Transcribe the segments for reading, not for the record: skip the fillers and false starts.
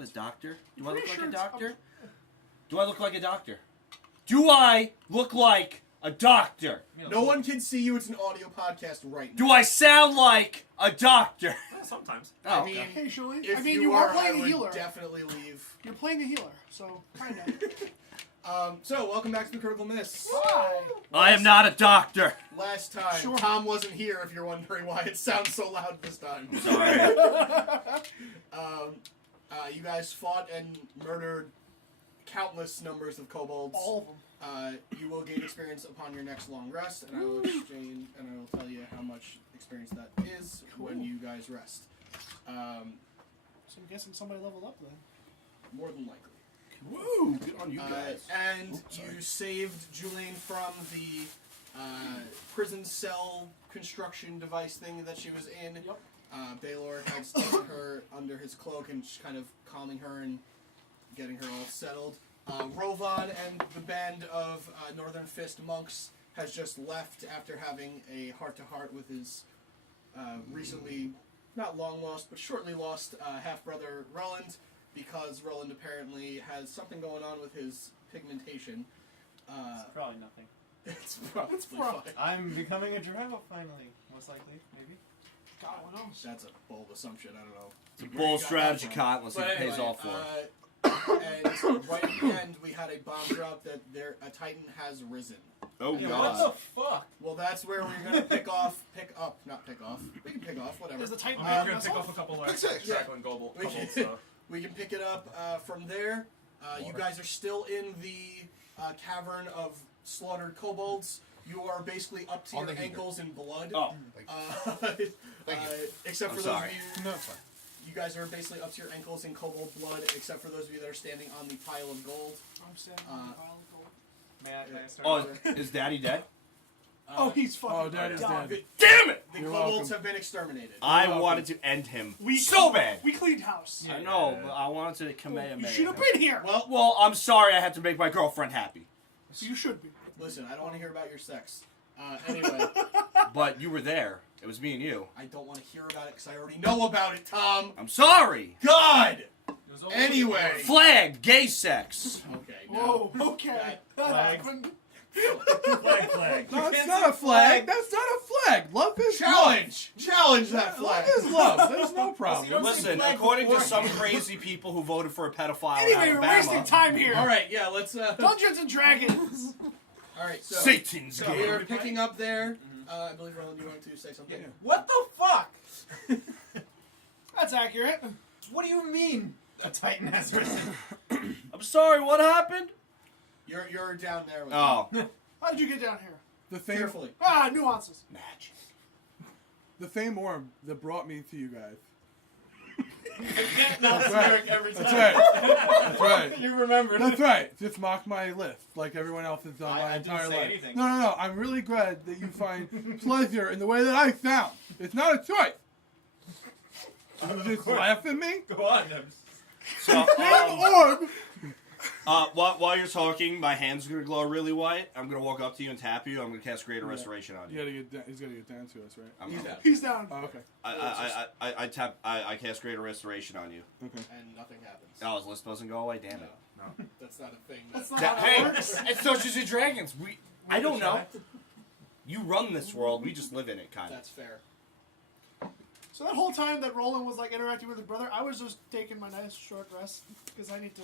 not a doctor? Do I look like a doctor? Do I look like a doctor? Do I look like a doctor? No one can see you. It's an audio podcast right now. Do I sound like a doctor? Sometimes. Oh, I mean, occasionally. if I mean, you are are, playing I a would healer. definitely leave. You're playing a healer, so kind of. So, welcome back to TheCriticalMiss. Hi. I am not a doctor. Last time, Sure. Tom wasn't here, if you're wondering why it sounds so loud this time. Sorry. You guys fought and murdered countless numbers of kobolds. All of them. You will gain experience upon your next long rest, and I will exchange, and I will tell you how much experience that is when you guys rest. So I'm guessing somebody leveled up then. More than likely. Woo! Good on you guys. And you saved Julian from the prison cell construction device thing that she was in. Yep. Baylor has taken her under his cloak and kind of calming her and getting her all settled. Rovan and the band of Northern Fist monks has just left after having a heart-to-heart with his recently, not long lost, but shortly lost half-brother Ruland, because Ruland apparently has something going on with his pigmentation. It's probably nothing. It's probably probably- fine. I'm becoming a giraffe finally, most likely, maybe. God, what else? That's a bold assumption, I don't know. It's a bold strategy, Cotton, unless But it pays anyway, off for it. and right at the end, we had a bomb drop that a Titan has risen. Oh, Yeah, God. what the fuck? Well, that's where we're going to pick off. We can pick off, whatever. Is the Titan We're gonna vessel? pick off a couple Pick six. crackling kobolds. We can- So. We can pick it up from there. You guys are still in the cavern of slaughtered kobolds. You are basically up to On your the heater. ankles in blood. Oh. Except I'm for sorry. those of you. No, it's fine. You guys are basically up to your ankles in kobold blood, except for those of you that are standing on the pile of gold. I'm standing on the pile of gold. May I start? Oh, is Daddy dead? Oh, he's fucking Oh, Daddy's done. dead. Damn it! The You're kobolds welcome. have been exterminated. I welcome. wanted to end him We so bad. We cleaned house. I know, but I wanted to Kamehameha. You should have been here. Well, I'm sorry I had to make my girlfriend happy. You should be. Listen, I don't want to hear about your sex. Anyway, But you were there. It was me and you. I don't want to hear about it because I already know about it, Tom. I'm sorry. God! Anyway. Flag, gay sex. Okay, no. Whoa, okay. That Flag. happened. Flag. No, it's not a flag. That's not a flag. Love is Challenge! Challenge that love. flag! Love is love. There's no problem. Listen, according to some crazy people who voted for a pedophile in Anyway, we're wasting Alabama, time here. Alright, yeah, let's, Dungeons and Dragons. Alright, so... Satan's So we game. are picking up there. I believe, Roland, you wanted to say something? What the fuck? That's accurate. What do you mean a Titan has risen? I'm sorry, what happened? You're down there with Oh. How did you get down here? The me. thing, Carefully. Nuances. Magic. the Fame Orb that brought me to you guys. That's right. every time. That's right. That's right. You remembered. That's right. Just mock my list like everyone else has done I my didn't entire say life. anything. No. I'm really glad that you find pleasure in the way that I sound. It's not a choice. You just laugh at me. Go on. So, Orb. while you're talking, my hand's gonna glow really white. I'm gonna walk up to you and tap you. I'm gonna cast Greater Restoration on You you. gotta get down, he's gotta get down to us, right? I'm, He's down. He's down. Oh, okay. I cast Greater Restoration on you. Okay. And nothing happens. Oh, his list doesn't go away. Damn it. No. That's not a thing. That's not how that Hey, works. it's Dungeons and Dragons. I don't know. You run this world. We just live in it, kind of. That's fair. So that whole time that Roland was like interacting with his brother, I was just taking my nice short rest because I need to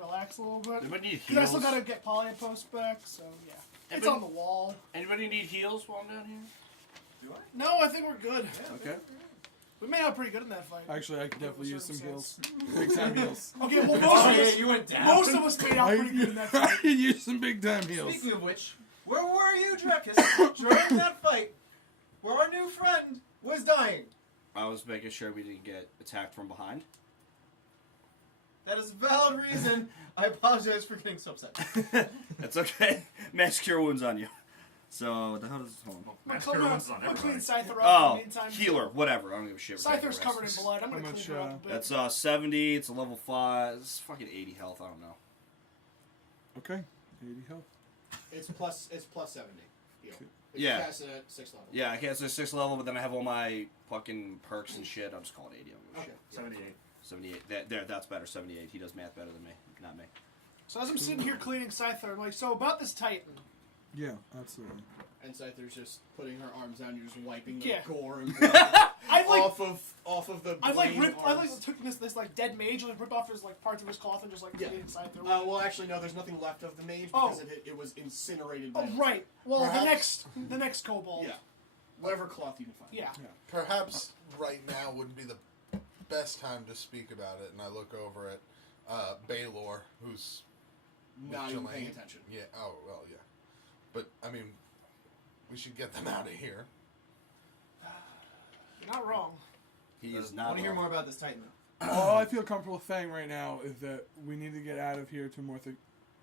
relax a little bit. Anybody need Because I still heals? gotta get Poly Post back, so yeah. It's Anybody- on the wall. Anybody need heals while I'm down here? Do I? No, I think we're good. Okay. We made out pretty good in that fight. Actually, I could definitely use some heals. Circumstance. Big time heals. Okay, well Oh yeah, you went down. most of us made out pretty good in that I fight. could use some big time heals. Speaking of which, where were you, Drekas, during that fight where our new friend was dying? I was making sure we didn't get attacked from behind. That is a valid reason. I apologize for getting so upset. That's okay. Mass cure wounds on you. So, the hell does this hold? Massacre ones on I'm cleaning everybody. Scyther up in Oh, the meantime. healer, whatever. I don't give a shit. We're taking Scyther's the covered in rest. blood. I'm gonna How clean much, her up a bit. That's 70. It's a level 5. It's fucking 80 health. I don't know. Okay. 80 health. It's plus 70. Heal. If Yeah. You cast it at 6th level. Yeah, I can't say 6th level, but then I have all my fucking perks and shit. I'll just call it 80. I don't give a Okay. shit. 78. 78. That's better. 78. He does math better than me. Not me. So as I'm sitting here cleaning Scyther, I'm like, so about this Titan. Yeah, absolutely. And Scyther's just putting her arms down. You're just wiping the Yeah. gore and blood I've like, off of the. I've like blade ripped. I arms. like took this like dead mage and like ripped off his like parts of his cloth and just like Yeah. cleaning Scyther. Well, actually, no. There's nothing left of the mage because it was incinerated. By Oh right. Well, Perhaps- the next kobold. Yeah. Whatever cloth you can find. Yeah. Perhaps right now wouldn't be the best time to speak about it, and I look over at Baylor, who's Not with even Jelaine. paying attention. Yeah. Oh well, yeah. But I mean, we should get them out of here. You're not wrong. He is I not. want to hear wrong. more about this Titan, though. All I feel comfortable saying right now is that we need to get out of here to more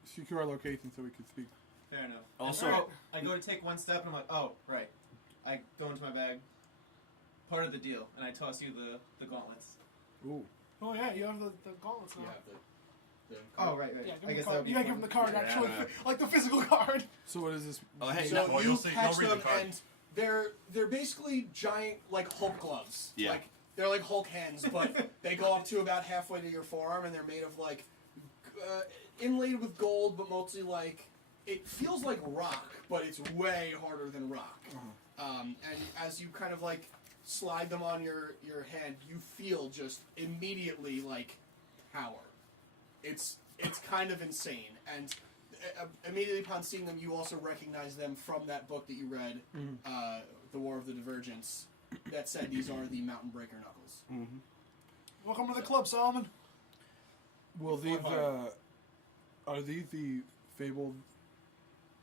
secure location so we can speak. Fair enough. Also- And I go to take one step, and I'm like, oh, right. I go into my bag. Part of the deal, and I toss you the gauntlets. Ooh. Oh yeah, you have the gauntlets now. Yeah. The Oh, right. Yeah, I give him guess the that card. would be You gotta give fun. him the card, Yeah, actually, yeah. like the physical card. So what is this? Oh, hey, So no. well, you you'll see- catch you'll read them, the card. and they're basically giant like Hulk gloves. Yeah. Like they're like Hulk hands, but they go up to about halfway to your forearm, and they're made of like inlaid with gold, but mostly like it feels like rock, but it's way harder than rock. And as you kind of like slide them on your hand, you feel just immediately like power. It's kind of insane, and immediately upon seeing them, you also recognize them from that book that you read, The War of the Divergence, that said these are the Mountain Breaker Knuckles. Mm-hmm. Welcome to the club, Solomon. Will these hard. are these the fabled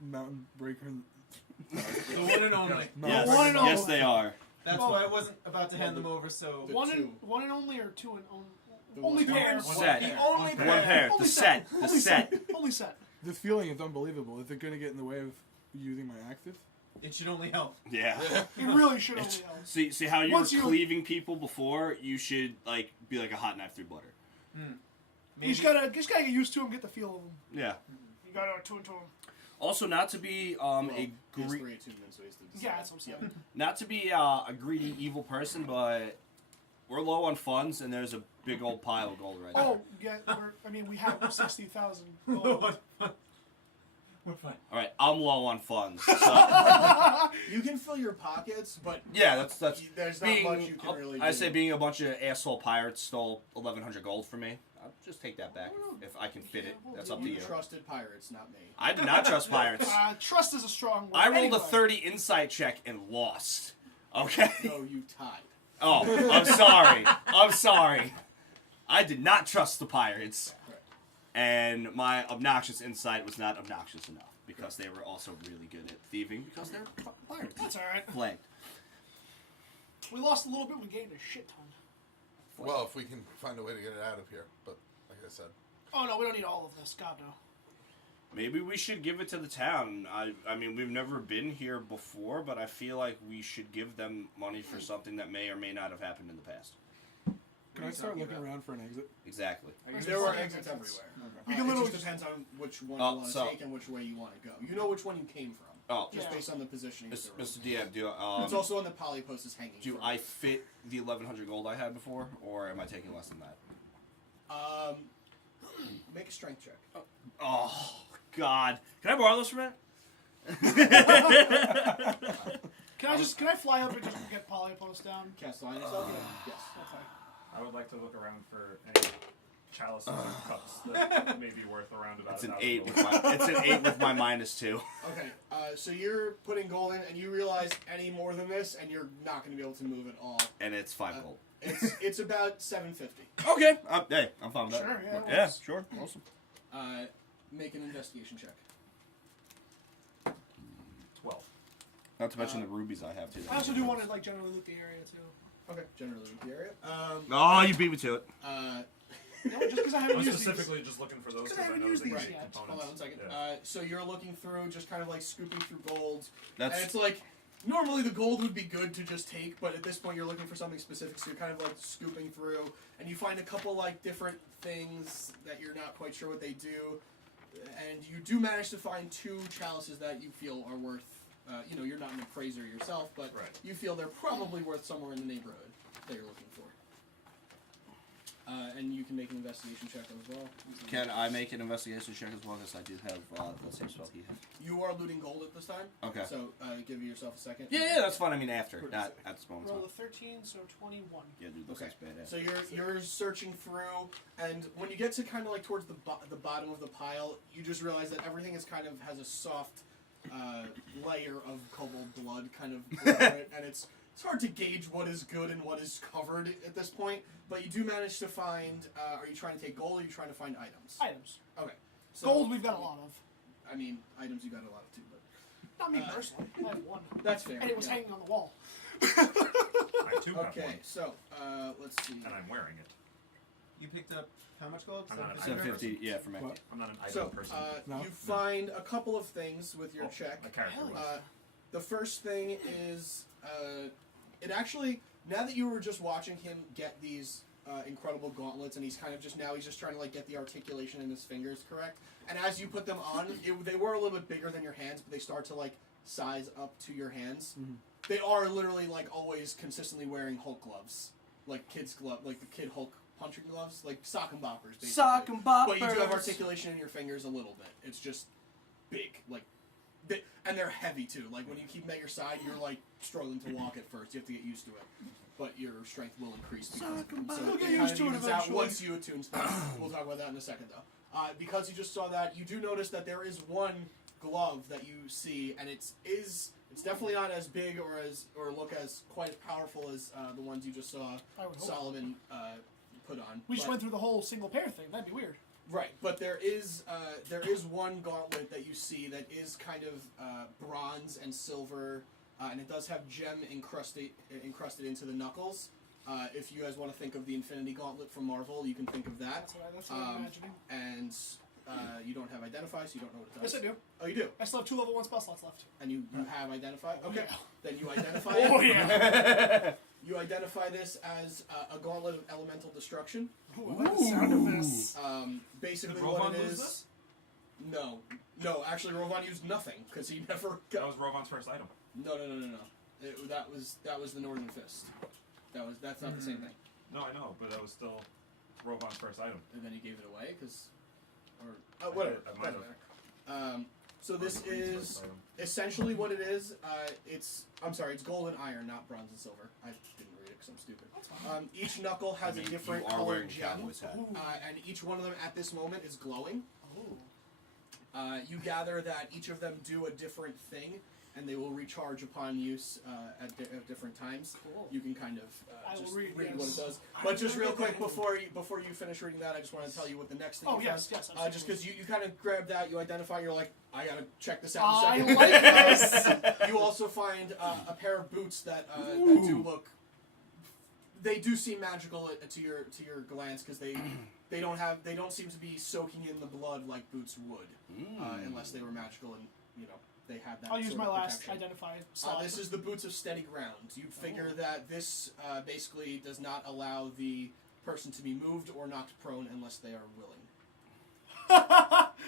mountain breaker? The one and only. No. Yes, One and yes, only. they are. That's Well- why I wasn't about to hand them over, so... The One two. and only, or two and only? The Only one- pair. one Set. pair. The only One pair. One pair. Only The set. The Only set. Only set. This feeling is unbelievable. Is it going to get in the way of using my axes? It should only help. Yeah. It really should only help. See how you Once were you- cleaving people before? You should like be like a hot knife through butter. You just gotta get used to him, get the feel of him. Yeah. You gotta attune to him. Also, not to be Well, a he has greedy, 3 attunements, so he has to decide. Yeah, that's what I'm saying. not to be a greedy evil person, but we're low on funds, and there's a big old pile of gold right Oh, yeah. We have 60,000 gold. We're fine. All right, I'm low on funds. So You can fill your pockets, but yeah, that's there's not being. much you can really do. I say being a bunch of asshole pirates stole 1,100 gold from me. I'll just take that back if I can fit it. That's up to You you. trusted pirates, not me. I did not trust pirates. Trust is a strong word. I rolled Anyway. a 30 insight check and lost. Okay. No, you tied. Oh, I'm sorry. I'm sorry. I did not trust the pirates, and my obnoxious insight was not obnoxious enough because they were also really good at thieving because they're fucking pirates. That's alright. Flanked. We lost a little bit, we gained a shit ton. Well, if we can find a way to get it out of here, but like I said, Oh no, we don't need all of this. God no. Maybe we should give it to the town. I mean, we've never been here before, but I feel like we should give them money for something that may or may not have happened in the past. Can I start looking around for an exit? Exactly. There were exits everywhere. We can It literally just depends on which one Oh, you want to so- take and which way you want to go. You know which one you came from, Oh, just Yeah. based on the positioning. of the room. Mr. DM, It's also on the polypost is hanging. do from. I fit the 1,100 gold I had before, or am I taking less than that? Make a strength check. Oh, God. Can I borrow this for a minute? Can I fly up and just get polypost down? Cast line yourself. Yes. Okay. I would like to look around for any chalices and cups that may be worth around about It's an 1,000 8 gold. with my. It's an 8 with my -2. Okay. So you're putting gold in, and you realize any more than this, and you're not going to be able to move at all. And it's 5 gold. It's about 750. Okay. Hey, I'm fine with that. Sure, yeah, Yeah, sure. Awesome. Make an investigation check. 12. Not to mention the rubies I have too. I also do want to generally loot the area too. Okay. Generally with the area. Oh, you beat me to it. No, just because I I haven't was used these. specifically just looking for those Because because I I haven't know used they these great yet. components. Hold on 1 second. Yeah. So you're looking through, just kind of like scooping through gold. That's And it's like, normally the gold would be good to just take, but at this point you're looking for something specific, so you're kind of like scooping through, and you find a couple like different things that you're not quite sure what they do, and you do manage to find 2 chalices that you feel are worth, you're not an appraiser yourself, but Right. you feel they're probably worth somewhere in the neighborhood that you're looking for. And you can make an investigation check as well. Can I make an investigation check as well? Because I do have the same spell he has. You are looting gold at this time. Okay. So give yourself a second. Yeah, that's fine. I mean, after, not at this moment. Roll a 13, so 21. Yeah, dude, this Okay. is badass. So you're searching through, and when you get to kind of like towards the bottom of the pile, you just realize that everything is kind of has a soft layer of kobold blood kind of over it, and it's hard to gauge what is good and what is covered at this point. But you do manage to find. Are you trying to take gold? Or are you trying to find items? Items. Okay. So, Gold, we've got a lot of. I mean, items you got a lot of too, but Not me personally. I have one. that's fair. And it was yeah. hanging on the wall. I too have Okay, one, so let's see. and I'm wearing it. You picked up how much gold? I'm not an 750, yeah, from empty. I'm not an item So person. No. you find a couple of things with your Oh, check. My character Hell was. The first thing is, it actually, now that you were just watching him get these incredible gauntlets, and he's just trying to like get the articulation in his fingers correct. And as you put them on, they were a little bit bigger than your hands, but they start to like size up to your hands. Mhm. They are literally like always consistently wearing Hulk gloves, like kids' glove, like the kid Hulk punching gloves, like sock and boppers. Basically. Sock and boppers. But you do have articulation in your fingers a little bit. It's just big, like, and they're heavy too. Like when you keep them at your side, you're like struggling to walk at first. You have to get used to it, but your strength will increase because of them. So We'll it get kind used of to it evens out eventually. once you attune stuff. We'll talk about that in a second though. Because you just saw that, you do notice that there is one glove that you see, and it's definitely not as big or look as quite as powerful as the ones you just saw I would hope. Solomon put on. We just But- went through the whole single pair thing. That'd be weird. Right, but there is one gauntlet that you see that is kind of bronze and silver, and it does have gem encrusted into the knuckles. If you guys want to think of the Infinity Gauntlet from Marvel, you can think of that. That's what I'm imagining. And you don't have Identify, so you don't know what it does. Yes, I do. Oh, you do? I still have 2 level 1 spell slots left. And you have Identify? Okay. Yeah. Then you identify Oh, it. yeah. You identify this as a Gauntlet of Elemental Destruction. Ooh, I like the sound of this. Basically Did what Rovan it lose is... this? No, actually Rovan used nothing, because he never That got... was Rovan's first item. No. That was the Northern Fist. That's not the same thing. No, I know, but that was still Rovan's first item. And then he gave it away, whatever. I might Doesn't have. matter. So this Rovan's is first item. essentially what it is. It's gold and iron, not bronze and silver. I didn't read it because I'm stupid. That's fine. Each knuckle has a different you are wearing colored a gem, cowboy's hat. and each one of them at this moment is glowing. Ooh. You gather that each of them do a different thing, and they will recharge upon use at different times. Cool. You can kind of I will just read what it this. does. I But just real remember quick that. before you finish reading that, I just want to tell you what the next thing. Oh, you yes, find. yes. Just because you kind of grab that, you identify, you're like, I gotta check this out. I in a second. like this. You also find a pair of boots that do look. They do seem magical to your glance because they don't seem to be soaking in the blood like boots would, unless they were magical and they had that. I'll use sort my of last protection. identify slot. This is the boots of steady ground. You figure that this basically does not allow the person to be moved or knocked prone unless they are willing.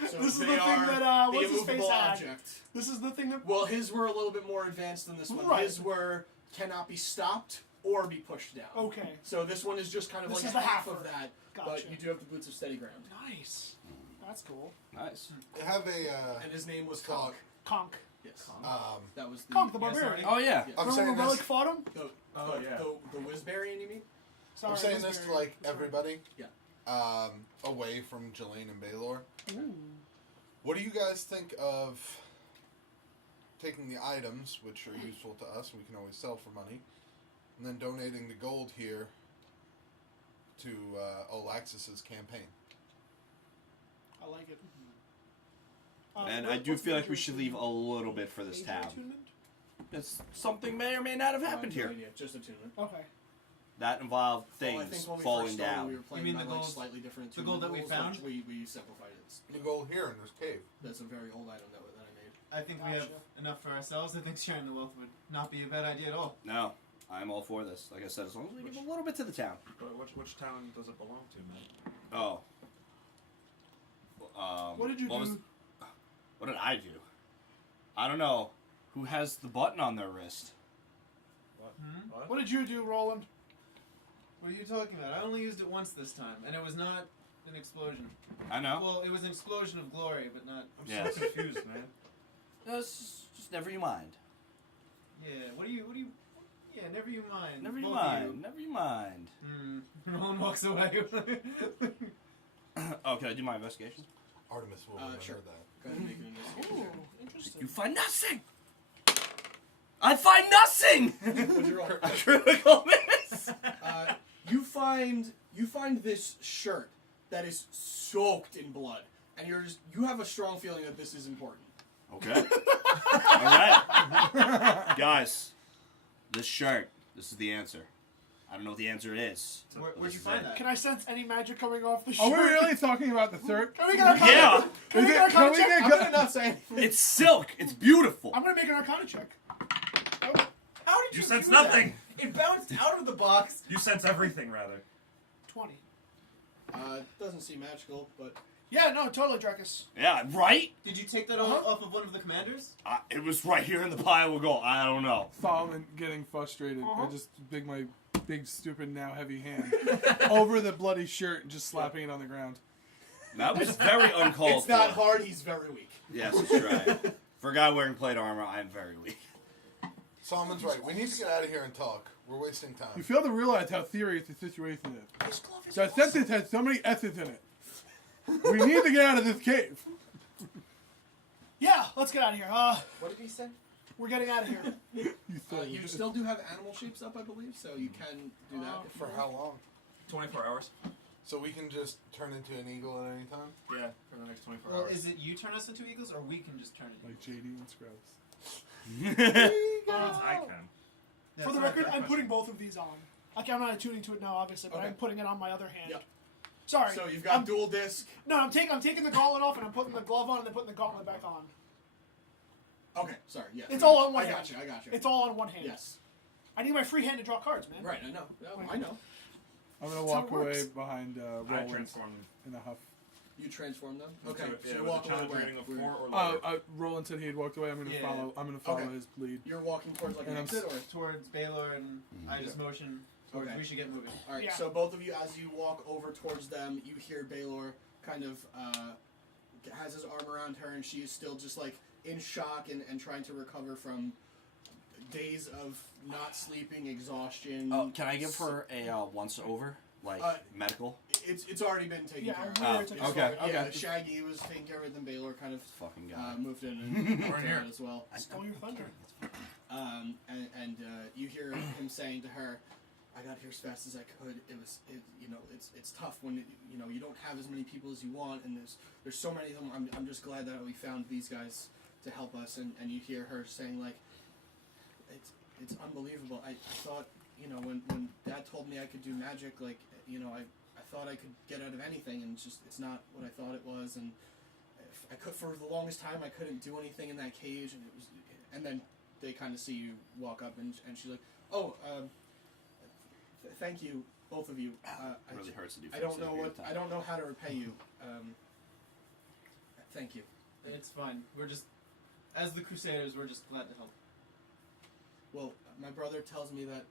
So this is the they thing are that the what's his face immovable had. object. This is the thing that. Well, his were a little bit more advanced than this one. Right. His were cannot be stopped or be pushed down. Okay. So this one is just kind of This like is a the half halfer. of that, Gotcha. but you do have the boots of steady ground. Nice. That's cool. Nice. I have a. And his name was Thought. Conk. Conk. Yes. Um, That was the Conk the Yeah, barbarian. Oh, yeah. Yeah. I'm Remember saying when this. Relic fought him? Oh, yeah. The Whizbarian, you mean? Sorry, I'm saying it was this to very- like sorry. everybody. Yeah. Away from Jelaine and Baylor. Ooh. What do you guys think of taking the items, which are useful to us, we can always sell for money, and then donating the gold here to Olaxis's campaign? I like it. And what- I do what's feel like major we should leave a attunement? little bit for this Major town. attunement? Because something may or may not have happened No here. idea, just attunement. Okay. That involved Well, I things think when we falling first started, down. we were playing mean by the like gold- slightly different the gold that we attunement rules, found? which we simplified it. The gold here in this cave. That's a very old item that I made. I think we have Gotcha. enough for ourselves. I think sharing the wealth would not be a bad idea at all. No, I'm all for this. Like I said, as long as we give a little bit to the town. But which town does it belong to, man? Oh. What did you do? What did I do? I don't know. Who has the button on their wrist? What? Hmm? What? What did you do, Roland? What are you talking about? I only used it once this time, and it was not an explosion. I know. Well, it was an explosion of glory, but not. I'm Yeah. so confused, man. No, it's just never you mind. Yeah. What do you? Yeah. Never you mind. Never you Both of mind. Never you mind. Roland walks away. Oh, can I do my investigation? Artemis will remember Sure. that. Go ahead and make an investigation Ooh, check. interesting. You find nothing. I find nothing. What'd you roll? A critical miss. You find this shirt that is soaked in blood, and you have a strong feeling that this is important. Okay. All right, guys. This shirt. This is the answer. I don't know what the answer is. Where'd you find that? Can I sense any magic coming off the shirt? Are we really talking about the third? Can we get Arcana? Yeah. Can we Is get it- Arcana can we check? get- I'm gonna not say anything. It's silk. It's beautiful. I'm gonna make an Arcana check. Oh, How did You you sense do that? nothing. It bounced out of the box. You sense everything, rather. 20. Doesn't seem magical, but Yeah, no, totally, Drekas. Yeah, right. Did you take that Uh-huh. off of one of the commanders? It was right here in the pile of gold. I don't know. Solomon getting frustrated. Uh-huh. I just my big, stupid, now heavy hand over the bloody shirt and just slapping it on the ground. That was very uncalled it's not for. hard. He's very weak. Yes, that's right. For a guy wearing plate armor, I am very weak. Solomon's right. We need to get out of here and talk. We're wasting You time. fail to realize how serious the situation is. This glove is That awesome. sentence has so many S's in it. We need to get out of this cave. Yeah, let's get out of here. What did he say? We're getting out of here. You still do have animal shapes up, I believe, so you can do that. if you For want. how long? 24 hours. So we can just turn into an eagle at any time? Yeah, for the next 24 Well, hours. is it you turn us into eagles, or we can just turn it? Like JD and Scrubs. I can. That's For the not a record, fair I'm question. putting both of these on. Okay, I'm not attuning to it now, obviously, but Okay. I'm putting it on my other hand. Yep. Sorry. So you've got dual disc. No, I'm taking the gauntlet off and I'm putting the glove on and then putting the gauntlet back on. Okay, sorry. Yes. It's all on one I hand. got you. I got you. It's all on one hand. Yes. I need my free hand to draw cards, man. Right. I know. No, I know. I'm gonna That's how walk it works. away behind I Roland transformed in a huff. You transform them. Okay. into, So yeah, you with walk a away challenge where? rating of Where- 4 or lower. Roland said he had walked away. I'm gonna Yeah. follow. I'm gonna follow Okay. his lead. You're walking towards like an And I'm exit, or Towards Baylor, and I just motion towards Okay. we should get moving. all right. Yeah. So both of you, as you walk over towards them, you hear Baylor kind of has his arm around her, and she is still just like in shock and trying to recover from days of not sleeping, exhaustion. Oh, can I give her a once over, like medical? It's already been taken Yeah, care of. we already took It's okay, fine. Yeah, okay. Shaggy was taking care of it, then Baylor kind of Fucking guy. moved in and We're helped here. out as well. Stole your thunder. And you hear him saying to her, "I got here as fast as I could. It's tough when you don't have as many people as you want, and there's so many of them. I'm just glad that we found these guys to help us." And you hear her saying like, "It's unbelievable. I thought when Dad told me I could do magic, like I thought I could get out of anything, and it's not what I thought it was. And I could for the longest time I couldn't do anything in that cage, and then they kind of see you walk up, and she's like, "Oh, thank you, both of you. It really hurts to do. I don't know how to repay you. Thank you." It's fine. We're just, as the Crusaders, we're just glad to help. Well, my brother tells me that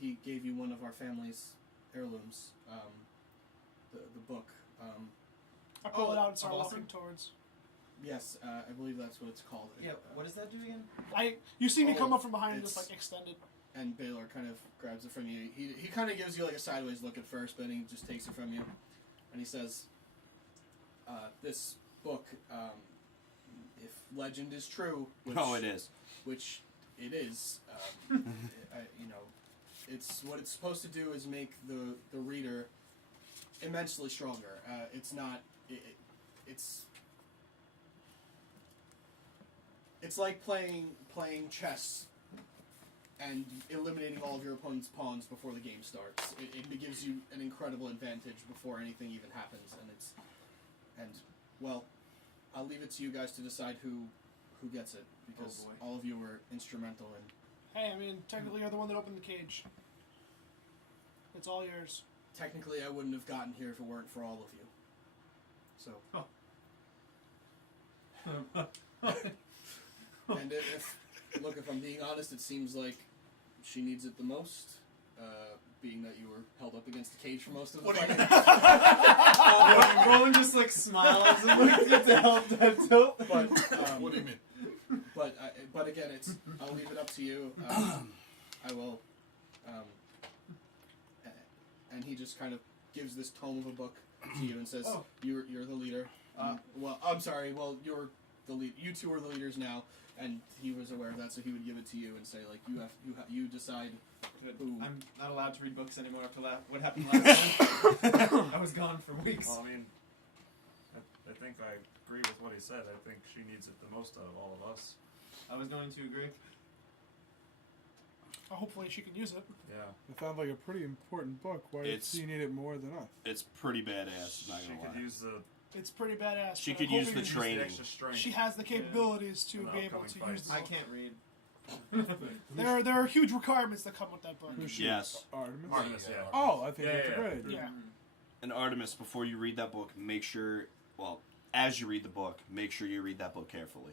he gave you one of our family's heirlooms, the book. I pull it out and start awesome. walking towards. Yes, I believe that's what it's called. Yeah. What does that do again? You see me Oh, come up from behind and just it's- like extended. And Baylor kind of grabs it from you. He kind of gives you like a sideways look at first, but then he just takes it from you, and he says, "This book, if legend is true, which, Oh, it is. which it is, it's what it's supposed to do is make the reader immensely stronger. It's not. It's like playing chess and eliminating all of your opponent's pawns before the game starts. It gives you an incredible advantage before anything even happens, and well, I'll leave it to you guys to decide who gets it, because boy. all of you were instrumental in. Hey, I mean, technically you're the one that opened the cage. It's all yours. Technically, I wouldn't have gotten here if it weren't for all of you. So, and if I'm being honest, it seems like she needs it the most. being that you were held up against the cage for most of the What do you fight. Roland just like smiles and looks at the help dental. But What do you mean? but again, I'll leave it up to you. I will. And he just kind of gives this tome of a book to you and says, "You're the leader." Well, I'm sorry. Well, you're the lead. You two are the leaders now, and he was aware of that, so he would give it to you and say, like, you decide. Who? I'm not allowed to read books anymore after what happened last time. I was gone for weeks. Well, I mean, I think I agree with what he said. I think she needs it the most out of all of us. I was going to agree. Hopefully she can use it. Yeah. It sounds like a pretty important book. Why does she need it more than us? It's pretty badass. Not She gonna could lie. use the It's pretty badass. She but could I'm use hoping the use training. the extra strength. She has the capabilities to In the be able upcoming to use fights. the I book. can't read. There are huge requirements that come with that book. Who's she? Yes. Artemis? Artemis, yeah. Oh, I think Yeah, that's a yeah, great idea. Yeah. And Artemis, before you read that book, make sure, well, as you read the book, make sure you read that book carefully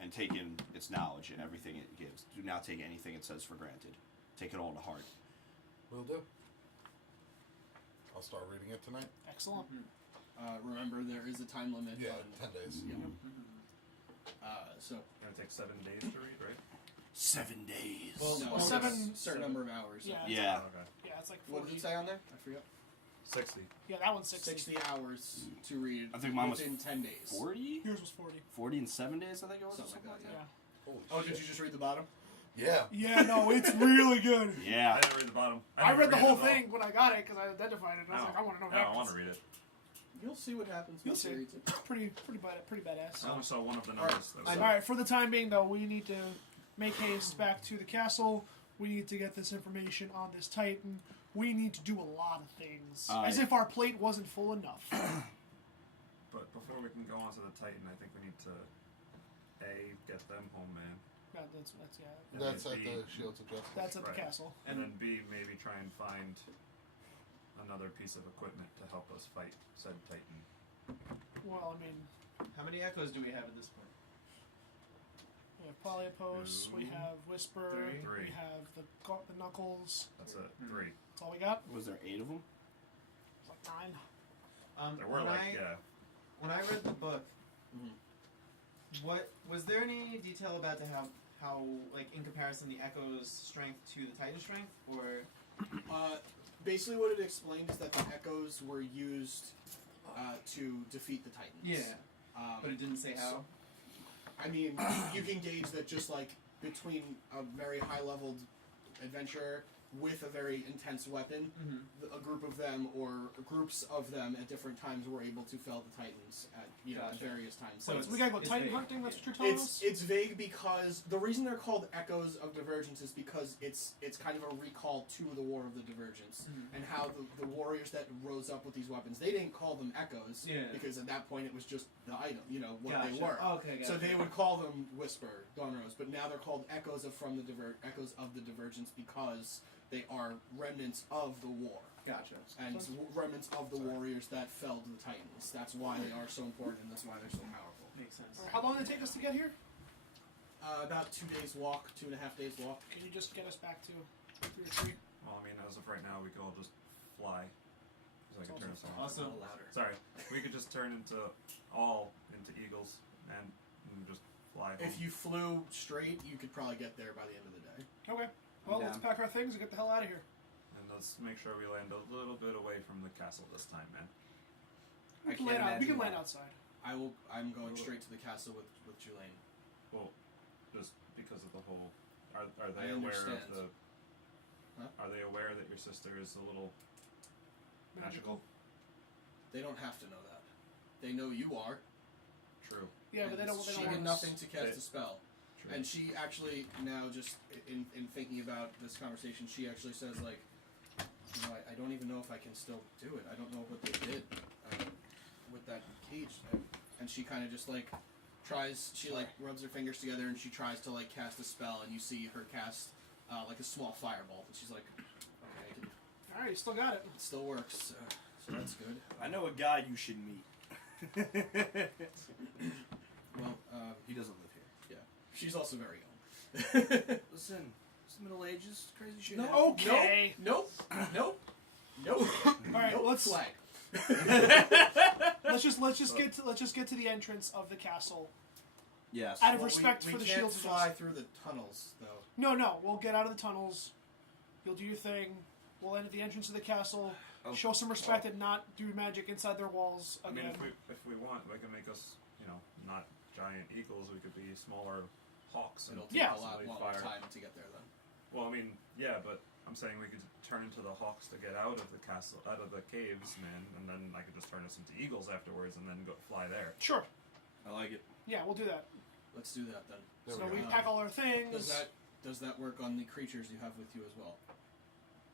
and take in its knowledge and everything it gives. Do not take anything it says for granted. Take it all to heart. Will do. I'll start reading it tonight. Excellent. Remember, there is a time limit. Yeah, on, 10 days. Yeah. So Gonna take 7 days to read, right? 7 days. well, no, Well, it's seven- a certain number of hours. Yeah. Yeah. Oh, okay. Yeah, it's like What 40. did it say on there? I forget. 60. Yeah, that one's 60. 60 hours to read. I think mine was within 10 days. 40? Yours was 40. 40 in 7 days, I think it was. Something like that, Yeah. Holy Oh, shit. did you just read the bottom? Yeah. Yeah, no, it's really good. Yeah. I didn't read the bottom. I didn't read the it whole at all. thing when I got it because I identified it. And I was like, I want to know what No, I happens. want to read it. You'll see what happens. You'll once you see. read it. It's pretty badass. I only saw one of the Alright. numbers. That was All right, for the time being, though, we need to make haste back to the castle. We need to get this information on this Titan. We need to do a lot of things. As if our plate wasn't full enough. But before we can go on to the Titan, I think we need to get them home, man. That's yeah. And That's then at B, the Shields of Justice. That's at the Right. castle. and then B, maybe try and find another piece of equipment to help us fight said Titan. Well, I mean, How many echoes do we have at this point? we have Polypos, we Two, have Whisper, three. we have the Knuckles. That's it. 3. That's all we got. Was there 8 of them? It's like 9. There were When I read the book, Mhm. what was there any detail about how like in comparison the Echo's strength to the Titan's strength, or Basically, what it explained is that the echoes were used to defeat the Titans. but it didn't say how. So, I mean, you can gauge that just like between a very high-leveled adventurer with a very intense weapon, a group of them or groups of them at different times were able to fell the Titans at at Gotcha. various times. So So we gotta go it's Titan vague. hunting. That's what you're telling us. It's vague because the reason they're called Echoes of Divergence is because it's kind of a recall to the War of the Divergence and how the warriors that rose up with these weapons, they didn't call them Echoes because at that point it was just the item, what they were. Okay, gotcha. So they would call them Whisper, Dawn Rose, but now they're called Echoes of Echoes of the Divergence because they are remnants of the war. Gotcha. And remnants of the warriors that fell to the Titans. That's why they are so important and that's why they're so powerful. Makes sense. How long did it take us to get here? About 2 days walk, 2.5 days walk. Can you just get us back to 3 or 3? Well, I mean, as of right now, we could all just fly. So I could turn us on. Also, Sorry, we could just turn into eagles and just fly home. If you flew straight, you could probably get there by the end of the day. Okay. Well, I'm let's down. pack our things and get the hell out of here. And let's make sure we land a little bit away from the castle this time, man. I We can can't land, we imagine can land why. outside. I'm going straight to the castle with Julaine. Well, just because of the whole. Are I they aware understand. of the? Huh? Are they aware that your sister is a little magical? They don't have to know that. They know you are. True. Yeah, but they don't. They She don't did want us- nothing to cast They- a spell. True. And she actually now just in thinking about this conversation, she actually says like, I don't even know if I can still do it. I don't know what they did with that cage. And she kind of just like tries. She like rubs her fingers together and she tries to like cast a spell. And you see her cast like a small fireball. And she's like, okay, All right, you still got it. it still works. So that's good. I know a guy you should meet. Well, He doesn't live here. yeah, she's also very young. Listen, Middle Ages, crazy shit. No. Okay. Nope. Nope. Nope. All right, Nope. let's Flag. let's just get to the entrance of the castle. Yes. Out of Well, respect we for the can't shields. fly through the tunnels, though. No, we'll get out of the tunnels. You'll do your thing. We'll end at the entrance of the castle. Oh. Show some respect and not do magic inside their walls I mean, again. if we want, we can make us, not giant eagles. We could be smaller hawks. And It'll take Yeah. a lot possibly longer fire. time to get there, then. Well, I mean, yeah, but I'm saying we could turn into the hawks to get out of the castle, out of the caves, man, and then I could just turn us into eagles afterwards, and then go fly there. Sure. I like it. Yeah, we'll do that. Let's do that, then. There So we we go. pack all our things. Does that work on the creatures you have with you as well?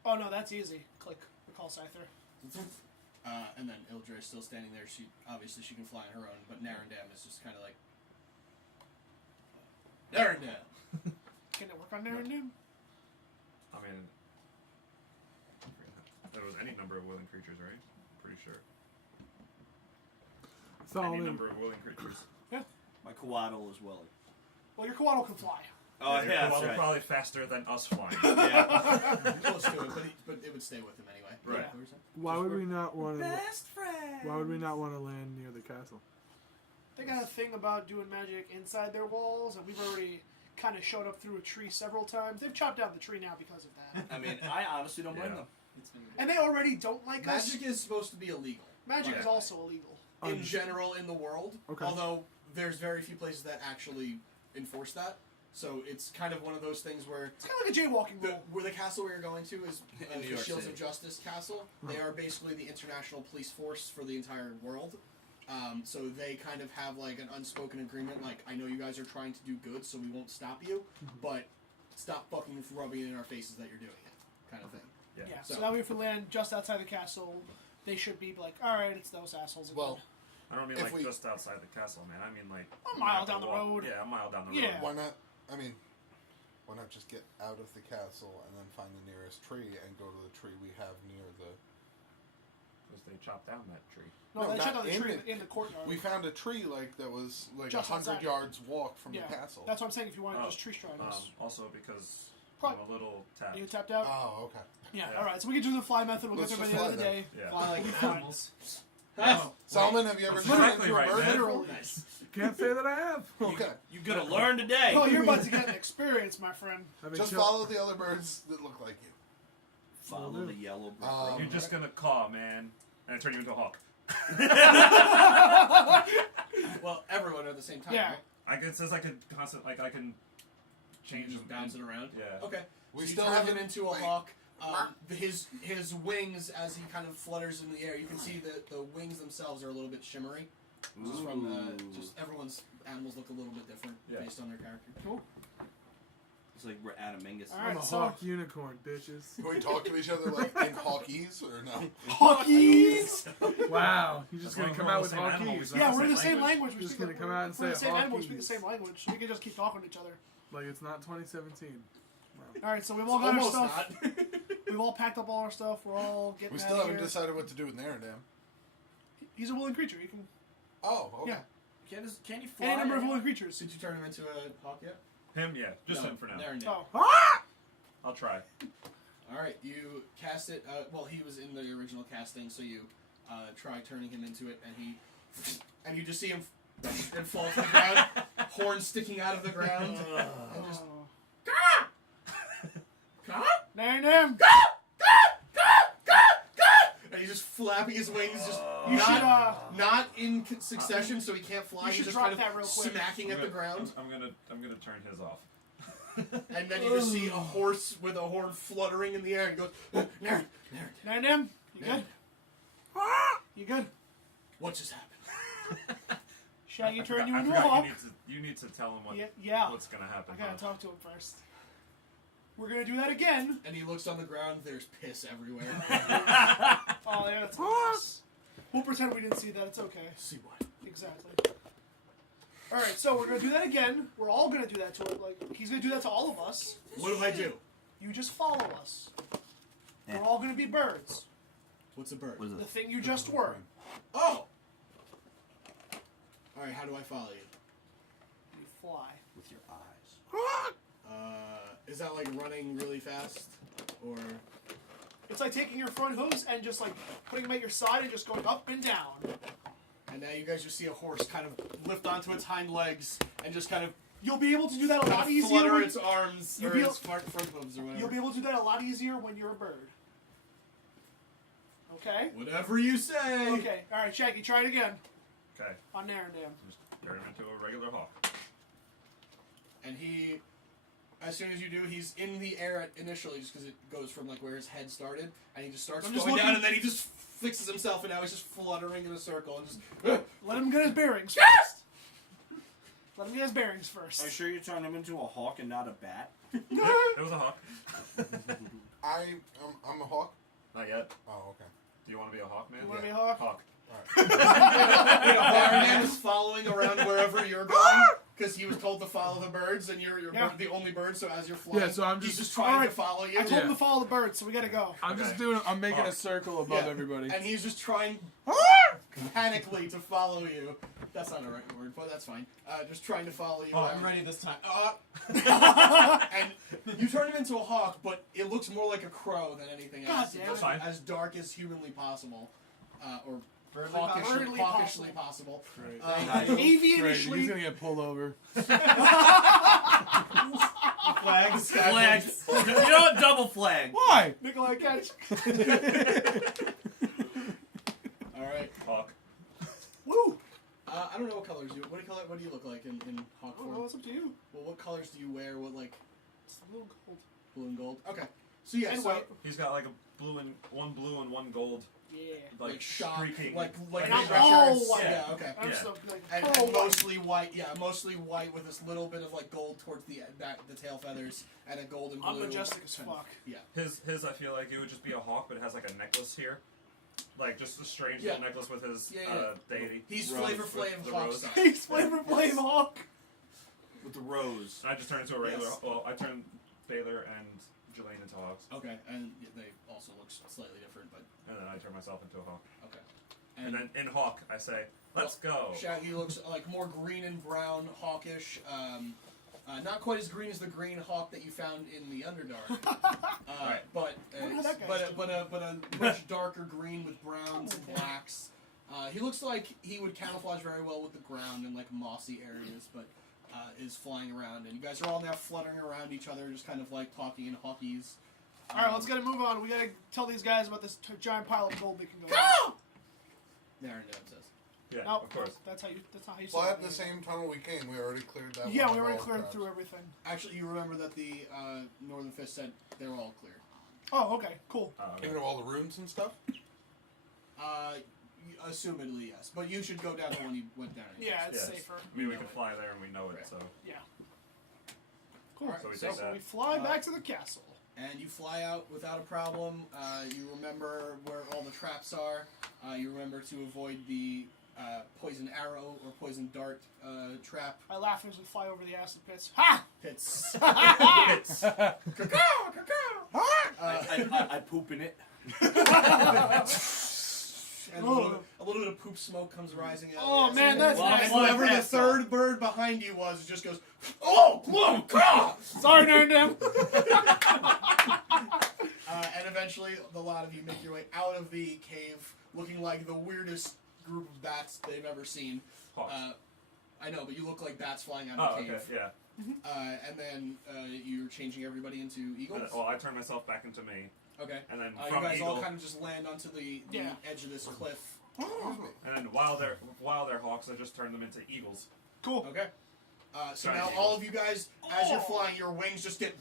Oh no, that's easy. Click. Recall Scyther. And then Ildre is still standing there. She can fly on her own, but Narendam is just kind of like Narendam. Can it work on Narendam? I mean, there was any number of willing creatures, right? Pretty sure. It's all Any in. number of willing creatures. My Coatl is willing. Well, your Coatl can fly. Oh Your yeah, Koala that's right. probably faster than us flying. Yeah. Close to it, but it would stay with him anyway. Right. Yeah. What were you saying? Why would we not want to? Best friend. Why would we not want to land near the castle? They got a thing about doing magic inside their walls, and we've already kind of showed up through a tree several times. They've chopped down the tree now because of that. I mean, I honestly don't blame Yeah. them. It's been And they already don't like us. Magic is supposed to be illegal Magic Yeah. is also illegal. in general in the world. Okay. Although there's very few places that actually enforce that. So it's kind of one of those things where It's kind of like a jaywalking rule. where the castle we are going to is In New the York Shields City. of Justice Castle. They are basically the international police force for the entire world. So they kind of have like an unspoken agreement, like, I know you guys are trying to do good, so we won't stop you, but stop fucking rubbing it in our faces that you're doing it, kind of thing. Yeah. Yeah, so So- that way if we land just outside the castle, they should be like, alright, it's those assholes again. Well, I don't mean If like we- just outside the castle, man. I mean like A we mile have to down the walk- road. Yeah, a mile down the Yeah. road. why not? I mean, why not just get out of the castle and then find the nearest tree and go to the tree we have near the. Because they chopped down that tree. no, no, they not shut down the in tree the- in the courtyard. We found a tree that was like Just 100 outside. yards walk from yeah, the castle. that's what I'm saying. If you want to Oh, just tree stride us, Also because Pro- I'm a little tapped. are you tapped out? Oh, okay. yeah. yeah. All right. So we can do the fly method. We'll Let's get there by just the end of the fly day. Yeah. Fly like Fine. animals. Oh, Solomon, have you ever That's turned exactly into right, a bird? man. Literally. Nice. Can't say that I have. Okay. You gonna learn today. Oh, you're about to get an experience, my friend. Having Just killed- follow the other birds that look like you. Follow the yellow brick road. You're just gonna caw, man, and I turn you into a hawk. Well, everyone at the same time, Yeah. right? It says I could I can change Just them. bounce it around. Yeah. Okay. We So you still turn haven't- him into a wait. hawk. His wings, as he kind of flutters in the air, you can see that the wings themselves are a little bit shimmery. Just from just everyone's animals look a little bit different Yeah. based on their character. It's like we're Adamingus. All I'm right, a so hawk unicorn, bitches. Can we talk to each other like in hawkies or no? hawkies. Wow, you're just As long gonna as come we're out all with the same animal, hawkies. we Yeah, Not we're in the the same same language. Just gonna come out and we're in the say same animal. We speak the hawkies. same language. So we can just keep talking to each other. Like it's not 2017. All right, so we've all got our Almost stuff. not. We've all packed up all our stuff. We're all getting We out still of haven't here. decided what to do with Narendam. He's a willing creature. You can Oh, okay. Yeah. Can you fly? any number of willing creatures. Did you turn him into a hawk yet? Him, yeah, just No, him for now. There and now. Oh, I'll try. All right, you cast it. Well, he was in the original casting, so you try turning him into it, and you just see him and fall to the ground, horns sticking out of the ground, and just Narendam. and he's just flapping his wings, just You should not in succession, so he can't fly. You He's should just drop kind of that real quick. smacking at the ground, I'm gonna turn his off. and then you just see a horse with a horn fluttering in the air, and goes, Naren, Narendam. You good? You good? what just happened? Shaggy I turned you forgot- into I a forgot hawk. You need to tell him Yeah. what's gonna happen. I gotta huh? talk to him first. We're gonna do that again. And he looks on the ground. There's piss everywhere. Oh, yeah, that's nice. We'll pretend we didn't see that. It's okay. See what? Exactly. All right, so we're gonna do that again. We're all gonna do that to it. Like he's gonna do that to all of us. What do I do? You just follow us. Yeah. We're all gonna be birds. What's a bird? What is The it? thing you just were. Oh! Alright, how do I follow you? You fly. With your eyes. Is that like running really fast, or? It's like taking your front hooves and just like putting them at your side and just going up and down. And now you guys just see a horse kind of lift onto its hind legs and just kind of You'll be able to do that a lot easier. flutter When, its arms You'll or be its front hooves or whatever. you'll be able to do that a lot easier when you're a bird. Okay? Whatever you say. Okay. Alright, Shaggy, try it again. Okay. On Narendam. Just turn him into a regular hawk. And he, as soon as you do, he's in the air initially just because it goes from like where his head started, and he just starts I'm just going down, looking- and then he just fixes himself, and now he's just fluttering in a circle and just. Let him get his bearings first. Let him get his bearings first. Are you sure you turned him into a hawk and not a bat? It was a hawk. I'm a hawk. Not yet. Oh, okay. Do you want to be a hawk, man? You want to be a hawk? Hawk. Barman is following around wherever you're going because he was told to follow the birds, and you're Yeah. the only bird. So as you're flying, Yeah, so I'm he's just- just trying Alright. to follow you. I told him to follow the birds, so we gotta go. I'm just Okay. doing. I'm making a Hawk. circle above Yeah. everybody. And he's just trying panically to follow you. That's not a right word, but that's fine. Just trying to follow you. Oh, I'm ready this time. And you turn him into a hawk, but it looks more like a crow than anything God else. damn It's it. just Fine. as dark as humanly possible, or Birdly hawkishly possible. possible. Great. Uh, Great. He's Avianishly. gonna get pulled over. Flags. Flag. You know what? Double flag. Why? Nikolai catch. All right. Hawk. Woo! I don't know what colors you. What do you look like in hawk Oh, well, form? it's up to you. Well, what colors do you wear? What like It's a little cold. blue and gold? Okay. So yeah, And so white. He's got like a blue and one gold. Yeah. like shock, streaking. like Not insurance. all white. Yeah. Okay. I'm Yeah. so like And pearl white. mostly white, yeah, mostly white with this little bit of like gold towards the back, the tail feathers, and a gold and blue. I'm majestic as kind of- fuck. Yeah. His I feel like it would just be a hawk, but it has like a necklace here. Like just a strange Yeah. little necklace with his Yeah. deity. He's Rose Flavor with Flav the Hawk rose. style. He's Flavor Flav Hawk. With the rose. And I just turned into a regular. Yes. Well, I turned Baylor and Jelaine into hawks, Okay, and they also look slightly different, but and then I turn myself into a hawk. okay. And then in hawk, I say, "Let's go." Shaggy looks like more green and brown, hawkish. Not quite as green as the green hawk that you found in the Underdark, Right. but Wonder how that guy's but a much darker green with browns and blacks. He looks like he would camouflage very well with the ground and like mossy areas, but is flying around. And you guys are all now fluttering around each other, just kind of like talking in hawkies. Alright, let's get to move on. We gotta tell these guys about this giant pile of gold they can go. Narendam says. Yeah, No, of course. that's not how you say Fly it. up the same tunnel we came. We already cleared that. Yeah, one we of already all cleared crowds. through everything. Actually, you remember that the Northern Fist said they were all clear. Oh, okay, cool. Okay. Even all the rooms and stuff. Assumedly, yes. But you should go down the one you went down. anyways. Yeah, it's Yes. safer. I mean, we know can it. fly there and we know it, Right. so Yeah. Cool. Alright, So we so take So that. we fly back to the castle. and you fly out without a problem. You remember where all the traps are. You remember to avoid the poison arrow or poison dart trap I laugh as we fly over the acid pits. Ha! pits. It's- I poop in it. And a little bit of poop smoke comes rising out. Oh, of the man, acid. that's Well, nice. And whatever the third bird behind you was, just goes, oh, gloom, caw! Sorry, Narendam. And eventually, the lot of you make your way out of the cave, looking like the weirdest group of bats they've ever seen. Hawks. I know, but you look like bats flying out Oh, of the okay, cave. yeah. And then you're changing everybody into eagles. Well, I turn myself back into me, Okay. and then You from guys eagle, all kind of just land onto the Yeah. edge of this cliff. and then while they're hawks, I just turn them into eagles. Cool. Okay. So Giant now eagles. all of you guys, as you're flying, your wings just get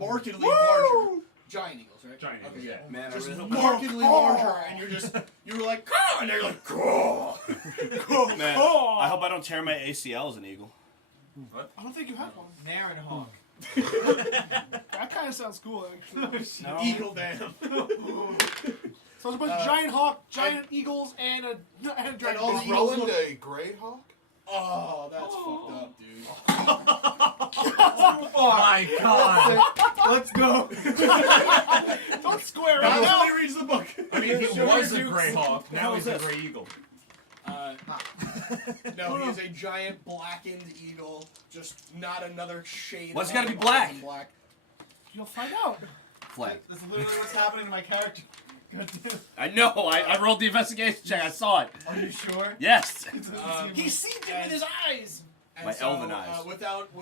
markedly Woo! larger. Giant eagles, right? Giant eagles, Okay, yeah. Man, I Just really hope markedly Oh. larger, and you were like, caw, and they're like, caw. Man, Oh. I hope I don't tear my ACL as an eagle. I don't think you have one. Naren Hawk. That kind of sounds cool, actually. No. Eagle dam. So it's a bunch of giant hawk, giant eagles, and a dragon. all the Is eagles Roland look- a Grey Hawk? Oh, that's fucked up, dude. My God! Let's go. Don't square it That's out. how he reads the book. I mean, he Sure, was a Dukes. gray hawk. Now he's a this? gray eagle. No, he is a giant blackened eagle. Just not another shade. Why's it of gotta be black? than black. You'll find out. Flag. That's literally what's happening to my character. God damn. I know. I rolled the investigation check. I saw it. Are you sure? Yes. He sees it with his eyes. And My so, elven eyes. Without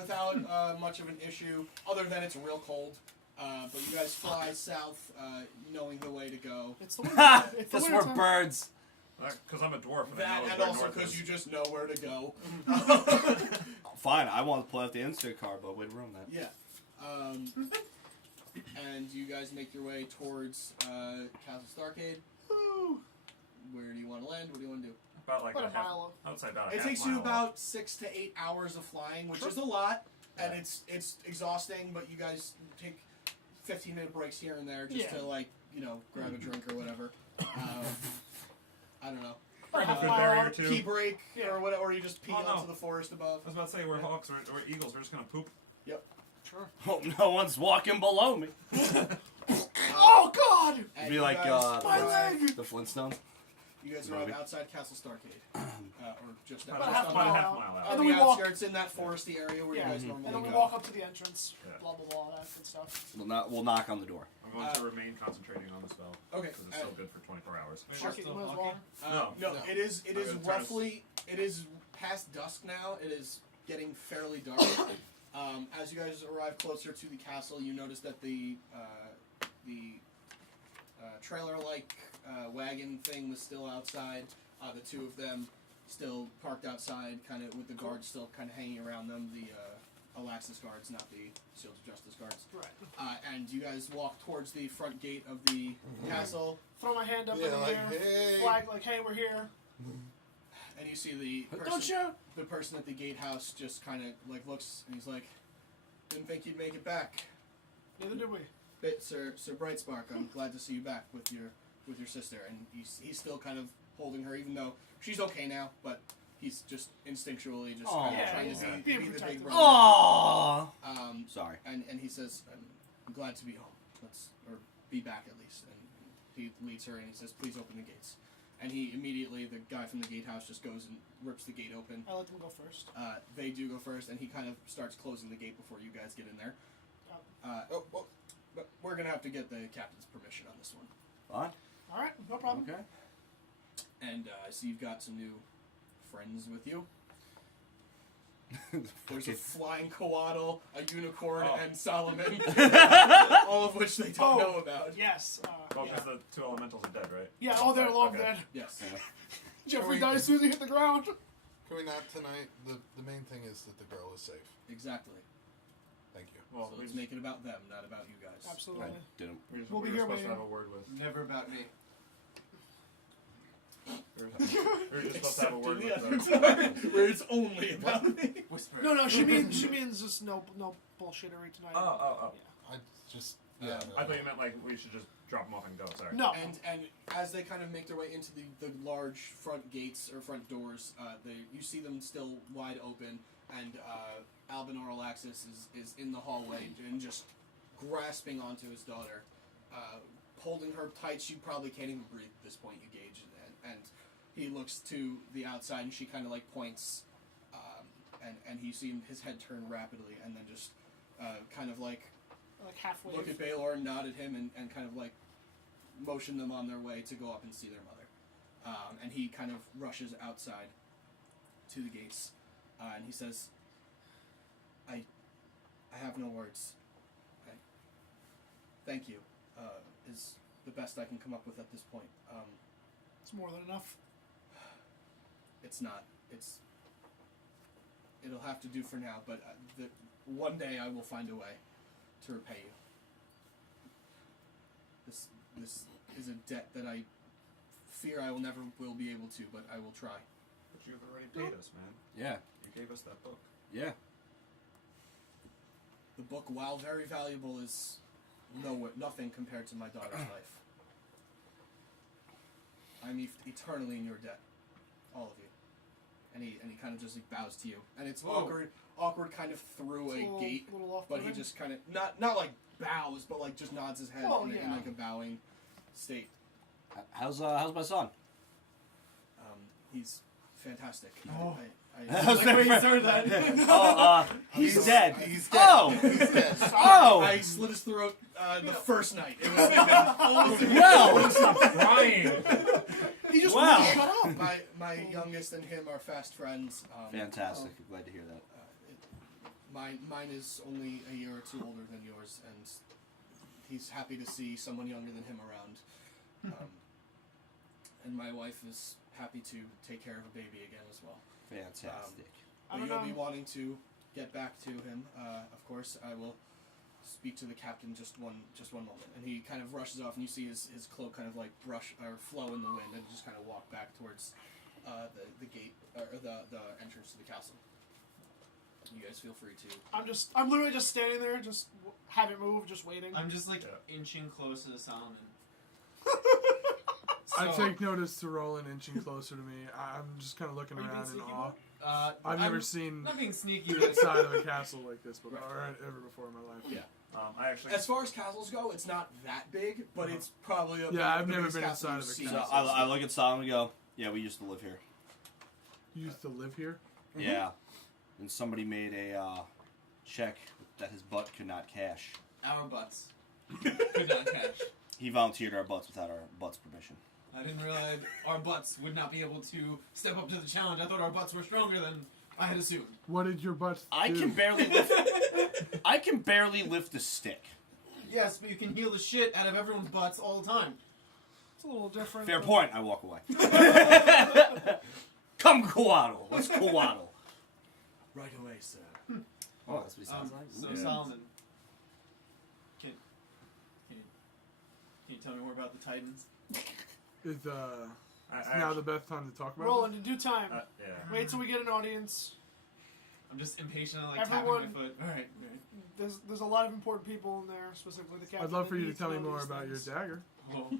much of an issue, other than it's real cold. But you guys fly south, knowing the way to go. It's the winter. Ha! It's the Just winter for time. birds. Because I'm a dwarf and I That know and where also north because is. you just know where to go. Fine. I want to play out the instant card, but way to ruin that. Yeah. And you guys make your way towards Castle Starcade. Where do you want to land? What do you want to do? About like About a a half, mile up. I would say about a It half takes you mile up. about 6 to 8 hours of flying, which is a lot, and Yeah. it's exhausting. But you guys take 15-minute breaks here and there just Yeah. to grab a drink or whatever. I don't know. About a half Good mile barrier out. too. Pee break Yeah. or whatever, or you just pee Oh, no. onto the forest above. I was about to say we're hawks or eagles. We're just gonna poop. Sure. Hope no one's walking below me. Oh God! And Be you like, guys My arrive- leg! The Flintstones. You guys arrive Maybe. outside Castle Starcade, or just About a outside. half about a mile half out. mile On out. And the then we walk- outskirts in that foresty area where Yeah. you guys Mhm. normally And then we go. walk up to the entrance. Yeah. Blah blah blah. That good stuff. We'll knock on the door. I'm going to remain concentrating on the spell Okay. because it's so good for 24 hours. Fuck it, you might as well. No. It is I'm gonna turn roughly it is past dusk now. It is getting fairly dark. As you guys arrive closer to the castle, you notice that the trailer-like wagon thing was still outside. The two of them still parked outside, kind of with the guards still kind of hanging around them. The Alaxis guards, not the Seals of Justice guards. Right. And you guys walk towards the front gate of the castle. Throw my hand up in Yeah, the like, air. hey. Flag like, hey, we're here. And you see the Don't person, shoot! the person at the gatehouse just kind of like looks, and he's like, "Didn't think you'd make it back, Neither did we. Sir Brightspark. I'm glad to see you back with your sister." And he's still kind of holding her, even though she's okay now, but he's just instinctually just kind Aw. of trying Yeah, to he's be being the big protective. brother. Aww. Sorry. And he says, "I'm glad to be home. Or be back at least." And he leads her, and he says, "Please open the gates." And he immediately, the guy from the gatehouse just goes and rips the gate open. I let them go first. They do go first, and he kind of starts closing the gate before you guys get in there. Oh, But we're gonna have to get the captain's permission on this one. Fine. All right, no problem. Okay. And I see you've got some new friends with you. There's a flying coatl, a unicorn, Oh. and Solomon, all of which they don't know about. Yes. Oh, Yeah. because the two elementals are dead, right? Yeah, all day long Okay. dead. Yes. Jeffrey we- died as soon as he hit the ground. can we not tonight? The main thing is that the girl is safe. Exactly. Thank you. Well, So we let's just, make it about them, not about you guys. Absolutely. I didn't. We'll be we were here supposed to waiting. have a word with. Never about me. We were just supposed to have a word Except with. in the other time, where it's only about me. Whisper. No, she means just no bullshittery tonight. Oh. I just Yeah. I thought you meant like we should just drop them off and go. Sorry. No. And as they kind of make their way into the large front gates or front doors, you see them still wide open, and Albinor Alaxis is in the hallway and just grasping onto his daughter, holding her tight. She probably can't even breathe at this point, you gauge, and he looks to the outside, and she kind of like points, and you see his head turn rapidly, and then just kind of like halfway. look at Baylor, nod at him, and kind of like motion them on their way to go up and see their mother. And he kind of rushes outside to the gates, and he says, I have no words. Thank you. Is the best I can come up with at this point. It's more than enough. It's not. It'll have to do for now, but one day I will find a way to repay you. This is a debt that I fear I will never will be able to, but I will try. But you've already paid us, man. Yeah. You gave us that book. Yeah. The book, while very valuable, is nothing compared to my daughter's life. I'm eternally in your debt, all of you. And he kind of just like bows to you, and it's Whoa. awkward kind of through a gate, Little off but he just kind of not like bows, but like just nods his head Oh, in yeah. like a bowing state. How's my son? He's fantastic. Oh. I was Like where you never- started that. He's dead. He's dead. Oh! He's dead. Oh! I slit his throat the first night. It was Well! Crying. He just Wow. won't shut up. my youngest and him are fast friends. Fantastic. I'm glad to hear that. Mine is only a year or two older than yours, and he's happy to see someone younger than him around. And my wife is happy to take care of a baby again as well. Fantastic. I But don't you'll know. be wanting to get back to him. Of course, I will speak to the captain just one moment. And he kind of rushes off, and you see his cloak kind of like brush or flow in the wind, and just kind of walk back towards the gate or the entrance to the castle. You guys feel free to. I'm literally just standing there, just haven't moved, just waiting. I'm just like inching closer to Solomon. I So- take notice to Roland inching closer to me. I'm just kind of looking Are you being around in sneaky, awe. boy? I've never I'm seen not being sneaky, the but inside of a castle like this before, or ever before in my life. Yeah. I actually. As far as castles go, it's not that big, but it's probably Yeah, I've the never biggest been castle inside you've of a seen. So castle. I look at Solomon and go, yeah, we used to live here. You used to live here? Yeah. And somebody made a check that his butt could not cash. our butts could not catch. He volunteered our butts without our butts' permission. I didn't realize our butts would not be able to step up to the challenge. I thought our butts were stronger than I had assumed. What did your butt I do? can barely lift. I can barely lift a stick. Yes, but you can heal the shit out of everyone's butts all the time. It's a little different. Fair but- point. I walk away. Come, Coatl. Let's Coatl. Right away, sir. Oh, that's what he sounds like. So Ooh. Solomon, can you tell me more about the Titans? It's I now actually- the best time to talk about Roland, in due time. yeah. Wait till we get an audience. I'm just impatient, like Everyone- tapping my foot. All right. There's a lot of important people in there, specifically the it. captain. I'd love that for you to needs tell me know more these about your things. dagger. Oh.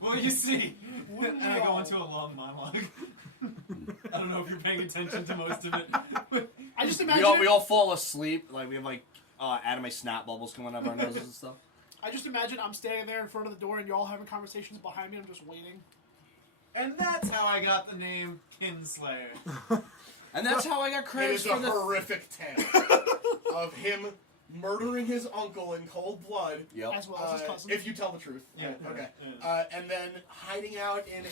Well, you see, Wouldn't and I we go all? into a long monologue. I don't know if you're paying attention to most of it. I just imagine. We all fall asleep. Like we have anime snap bubbles coming out of our noses and stuff. I just imagine I'm standing there in front of the door and y'all having conversations behind me. I'm just waiting. And that's how I got the name Kinslayer. And that's how I got It credits is a for the. horrific tale of him murdering his uncle in cold blood. Yep. As well as his cousin. If you tell the truth. Yeah. Okay. Yeah. And then hiding out in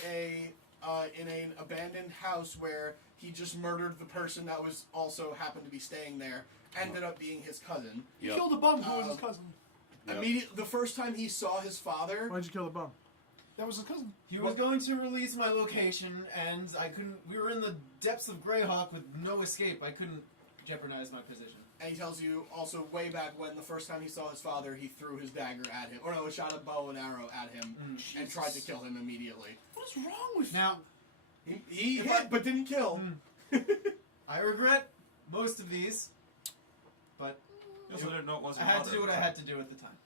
an abandoned house where he just murdered the person that was also happened to be staying there. Ended up being his cousin. He Yep. killed a bum who was his cousin. Yep. The first time he saw his father, Why'd you kill the bum? That was his cousin. He was going to release my location, and I couldn't. We were in the depths of Greyhawk with no escape. I couldn't jeopardize my position. and he tells you also way back when the first time he saw his father, he threw his dagger at him, or no, shot a bow and arrow at him, and tried to kill him immediately. What is wrong with Now, He If hit, I- but didn't kill. I regret most of these, but You also didn't know it was I your had mother to do what at I the had to do at the time.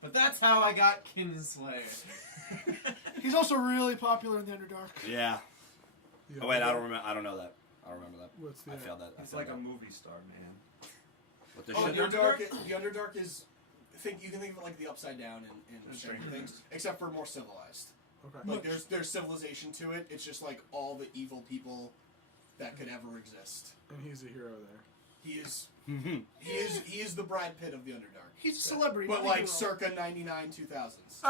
But that's how I got Kinslayer. He's also really popular in the Underdark. Yeah. Yeah. Oh wait, I don't remember. I don't know that. I don't remember that. What's the I failed that. I It's failed like a that. movie star, man. What the Oh, shit? the Underdark is. You can think of it like the Upside Down in Stranger Stranger Things, except for more civilized. Okay. Like there's civilization to it. It's just like all the evil people that could ever exist. And he's a hero there. He is the Brad Pitt of the Underdark. He's a celebrity. But not a like hero. circa 99 2000s.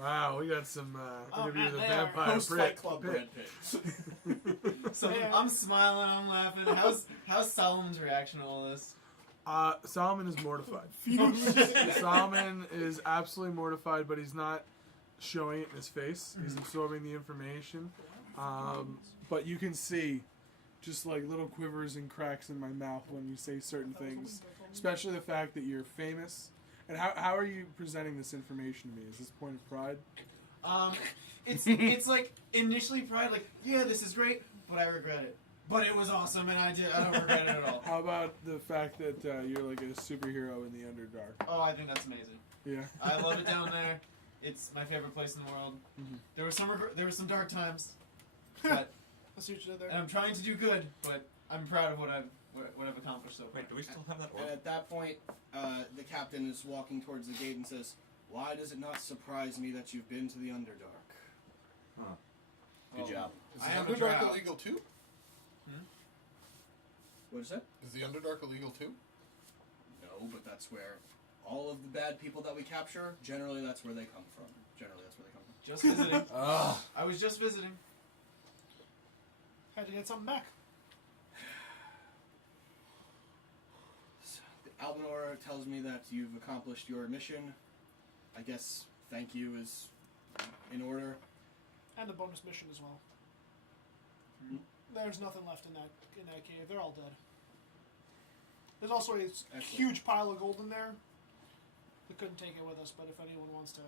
Wow, we got some interview with a they are vampire Post Brit. Fight Club Pitt. Brad Pitt. So Yeah. I'm smiling, I'm laughing. How's Solomon's reaction to all this? Solomon is mortified. Solomon is absolutely mortified, but he's not showing it in his face. He's absorbing the information. But you can see just like little quivers and cracks in my mouth when you say certain things, especially the fact that you're famous. And how are you presenting this information to me? Is this point of pride? It's like initially pride, like yeah, this is great, but I regret it. But it was awesome, and I don't regret it at all. How about the fact that you're like a superhero in the Underdark? Oh, I think that's amazing. Yeah. I love it down there. It's my favorite place in the world. Mhm. There were some dark times, but I see what you did there. and I'm trying to do good. But I'm proud of what I've accomplished so far. Wait, do we still have that And orb? at that point, the captain is walking towards the gate and says, "Why does it not surprise me that you've been to the Underdark?" Good job. Is I the have a Underdark drow. illegal too? What is that? Is the Underdark illegal too? No, but that's where all of the bad people that we capture, generally that's where they come from. Just visiting. Ah. I was just visiting. Had to get something back. Albanor tells me that you've accomplished your mission. I guess thank you is in order. And the bonus mission as well. Hmm? There's nothing left in that cave. They're all dead. There's also a Excellent. huge pile of gold in there. We couldn't take it with us, but if anyone wants to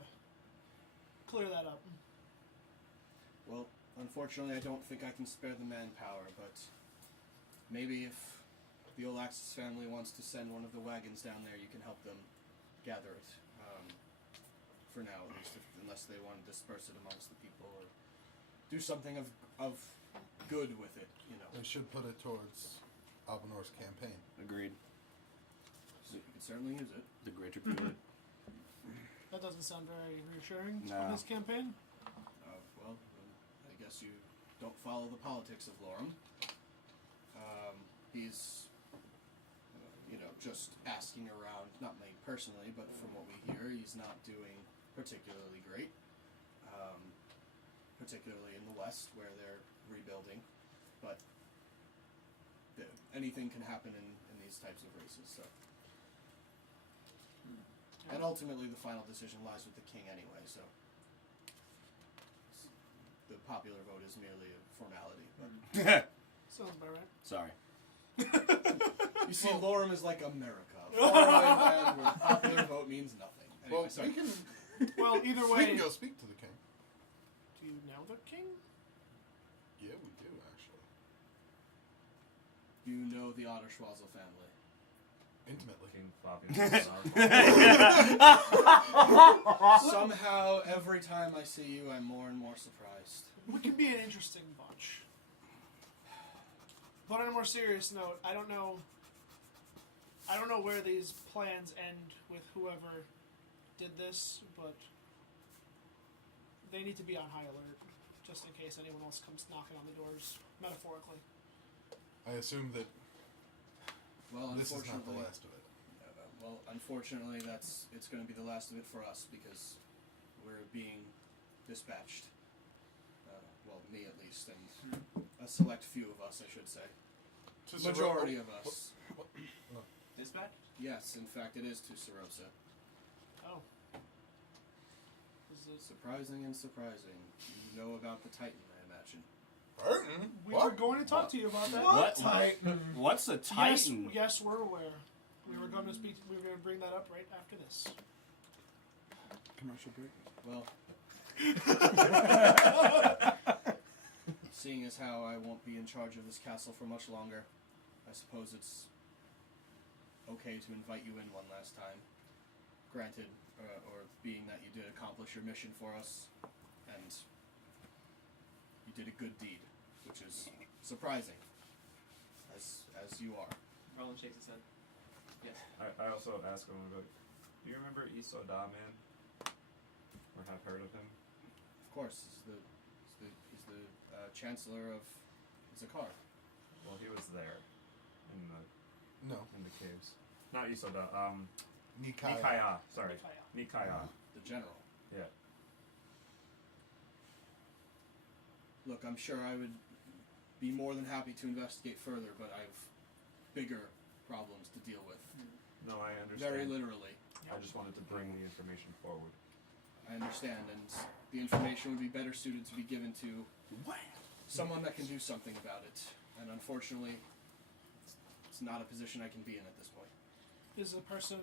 clear that up. Well, unfortunately, I don't think I can spare the manpower, but maybe if the Olaxis family wants to send one of the wagons down there, you can help them gather it. For now, at least, unless they want to disperse it amongst the people or do something of good with it, you know. We should put it towards Albanor's campaign. Agreed. So you can certainly use it. The greater good. That doesn't sound very reassuring No. on this campaign. Well, I guess you don't follow the politics of Lorem. He's, just asking around, not me personally, but from what we hear, he's not doing particularly great. Particularly in the West, where they're rebuilding. But anything can happen in these types of races, so. And ultimately, the final decision lies with the king anyway, so. The popular vote is merely a formality. But Sounds about right. Sorry. you see, Lorem is like America. A faraway land where the popular vote means nothing. Anyway, Well, sorry. we can Well, either we way, can go speak to the king. do you know the king? Yeah, we do actually. You know the Otterschwazel family. Intimately. King Fabian. Somehow, every time I see you, I'm more and more surprised. We could be an interesting bunch. But on a more serious note, I don't know where these plans end with whoever did this, but they need to be on high alert, just in case anyone else comes knocking on the doors, metaphorically. I assume that Well, this is not the unfortunately, last of it. unfortunately, it's going to be the last of it for us because we're being dispatched. Well, me at least, and a select few of us, I should say. Majority of us. Dispatch? Yes, in fact, it is to Serosa. Oh. Is it, Surprising and surprising. You know about the Titan, I imagine. Burton? we were going to talk to you about that. What? What's a Titan? Yes, we're aware. We were going to bring that up right after this. Commercial break. Well, seeing as how I won't be in charge of this castle for much longer, I suppose it's okay to invite you in one last time. Granted, or being that you did accomplish your mission for us, and you did a good deed, which is surprising, as you are. Roland shakes his head. Yes. I also asked him about, do you remember Isodaman? Or have heard of him? Of course, he's the Chancellor of Zakar. Well, he was there in No. the caves. Not Isoda. Nikai. Nikaya. Sorry, Nikaya. The general. Yeah. Look, I'm sure I would be more than happy to investigate further, but I've bigger problems to deal with. No, I understand. Very literally. I just wanted to bring the information forward. I understand, and the information would be better suited to be given to someone that can do something about it. And unfortunately, it's not a position I can be in at this point. Is the person...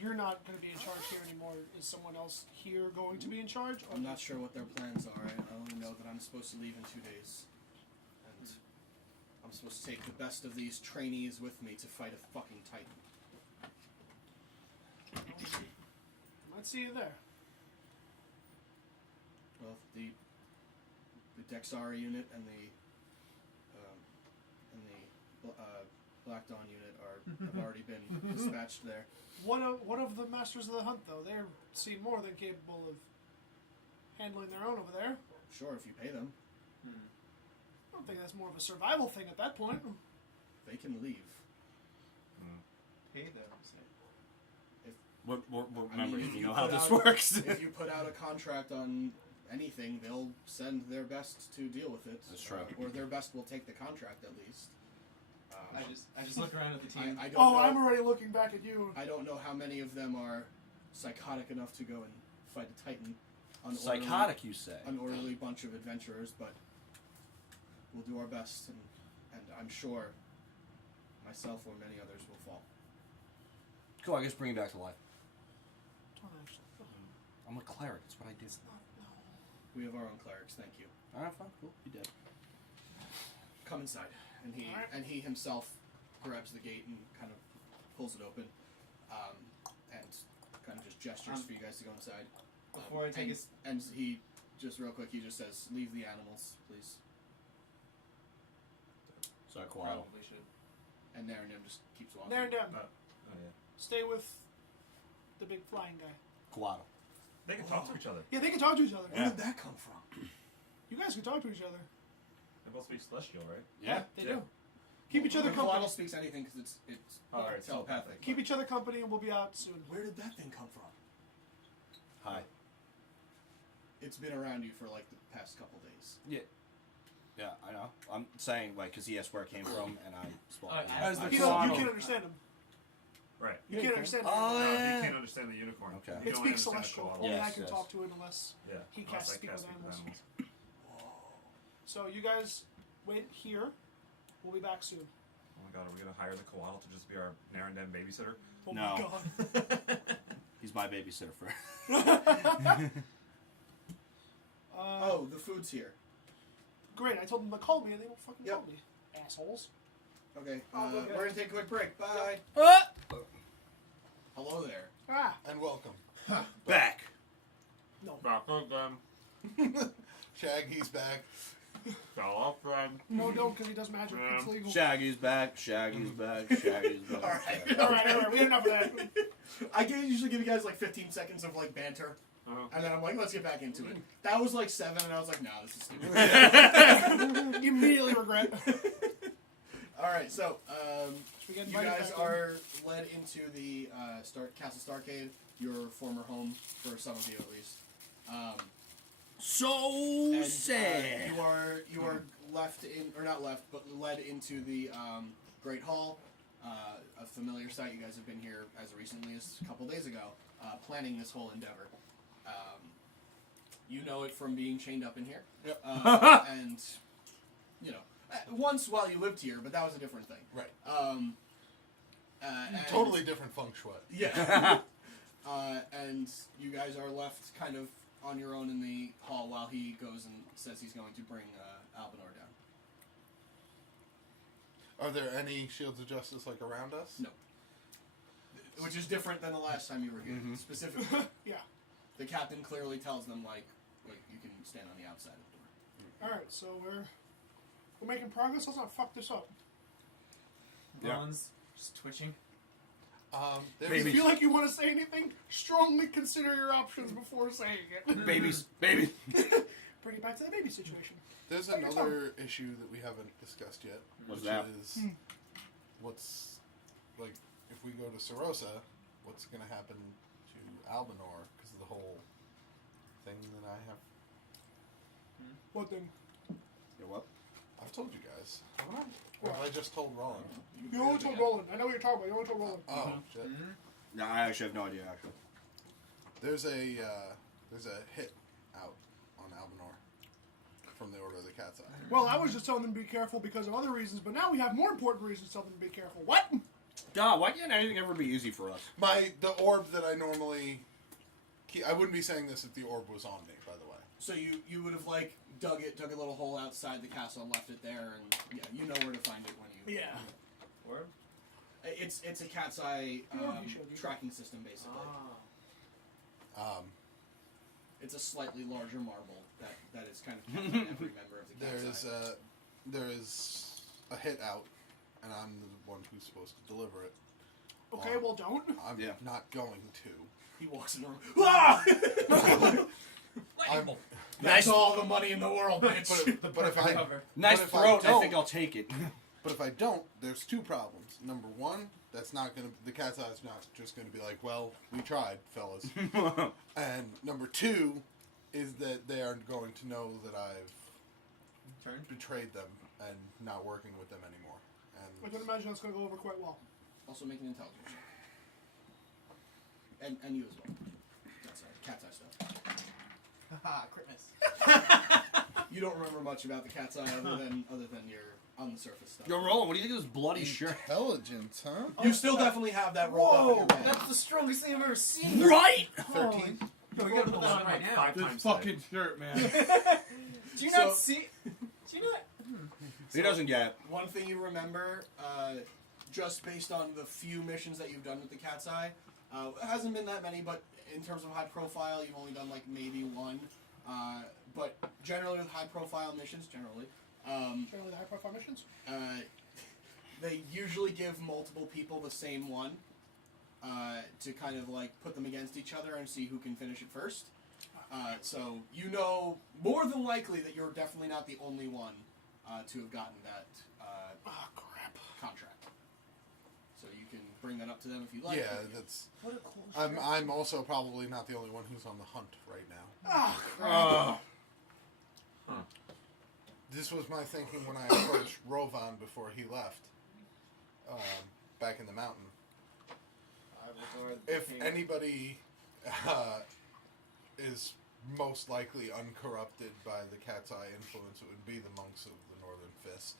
you're not going to be in charge here anymore. Is someone else here going to be in charge? I'm not sure what their plans are. I only know that I'm supposed to leave in 2 days. And I'm supposed to take the best of these trainees with me to fight a fucking Titan. Might see you there. Well, the Dexari unit and the Black Dawn unit have already been dispatched there. One of the masters of the hunt, though, they seem more than capable of handling their own over there. Sure, if you pay them, I don't think that's more of a survival thing at that point. they can leave. Pay them. Remember, if you you know how put this out- works. If you put out a contract on anything, they'll send their best to deal with it. That's true. Or their best will take the contract at least. I just looked around at the team. I don't Oh, know. I'm already looking back at you. I don't know how many of them are psychotic enough to go and fight a Titan. Psychotic, you say? Unorderly bunch of adventurers, but we'll do our best, and I'm sure myself or many others will fall. Cool, I guess bring it back to life. Don't actually. I'm a cleric, that's what I do. We have our own clerics, thank you. Alright, fine, cool, you did. Come inside, and Alright. he himself grabs the gate and kind of pulls it open, and kind of just gestures for you guys to go inside. Before I take his... And he just real quick, he just says, "Leave the animals, please." So Koala. Probably should. And Narendam just keeps walking. There and down. Oh yeah. Stay with the big flying guy. Koala. They can talk to each other. Yeah, they can talk to each other. Where did that come from? You guys can talk to each other. They both speak celestial, right? Yeah. They Yeah. do. Keep each other company. Koala speaks anything because it's Alright, telepathic. Keep each other company, and we'll be out soon. Where did that thing come from? Hi. It's been around you for like the past couple days. Yeah, I know. I'm saying, like, because he asked where it came from, and I'm spotting As the You Koala. can't understand him. Right. You can't understand him. Oh, No, yeah. you can't understand the unicorn. Okay. You It can only speaks understand the celestial. koala. Only I Yes, can yes. talk to it unless Yeah. he unless casts I speak with speak animals. Whoa. So you guys wait here. We'll be back soon. Oh my god, are we gonna hire the koala to just be our Narendam babysitter? Oh No. my god. He's my babysitter for. Oh, the food's here. Great. I told them to call me, and they won't fucking Yep. call me. Assholes. Okay, Oh, okay. we're gonna take a quick break. Bye. Hello there. Ah. And welcome. Back. No. Back again. Shaggy's back. Fell off friend. No, don't, because he does magic. It's legal. Shaggy's back. Shaggy's back. Shaggy's back. Alright. All right. We had enough of that. I usually give you guys like 15 seconds of like banter, and then I'm like, let's get back into it. That was like 7, and I was like, no, this is stupid. Immediately regret. Alright, so We get you invited guys back in. are led into the Castle Starcade, your former home, for some of you at least. So And, sad. you are left in, or not left, but led into the Great Hall, a familiar sight. You guys have been here as recently as a couple days ago, planning this whole endeavor. You know it from being chained up in here, Yep. and you know once while you lived here, but that was a different thing. Right. And- Totally different feng shui. Yeah. And you guys are left kind of on your own in the hall while he goes and says he's going to bring Albinor down. Are there any shields of justice like around us? No. Which is different than the last time you were here. Specifically, Yeah. the captain clearly tells them like you can stand on the outside of the door. All right. So we're making progress. Let's not fuck this up. Yeah. Bronze just twitching. There's If you feel like you want to say anything, strongly consider your options before saying it. Baby. Bring it back to the baby situation. There's Take your another issue that we haven't discussed yet. What's which that? is what's like if we go to Sorosa, what's going to happen to Albinor because of the whole thing that I have. What then? You what? I've told you guys. Or have I just told Roland? You only told Roland. I know what you're talking about. You only told Roland. Oh shit! No, I actually have no idea. Actually. There's a hit out on Albinor from the Order of the Cat's Eye. Well, I was just telling them to be careful because of other reasons, but now we have more important reasons to tell them to be careful. What? God, why can't anything ever be easy for us? The orb that I normally keep, I wouldn't be saying this if the orb was on me, by the way. So you would have like dug a little hole outside the castle and left it there, and yeah, you know where to find it when you. Yeah. Or? It's a cat's eye Yeah, you showed me. tracking system basically. It's a slightly larger marble that is kind of kept on every member of the cat's eye. There is a hit out, and I'm the one who's supposed to deliver it. Okay, well, don't. I'm Yeah. not going to. He walks in the room. Ah! That's Nice. all the money in the world, bitch. But if I Cover. Nice But if I throat. I don't- think I'll take it. But if I don't, there's two problems. Number one, that's not gonna. The cat's eye's not just gonna be like, well, we tried, fellas. And number two is that they are going to know that I've Turn. betrayed them and not working with them anymore. I can And imagine that's going to go over quite well. Also make an intelligence check. And you as well. That's cat's eye stuff. Haha, crit miss. You don't remember much about the cat's eye other than your on the surface stuff. Yo, Roland, what do you think of this bloody shirt? intelligence, huh? You still definitely have that rolled up in Whoa, your bag. that's the strongest thing I've ever seen. Right? 13. Yo, we gotta put that on right now. 5 This times fucking shirt, man. Do you not So- see? Do you not? He doesn't get it. One thing you remember, just based on the few missions that you've done with the cat's eye, it hasn't been that many, but in terms of high profile, you've only done like maybe one. But generally with high profile missions, Generally, the high-profile missions. they usually give multiple people the same one to kind of like put them against each other and see who can finish it first. So you know more than likely that you're definitely not the only one to have gotten that contract. So you can bring that up to them if you like. Yeah, that's. What a cool I'm also probably not the only one who's on the hunt right now. Uh, This was my thinking when I approached Rovan before he left, back in the mountain. If anybody is most likely uncorrupted by the cat's eye influence, it would be the monks of the Northern Fist.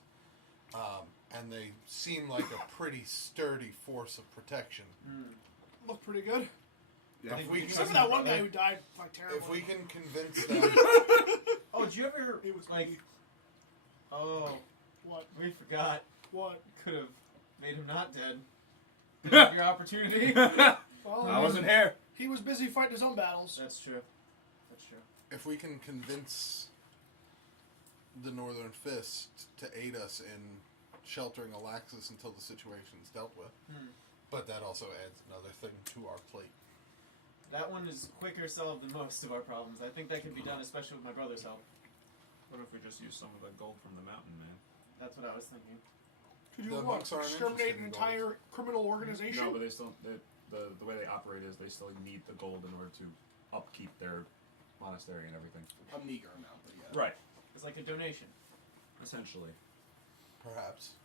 And they seem like a pretty sturdy force of protection. Looked pretty good. If we Except for can, that one guy who died like terribly. if we can convince them, Oh, did you ever It was like? Oh, What? we forgot. What? Could have made him not dead. Didn't have your opportunity. Well, I wasn't here. he was busy fighting his own battles. That's true. That's true. if we can convince the Northern Fist to aid us in sheltering Alaxis until the situation's dealt with. But that also adds another thing to our plate. That one is quicker solved than most of our problems. I think that can be done, especially with my brother's help. What if we just use some of the gold from the mountain, man? That's what I was thinking. Could you The what? monks aren't Exterminate interested an in entire criminal organization? No, but they still the way they operate is they still need the gold in order to upkeep their monastery and everything. A meager amount, but yeah. Right. It's like a donation. Essentially. Perhaps.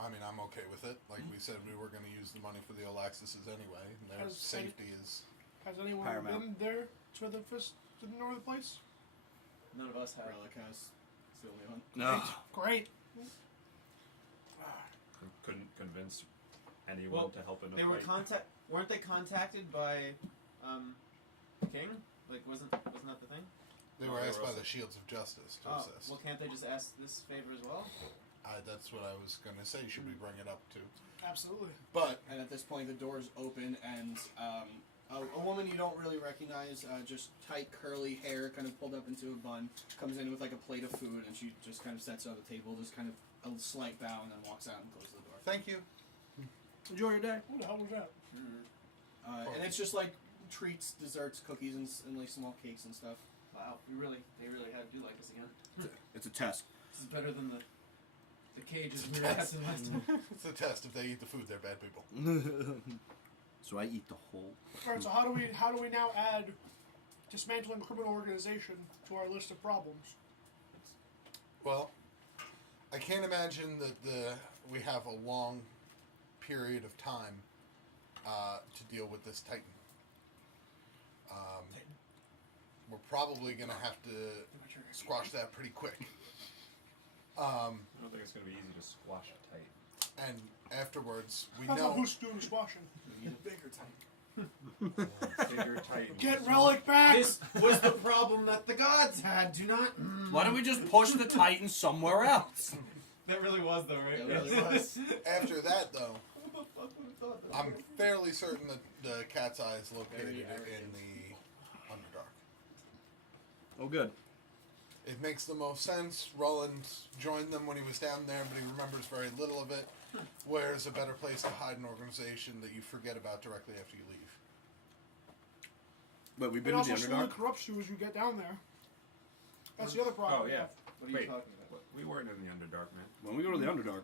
I mean, I'm okay with it. Like we said, we were going to use the money for the Alaxises anyway. And their Has safety is... Has anyone Paramount. been there to the fist to the northern place? None of us have. Rellik has. It's the only one. No. Great. Couldn't convince anyone Well, to help in a They were fight. weren't they contacted by the king? Like wasn't that the thing? They No, were they asked were by also- the Shields of Justice to Oh, assist. well, can't they just ask this favor as well? That's what I was going to say. Should we bring it up too? Absolutely. But And at this point, the doors open, and a woman you don't really recognize, just tight, curly hair, kind of pulled up into a bun, comes in with like a plate of food, and she just kind of sets it on the table, just kind of a slight bow, and then walks out and closes the door. thank you. Enjoy your day. Who the hell was that? And it's just like treats, desserts, cookies, and like small cakes and stuff. Wow, they really do like us again. It's a test. This is better than the cages we were at last time. It's a test. If they eat the food, they're bad people. So I eat the whole. All right. So how do we now add dismantling criminal organization to our list of problems? Well, I can't imagine that we have a long period of time to deal with this Titan. We're probably going to have to squash that pretty quick. I don't think it's going to be easy to squash a tight. And afterwards, we I don't know know... who's doing the squashing. We need a bigger Titan. Bigger tight. Get Rellik back. This was the problem that the gods had. Do not. Why don't we just push the Titan somewhere else? That really was though, right? It really was. After that, though, I'm fairly certain that the cat's eye is located Very in arrogant. the Underdark. Oh, good. It makes the most sense. Ruland joined them when he was down there, but he remembers very little of it. Where's a better place to hide an organization that you forget about directly after you leave? But we've It been to also the slowly Underdark. corrupts you as you get down there. That's the other problem. Oh yeah. What are you Wait, talking about? we weren't in the Underdark, man. When we go to the Underdark,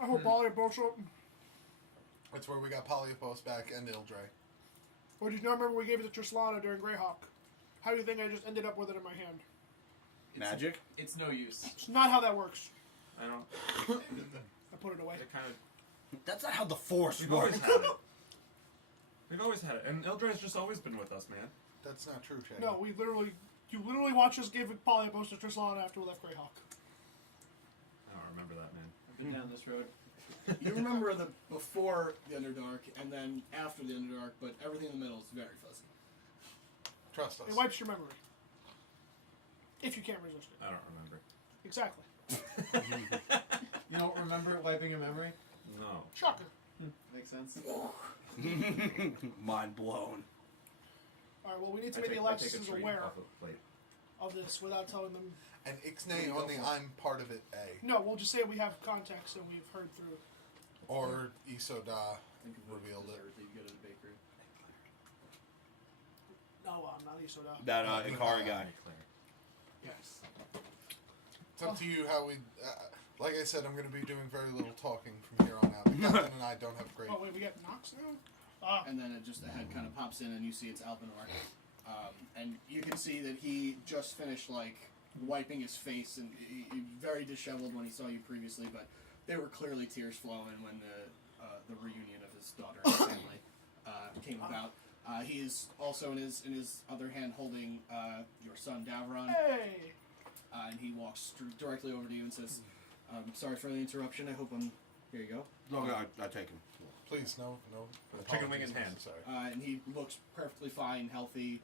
I hope all your boats up. That's where we got Polypos back and Ildre. Or did you not remember we gave it to Trislana during Greyhawk? How do you think I just ended up with it in my hand? magic. It's no use. It's not how that works. I don't. I put it away. It kind of. That's not how the Force We've always works. had it. We've always had it, and Ildre's just always been with us, man. That's not true, Shaggy. No, you literally watched us give Polypos to Trislana after we left Greyhawk. I don't remember that, man. I've been down this road. You remember the before the Underdark and then after the Underdark, but everything in the middle is very fuzzy. Trust us. It wipes your memory. If you can't resist it. I don't remember. Exactly. You don't remember wiping a memory? No. Shocker. Makes sense. Mind blown. Alright, well, we need to I make the take a Alexis tree aware off of the plate. of this without telling them. And Ixnay on the I'm part of it A. No, we'll just say we have context and we've heard through. Or Isoda Think of revealed it. that you get at a bakery. No, I'm not Isoda. That Ikari guy. Yes. It's up to you how we. Like I said, I'm going to be doing very little talking from here on out. The captain and I don't have great. Oh, wait, we get Nox now? Ah. And then it just the head kind of pops in, and you see it's Albanor, and you can see that he just finished like wiping his face, and he very disheveled when he saw you previously, but there were clearly tears flowing when the reunion of his daughter and family came about. He is also in his other hand holding your son Davron, Hey! and he walks directly over to you and says, "Sorry for the interruption. I hope I'm here. You go." No, I take him. Please, no. Chicken wing in apologies hand. necessary. And he looks perfectly fine, healthy,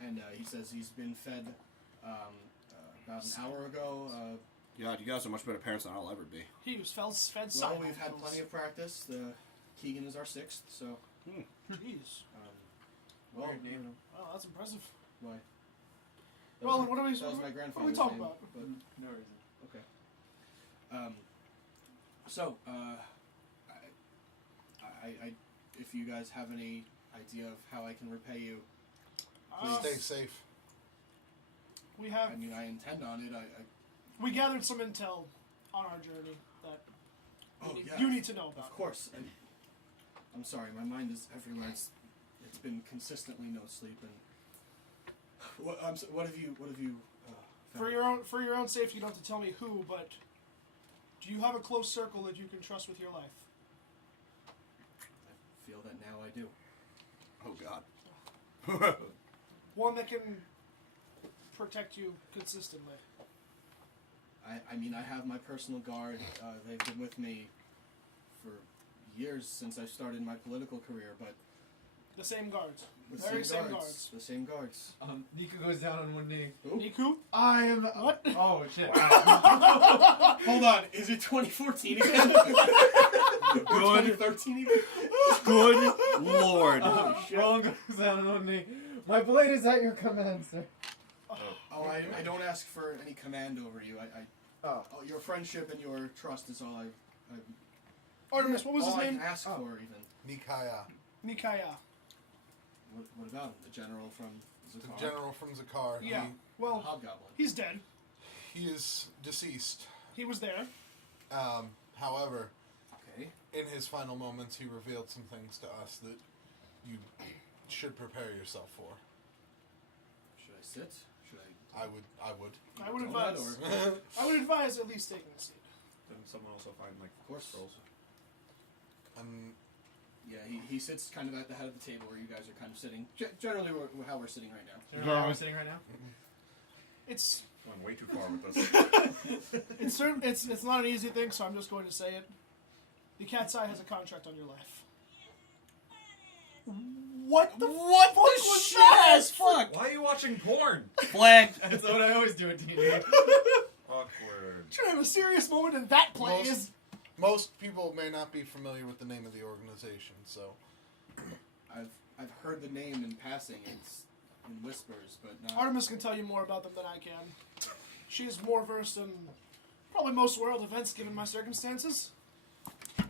and he says he's been fed about an hour ago. God, you guys are much better parents than I'll ever be. He was fed Well, side we've had plenty of practice. Keegan is our sixth, so Jeez. well, Weird name. Oh, that's impressive. why? Well, what are we, that was my what are we grandfather's talking name, about? But, No reason. okay. So, I, if you guys have any idea of how I can repay you, Stay safe. We have I mean, I intend on it. we gathered some intel on our journey that Oh, you, yeah. you need to know about. Of course. I'm sorry, my mind is everywhere. It's been consistently no sleep, and what have you found? For your own safety, you don't have to tell me who, but do you have a close circle that you can trust with your life? I feel that now I do. Oh God. One that can protect you consistently. I mean, I have my personal guard. They've been with me for years since I started my political career, but The same guards. the Very same same guards. guards. The same guards. Nika goes down on one knee. Niku? I am. What? Oh shit. Hold on, is it 2014 again? Or 2013 even? Good Lord. Wrong goes down on one knee. My blade is at your command, sir. Oh, I don't ask for any command over you. Oh, your friendship and your trust is all I Artemis, what was his all I name? can ask for, even. Nikaya, Nikaya. What about him? The general from the Zakar? general from Zakar. Yeah. Well, Hobgoblin. he's dead. He is deceased. He was there. However, Okay. in his final moments, he revealed some things to us that you should prepare yourself for. Should I sit? Should I? I would. I would Don't that, advise. or- I would advise at least taking a seat. Didn't someone also find like course. scrolls? Yeah, he sits kind of at the head of the table where you guys are kind of sitting. Generally, how we're sitting right now. Do you know where we're sitting right now? It's Going way too far with this. it's not an easy thing, so I'm just going to say it. The Cat's Eye has a contract on your life. What the fuck was that? As fuck. Why are you watching porn? Flagged. That's what I always do at D&D. Awkward. Should have a serious moment in that place. Most people may not be familiar with the name of the organization, so I've heard the name in passing. It's in whispers, but not. Artemis can tell you more about them than I can. She is more versed in probably most world events given my circumstances.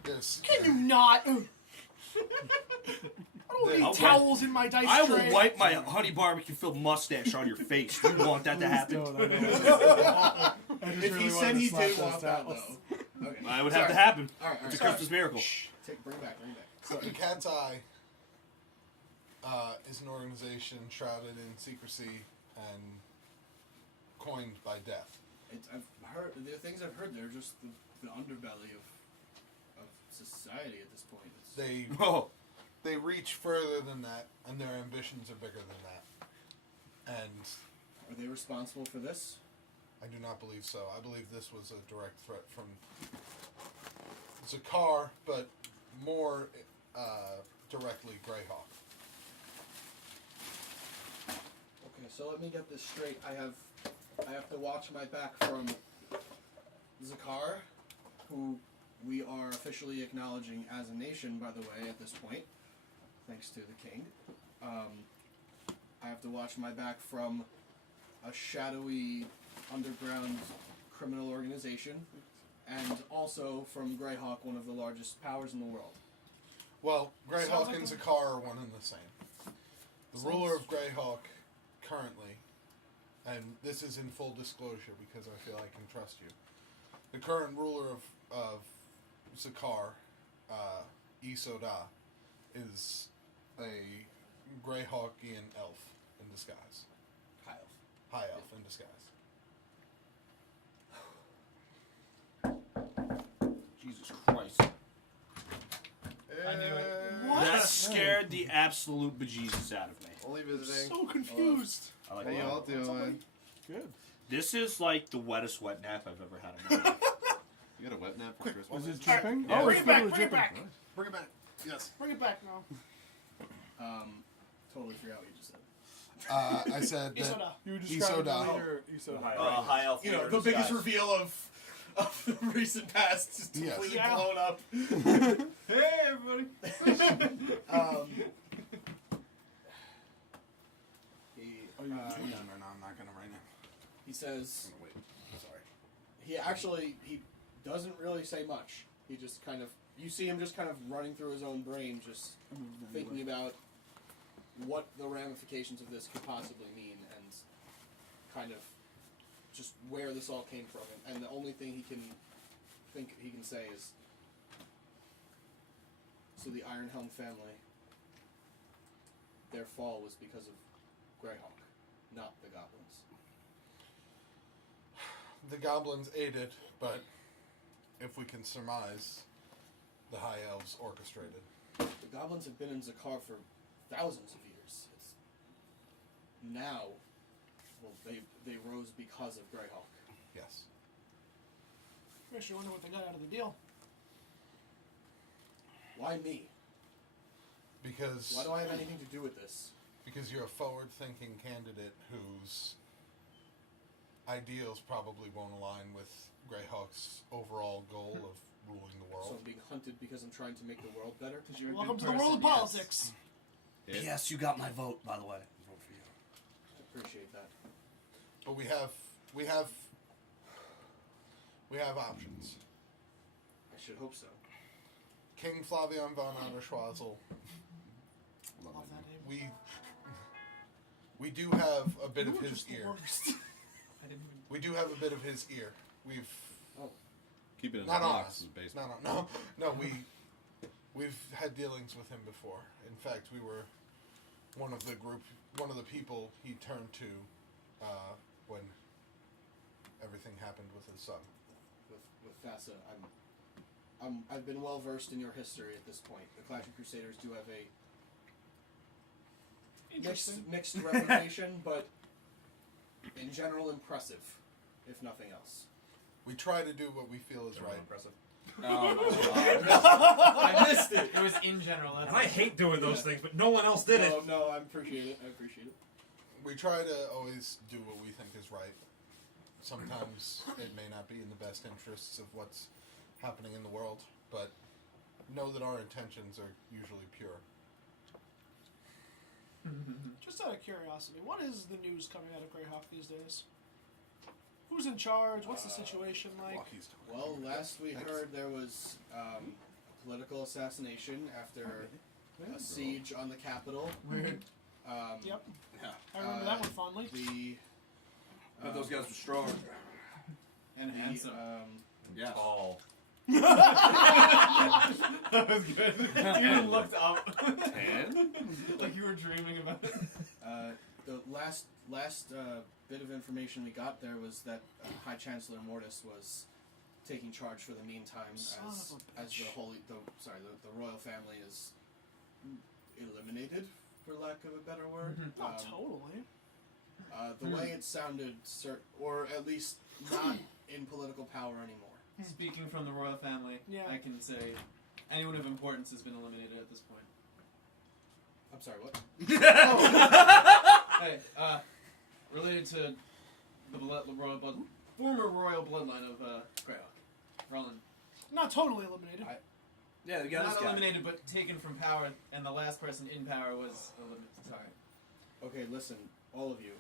yes. Can you not? I don't need I'll towels in my dice I tray. will wipe my honey barbecue filled mustache on your face. You want that to happen? Don't, I know. I just If really he said wanted to he slap did those want that, towels. though. Okay. I would Sorry. have to happen. All right, all It's a right. Christmas miracle. Bring it back. So the Cat's Eye is an organization shrouded in secrecy and coined by death. I've heard the things I've heard. They're just the underbelly of society at this point. It's, Oh, They reach further than that, and their ambitions are bigger than that. And are they responsible for this? I do not believe so. I believe this was a direct threat from Zakar, but more directly Greyhawk. Okay, so let me get this straight. I have to watch my back from Zakar, who we are officially acknowledging as a nation, by the way, at this point, thanks to the king. I have to watch my back from a shadowy underground criminal organization, and also from Greyhawk, one of the largest powers in the world. Well, Greyhawk Sounds like and a- Zakar are one and the same. The ruler of Greyhawk currently, and this is in full disclosure because I feel I can trust you, the current ruler of Zakar, Isoda, is a Greyhawkian elf in disguise. High elf. High elf in disguise. Jesus Christ. I knew it. What? That scared the absolute bejesus out of me. Only visiting. So confused. I like How you that. all doing? Good. This is like the wettest wet nap I've ever had in my life. You got a wet nap for Christmas? Is it dripping? Yeah. Oh, Bring it's it back, literally bring it dripping. back. Bring it back. Yes. Bring it back now. Totally forgot what you just said. I said that Isoda. You were describing the Isoda. leader, Isoda. High elf. You know, leader the in biggest disguise. reveal of the recent past, just Yes. completely Yeah. blown up. Hey, everybody. No, I'm not gonna right now. He says I'm gonna wait. Sorry. he doesn't really say much. He just kind of, you see him just kind of running through his own brain, just thinking about what the ramifications of this could possibly mean, and kind of just where this all came from. And the only thing he can say is, so the Ironhelm family, their fall was because of Greyhawk, not the goblins. The goblins aided, but if we can surmise, the high elves orchestrated. The goblins have been in Zakar for thousands of years. It's now, well, they rose because of Greyhawk. Yes. Makes you wonder what they got out of the deal. Why me? Because Why do I have anything to do with this? because you're a forward-thinking candidate whose ideals probably won't align with Greyhawk's overall goal of ruling the So world. I'm being hunted because I'm trying to make the world better? Because you're a Welcome good to the world of person, politics. Yeah. Yes, you got my vote, by the way. Vote for you. I appreciate that. But we have options. I should hope so. King Flavian von Anderschwazel. Love that name. We do have a bit You of were his just the ear. worst. I didn't even... We do have a bit of his ear. We've Keep it in not the on box. us. in the basement. No. We've had dealings with him before. In fact, we were one of the people he turned to when everything happened with his son. With Thassa, I've been well versed in your history at this point. The Clashing Crusaders do have a Interesting. mixed reputation, but in general impressive, if nothing else. We try to do what we feel is They're right. impressive. I missed it. It was in general. That's And I hate doing those things, but no one else did it. No, I appreciate it. We try to always do what we think is right. Sometimes it may not be in the best interests of what's happening in the world, but know that our intentions are usually pure. Just out of curiosity, what is the news coming out of Greyhawk these days? Who's in charge? What's the situation like? Walkie's talking. Well, last we heard there was a political assassination after a siege on the capital. Weird. Yep. Yeah. I remember that one fondly. The But those guys were strong. And handsome. Yeah. Tall. That was good. You even looked up. 10? Like you were dreaming about it. the last bit of information we got there was that High Chancellor Mortis was taking charge for the meantime, Son as of a bitch. the royal family is eliminated, for lack of a better word. Not totally. The way it sounded, or at least not in political power anymore. Speaking from the royal family, Yeah. I can say anyone of importance has been eliminated at this point. I'm sorry, what? Hey, related to the former royal bloodline of Greyhawk, Ruland. Not totally eliminated. Yeah, they got Not this guy. eliminated, but taken from power, and the last person in power was eliminated. Sorry. Okay, listen, all of you.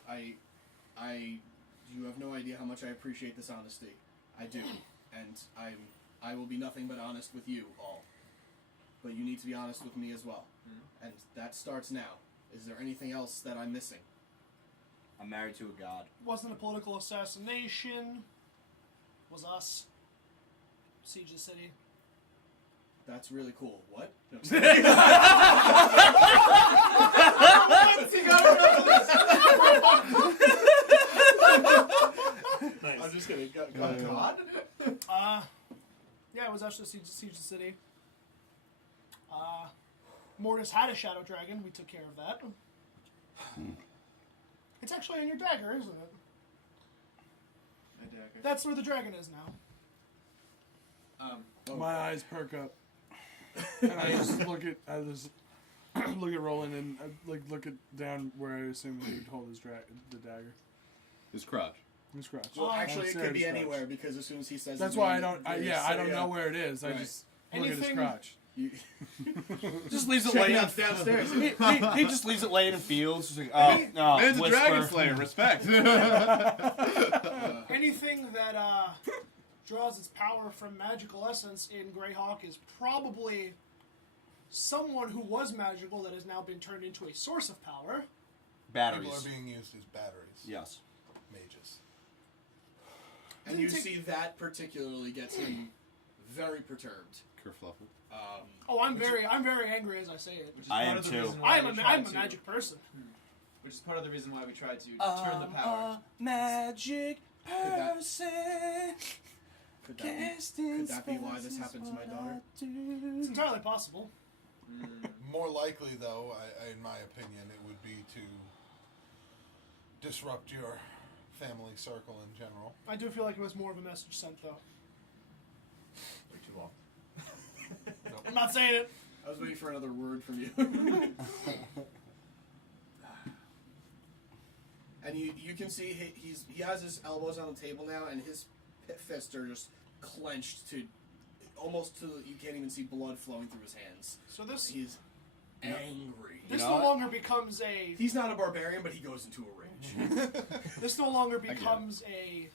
You have no idea how much I appreciate this honesty. I do, and I will be nothing but honest with you all. But you need to be honest with me as well, and that starts now. Is there anything else that I'm missing? I'm married to a god. Wasn't a political assassination. Was us. Siege the city. That's really cool. What? No. I'm just kidding. God? Yeah, it was actually Siege the city. Mortis had a shadow dragon. We took care of that. It's actually on your dagger, isn't it? My dagger. That's where the dragon is now. My eyes perk up, and I just look at Roland and look at down where I assume he would hold the dagger. His crotch. His crotch. Well, actually, it Stare could at be his crotch. anywhere because as soon as he says, That's his why I name, don't. I so, don't know where it is. I Right. just look at his Anything- crotch. You, Just leaves it Check laying out downstairs. he just leaves it laying in fields. Just like, oh, no, Man's a whisper. dragon slayer. Respect. Anything that draws its power from magical essence in Greyhawk is probably someone who was magical that has now been turned into a source of power. People Batteries. are being used as batteries. Yes. Mages. and you see that particularly gets him very perturbed. Kerfluffle. Oh, I'm very angry as I say it. Which is I part am of the too. reason why I'm we a tried to- magic person. Which is part of the reason why we tried to turn the power. Magic that- person. Could that be why this happened to my daughter? It's entirely possible. More likely, though, in my opinion, it would be to disrupt your family circle in general. I do feel like it was more of a message sent, though. Way too long. I'm not saying it. I was waiting for another word from you. And you can see he has his elbows on the table now, and his fists are just clenched to almost to you can't even see blood flowing through his hands. So this He's angry. this You no know longer becomes a He's not a barbarian, but he goes into a rage. this no longer get it. becomes a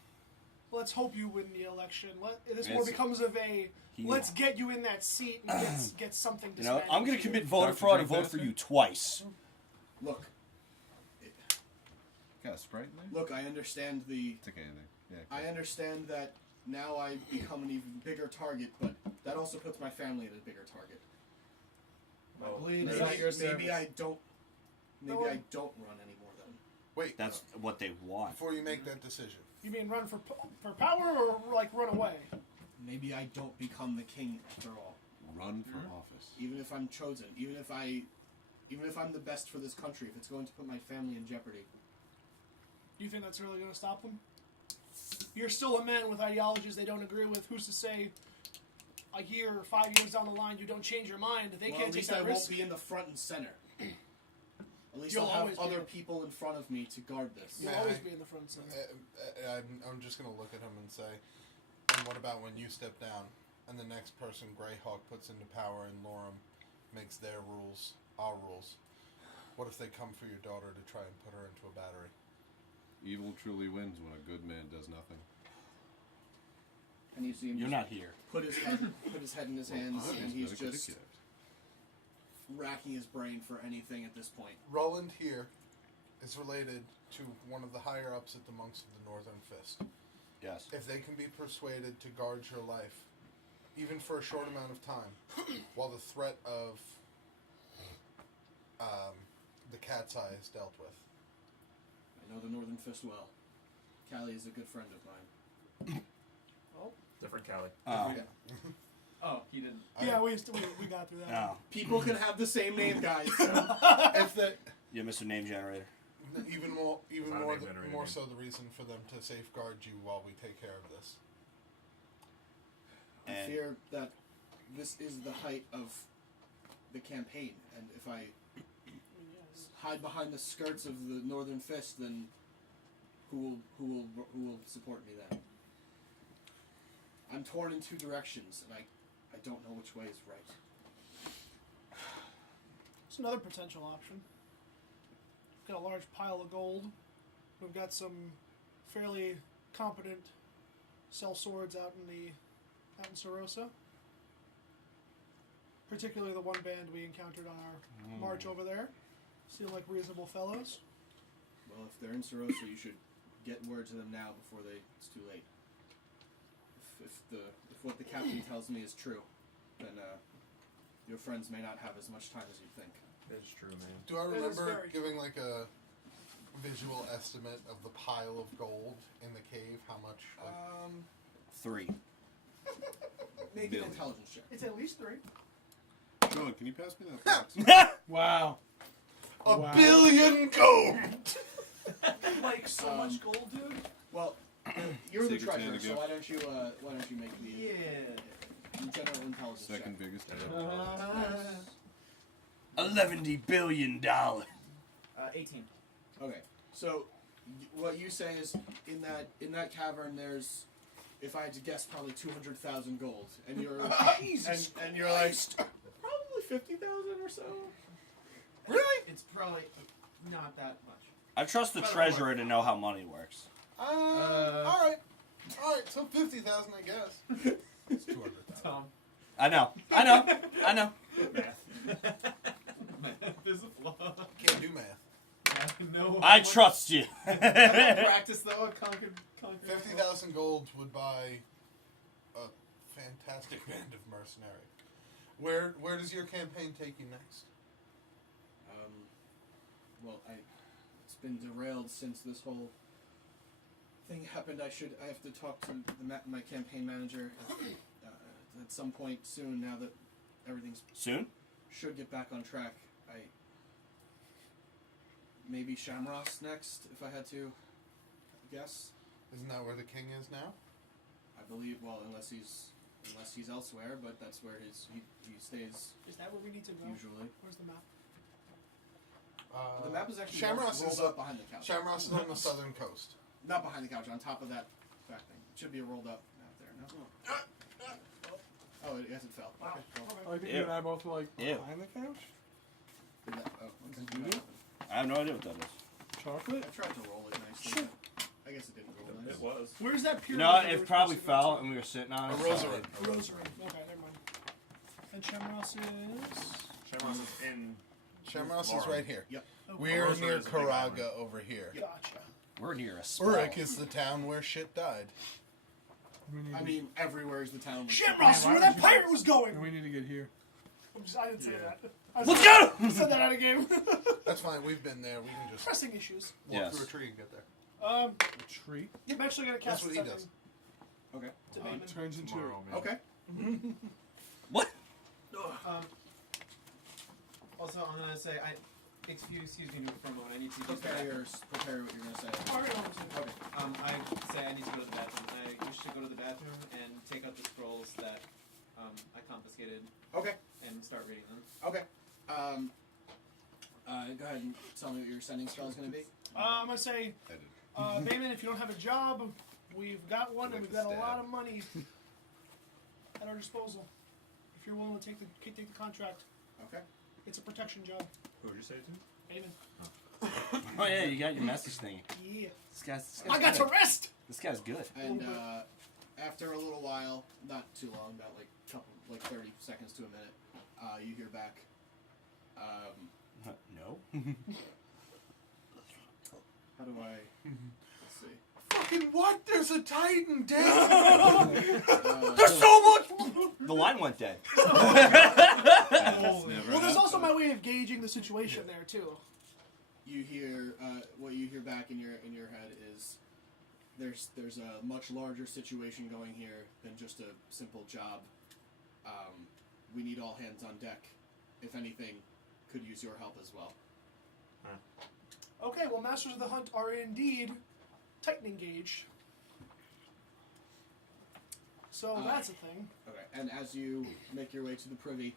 let's hope you win the election. This more It's- becomes of a let's get you in that seat and get something. You know, dismantled I'm going to here. commit voter Dr. fraud and Drink vote for that? you twice. Look, Got a Sprite in there? look. I understand the. Take anything. Yeah. I understand that now I become an even bigger target, but that also puts my family at a bigger target. Well, Bleed Maybe, is at your maybe service. I don't. Maybe No. I don't run anymore then. Wait, That's what they want. before you make that decision, You mean run for power or like run away? Maybe I don't become the king after all. Run for office. Even if I'm chosen, even if I'm the best for this country, if it's going to put my family in jeopardy. Do you think that's really going to stop them? You're still a man with ideologies they don't agree with. Who's to say a year or 5 years down the line you don't change your mind? They Well, can't at take least that I risk. won't be in the front and center. At least You'll I'll have always be other in- people in front of me to guard this. You'll May always I- be in the front center. I'm just going to look at him and say, and what about when you step down and the next person Greyhawk puts into power and Lorem makes their rules our rules? What if they come for your daughter to try and put her into a battery? Evil truly wins when a good man does nothing. And you see him You're just not here. put his head in his hands, and he's just racking his brain for anything at this point. Ruland here is related to one of the higher ups at the Monks of the Northern Fist. Yes. If they can be persuaded to guard your life, even for a short amount of time, while the threat of the cat's eye is dealt with. I know the Northern Fist well. Callie is a good friend of mine. Different Cali. Oh. Yeah. Oh, he didn't. Yeah, we got through that. No. People can have the same name, guys. If that, You're Mr. Name Generator. even more, It's not a name generator more name. so the reason for them to safeguard you while we take care of this. I And fear that this is the height of the campaign, and if I hide behind the skirts of the Northern Fist, then who will support me then? I'm torn in two directions, and I don't know which way is right. It's another potential option. We've got a large pile of gold. We've got some fairly competent sell swords out in Sarosa. Particularly the one band we encountered on our march over there. Seem like reasonable fellows. Well, if they're in Sarosa, you should get word to them now before it's too late. If what the captain tells me is true, then your friends may not have as much time as you think. That's true, man. Do I That is remember very giving like a visual estimate of the pile of gold in the cave? How much? Like, 3. Make an Billion. intelligence check. It's at least 3. John, can you pass me that box? Wow. a Wow. billion gold. Like so Um, much gold, dude. Well, you're the Secret's treasurer, hand to so give. why don't you make the general intelligence Second check? biggest. 11 billion dollars. 18. Okay, so what you say is in that cavern there's, if I had to guess, probably 200,000 gold, and you're and you're like probably 50,000 or so. Really? It's probably not that much. I trust the Better treasurer to know how money works. All right. So 50,000, I guess. It's 200,000. Tom. I know. Math. Math is a flaw. Can't do math. No. I trust you. Practice though. Conquered. 50,000 gold would buy a fantastic band of mercenary. Where does your campaign take you next? Well, it's been derailed since this whole thing happened. I have to talk to my campaign manager at some point soon. Now that everything's Soon? should get back on track. Maybe Shamross next, if I had to guess. Isn't that where the king is now? I believe. Well, unless he's elsewhere, but that's where he stays Is that where we need to go? usually. Where's the map? The map is actually Shamross rolled is up behind the couch. Shamross is on the southern coast. Not behind the couch, on top of that back thing. It should be rolled up out there, no? Oh, I guess it fell. Wow. Okay, well, I think Ew. you and I both were like Ew. behind the couch. did that- oh, okay. Did you do it? I have no idea what that is. Chocolate? I tried to roll it nicely. I guess it didn't roll nice. It was. Where's that You pyramid? know what? that It we're probably supposed to go fell to? and we were sitting on it. A rosary. A rosary. Okay, never mind. And Shamross is. Shamross is in. Shamross is Laurel. right here. Yep. Oh, We're Rosary near is a big island. Karaga over here. Gotcha. We're near a spell. Uruk is the town where shit died. We need I to- mean, everywhere is the town. Shamross is why where would that you pirate guys- was going! we need to get here. I didn't say Yeah. that. I Let's said- go! I said that out of game. That's fine. We've been there. We can just Pressing issues. walk Yes. through a tree and get there. A tree I'm actually gonna That's cast what he something does. Okay. to Damon. turns into Tomorrow, man. Okay. What? Also, I'm gonna say, excuse me for a moment. I need to use Prepare that. prepare what you're gonna say. Alright, I'll do it. Okay. I say I need to go to the bathroom. I wish to go to the bathroom and take out the scrolls that I confiscated Okay. and start reading them. Okay. Go ahead and tell me what your sending spell is gonna be. I'm gonna say, Edit. Damon, if you don't have a job, we've got one and Like we've the got a stab. lot of money at our disposal. If you're willing to take the contract, Okay. it's a protection job. Who would you say to? Damon. Oh yeah, you got your message thing. Yeah. This guy's I got good. to rest! This guy's good. And after a little while, not too long, about like 30 seconds to a minute, you hear back. No. How do I? Let's see. Fucking what? There's a Titan, Dave! There's so much. The line went dead. Well, there's also my way of gauging the situation there too. You hear what you hear back in your head is there's a much larger situation going here than just a simple job. We need all hands on deck. If anything, could use your help as well. Okay, well, Masters of the Hunt are indeed tightening gauge. So that's a thing. Okay, and as you make your way to the privy,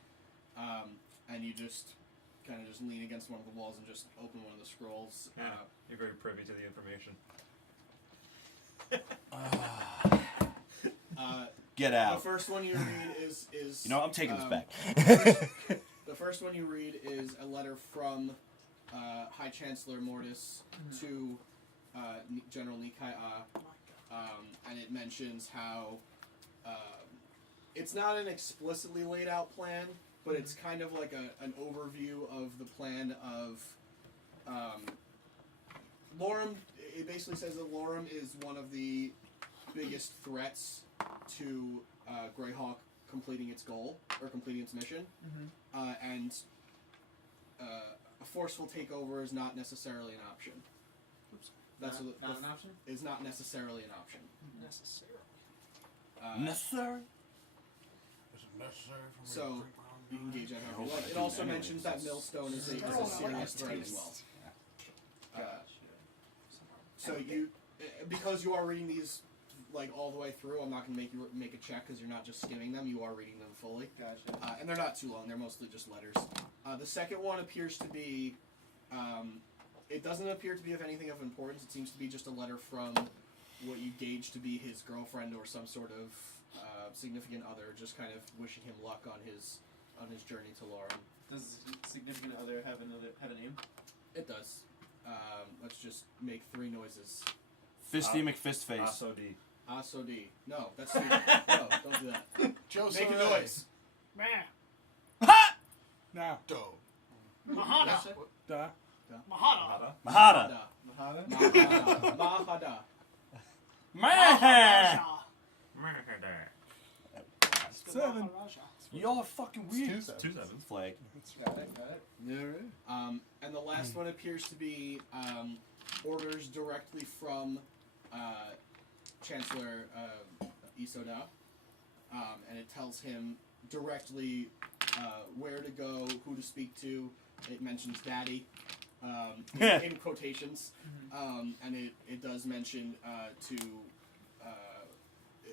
and you just kind of just lean against one of the walls and just open one of the scrolls. Yeah, you're very privy to the information. Get The out. first one you read is You know, I'm taking this back. The first one you read is a letter from High Chancellor Mortis to General Nikai, and it mentions how it's not an explicitly laid out plan, but it's kind of like an overview of the plan of Lorem. It basically says that Lorem is one of the biggest threats to Greyhawk completing its goal or completing its mission, and a forceful takeover is not necessarily an option. That's not an option? Is not necessarily an option. Necessarily. Necessary. Is it necessary for me So, to drink my own you can wine? gauge that how you like. It also mentions that Millstone is a serious threat as well. So you, because you are reading these like all the way through, I'm not going to make you make a check because you're not just skimming them. You are reading them fully. Gotcha. And they're not too long. They're mostly just letters. The second one appears to be, it doesn't appear to be of anything of importance. It seems to be just a letter from what you gauge to be his girlfriend or some sort of significant other, just kind of wishing him luck on his journey to Lorem. Does significant other have a name? It does. Let's just make 3 noises. Fisty McFistface. Asodi. Asodi. No, that's stupid. No, don't do that. Joseph. Make a noise. Man. Now. Dope. Mahada. Da. Mahada. Mahada. Mahada? Mahada. Mahada. Man. Maharaja. 7. Maharaja. Y'all are fucking weird. It's 2 sevens. Flag. Got it. And the last one appears to be orders directly from Chancellor Isoda, and it tells him directly where to go, who to speak to. It mentions Daddy in quotations, and it does mention to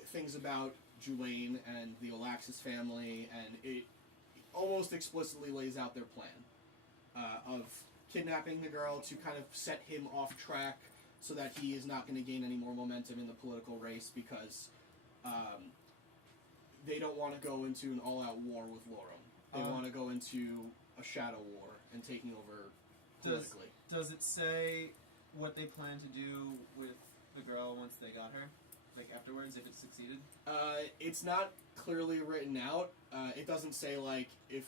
things about Julaine and the Olaxis family, and it almost explicitly lays out their plan of kidnapping the girl to kind of set him off track so that he is not going to gain any more momentum in the political race because they don't want to go into an all-out war with Lorem. They want to go into a shadow war and taking over politically. Does it say what they plan to do with the girl once they got her? Like afterwards, if it succeeded? It's not clearly written out. It doesn't say like if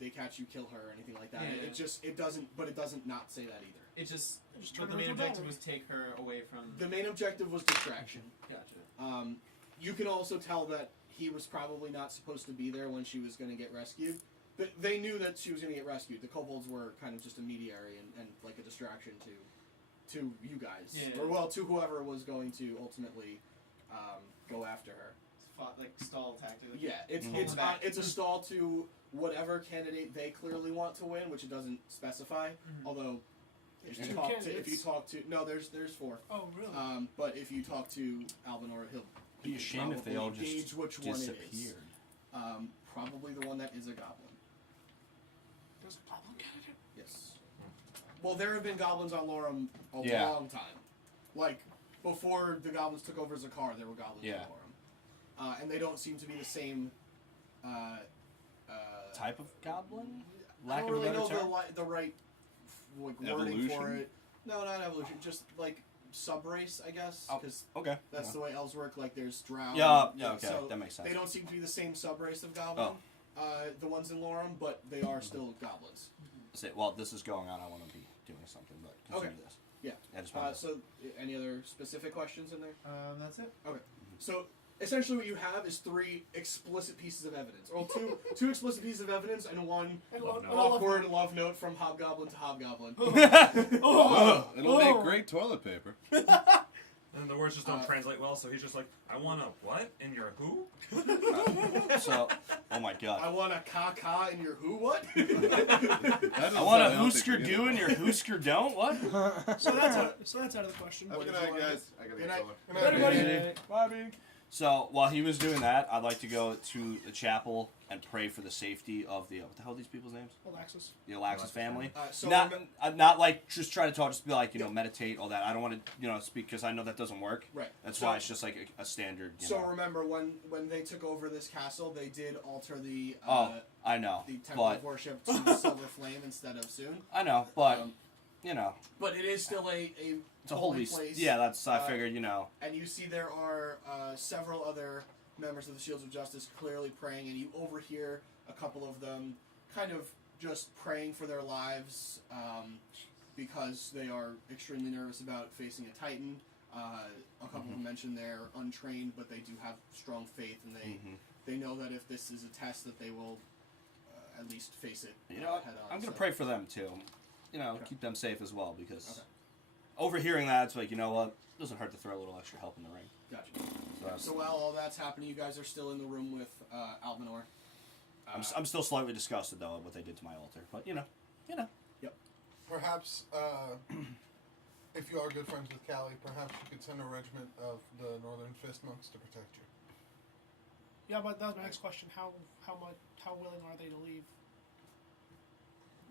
they catch you, kill her or anything like that. Yeah. It doesn't not say that either. It just turn but the her main into a objective battery. was take her away from. The main objective was distraction. Gotcha. You can also tell that he was probably not supposed to be there when she was going to get rescued. But they knew that she was going to get rescued. The kobolds were kind of just a mediary and like a distraction to you guys, Yeah. or well, to whoever was going to ultimately go after her. Fought, like stall tactic. Like, Yeah, it's a stall to whatever candidate they clearly want to win, which it doesn't specify. Although There's if two you candidates. talk to no, there's 4. Oh, really? But if you talk to Albinor, he'll Be ashamed if they all probably just gauge which one it is. disappeared. Probably the one that is a goblin. There's a goblin candidate? Yes. Well, there have been goblins on Lorem a Yeah. long time. Like, before the goblins took over Zakar, there were goblins Yeah. on Lorem. And they don't seem to be the same... Type of goblin? I Lack don't of a really better know term? the right wording for Evolution? it. No, not evolution. Just, like, sub-race, I guess. Oh, Because Okay. that's the way elves work. Like, there's drow. Yeah, okay. So that makes sense. they don't seem to be the same sub-race of goblin. the ones in Lorem, but they are still goblins. Say, while this is going on, I want to be doing something, but continue this. Yeah. I just wanted to- So, any other specific questions in there? That's it. Okay. So, essentially what you have is 3 explicit pieces of evidence. Or two explicit pieces of evidence and one awkward love note from Hobgoblin to Hobgoblin. Oh, it'll make great toilet paper. And the words just don't translate well, so he's just like, I want a what in your who? So, oh my god. I want a ka in your who what? I want a hoosker do and your hoosker don't? What? So that's out of the question. Have a good night, guys. I gotta Good get night. going. Everybody. Bobby. So, while he was doing that, I'd like to go to the chapel and pray for the safety of the, what the hell are these people's names? Alexis. The Alexis family. So Not like just try to talk, just be like, meditate, all that. I don't want to, speak because I know that doesn't work. Right. That's So- why it's just like a standard, So remember, when they took over this castle, they did alter the I know. the temple But, of worship to Silver Flame instead of Soon. I know, but, Um, But it is still a it's a holy place. Yeah, that's, I figured, And you see there are several other members of the Shields of Justice clearly praying, and you overhear a couple of them kind of just praying for their lives because they are extremely nervous about facing a Titan. A couple of them mentioned they're untrained, but they do have strong faith, and they know that if this is a test, that they will at least face it You know what? head on. I'm going to So- pray for them, too. Keep them safe as well, because overhearing that, it's like, you know what? It doesn't hurt to throw a little extra help in the ring. Gotcha. So while all that's happening, you guys are still in the room with Almanor. I'm still slightly disgusted, though, at what they did to my altar. But, Perhaps, if you are good friends with Callie, perhaps you could send a regiment of the Northern Fist monks to protect you. Yeah, but that was my next question. How willing are they to leave?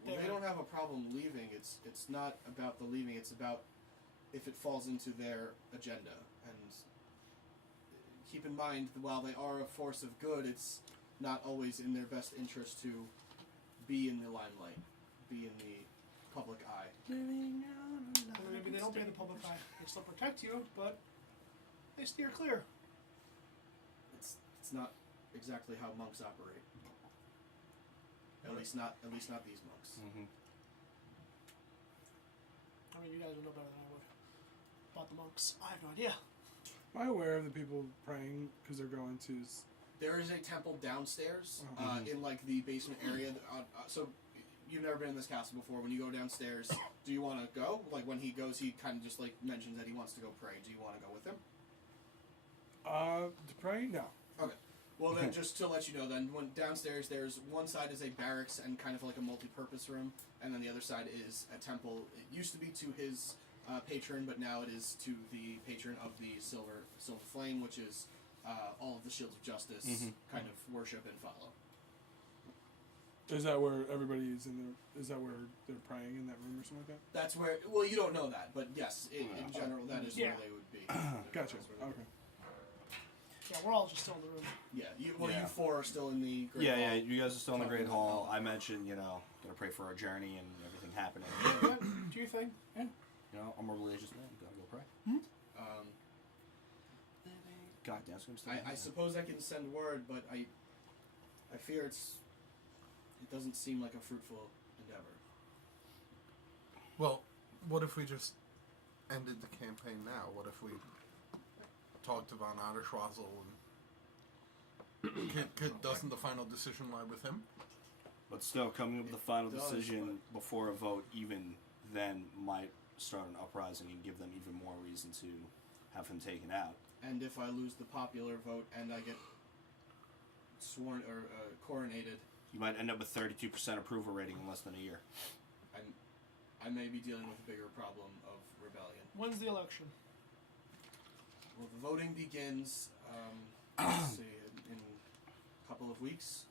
Well, they don't have a problem leaving. It's not about the leaving. It's about if it falls into their agenda. And keep in mind, while they are a force of good, it's not always in their best interest to be in the limelight, be in the public eye. Well, maybe they don't be in the public eye. They still protect you, but they steer clear. It's not exactly how monks operate. At least not these monks. I mean, you guys would know better than I would about the monks. I have no idea. Am I aware of the people praying because they're going to? There is a temple downstairs in like the basement area. So you've never been in this castle before. When you go downstairs, do you want to go? Like when he goes, he kind of just like mentions that he wants to go pray. Do you want to go with him? To pray? No. Okay. Well then, just to let you know, then when downstairs, there's one side is a barracks and kind of like a multi-purpose room, and then the other side is a temple. It used to be to his patron, but now it is to the patron of the Silver Flame, which is all of the Shields of Justice kind of worship and follow. Is that where everybody is in there? Is that where they're praying in that room or something like that? That's where. Well, you don't know that, but yes, in general, that is where they would be. Gotcha. That's where they would Okay. Yeah, we're all just still in the room. be. Yeah. You four are still in the Great Hall. you guys are still in the Great Hall. I mentioned, gonna pray for our journey and everything happening. Do you think? I'm a religious man. Gotta go pray. God damn, it's gonna stay. I suppose I can send word, but I fear it doesn't seem like a fruitful endeavor. Well, what if we just ended the campaign now? What if we talked to Von Adderschwazel and doesn't the final decision lie with him? But still, coming up with the final It does, decision before a vote, even then, might start an uprising and give them even more reason to have him taken out. And if I lose the popular vote and I get sworn or coronated, You might end up with 32% approval rating in less than a year. I may be dealing with a bigger problem of rebellion. When's the election? Well, the voting begins, let's see, in a couple of weeks.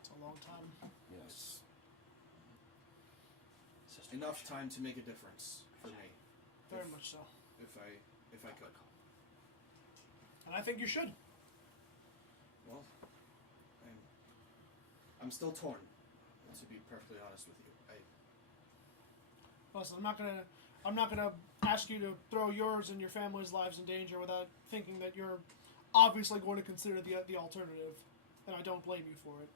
It's a long time. Yes. Enough time to make a difference for me, Very much so. if I could. And I think you should. Well, I'm still torn, to be perfectly honest with you. Listen, I'm not gonna ask you to throw yours and your family's lives in danger without thinking that you're obviously going to consider the alternative and I don't blame you for it.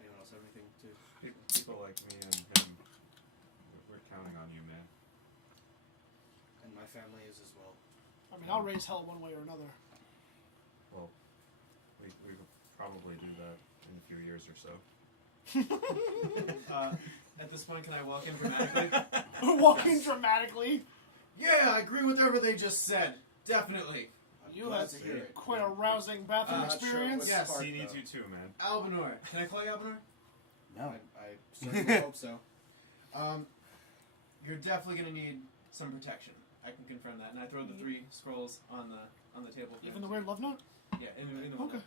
Anyone else have anything to? People like me and him, we're counting on you, man. And my family is as well. I mean, I'll raise hell one way or another. Well, we could probably do that in a few years or so. At this point, can I walk in dramatically? Walking dramatically. Yeah, I agree with everything they just said. Definitely. You glad have to hear it. quite a rousing bathroom I'm not sure experience. what Yes. sparked, He needs though. you too, man. Albinor. Can I call you Albinor? No. I certainly hope so. You're definitely going to need some protection. I can confirm that. And I throw the 3 scrolls on the table. Even the weird love note? Yeah, in the Okay.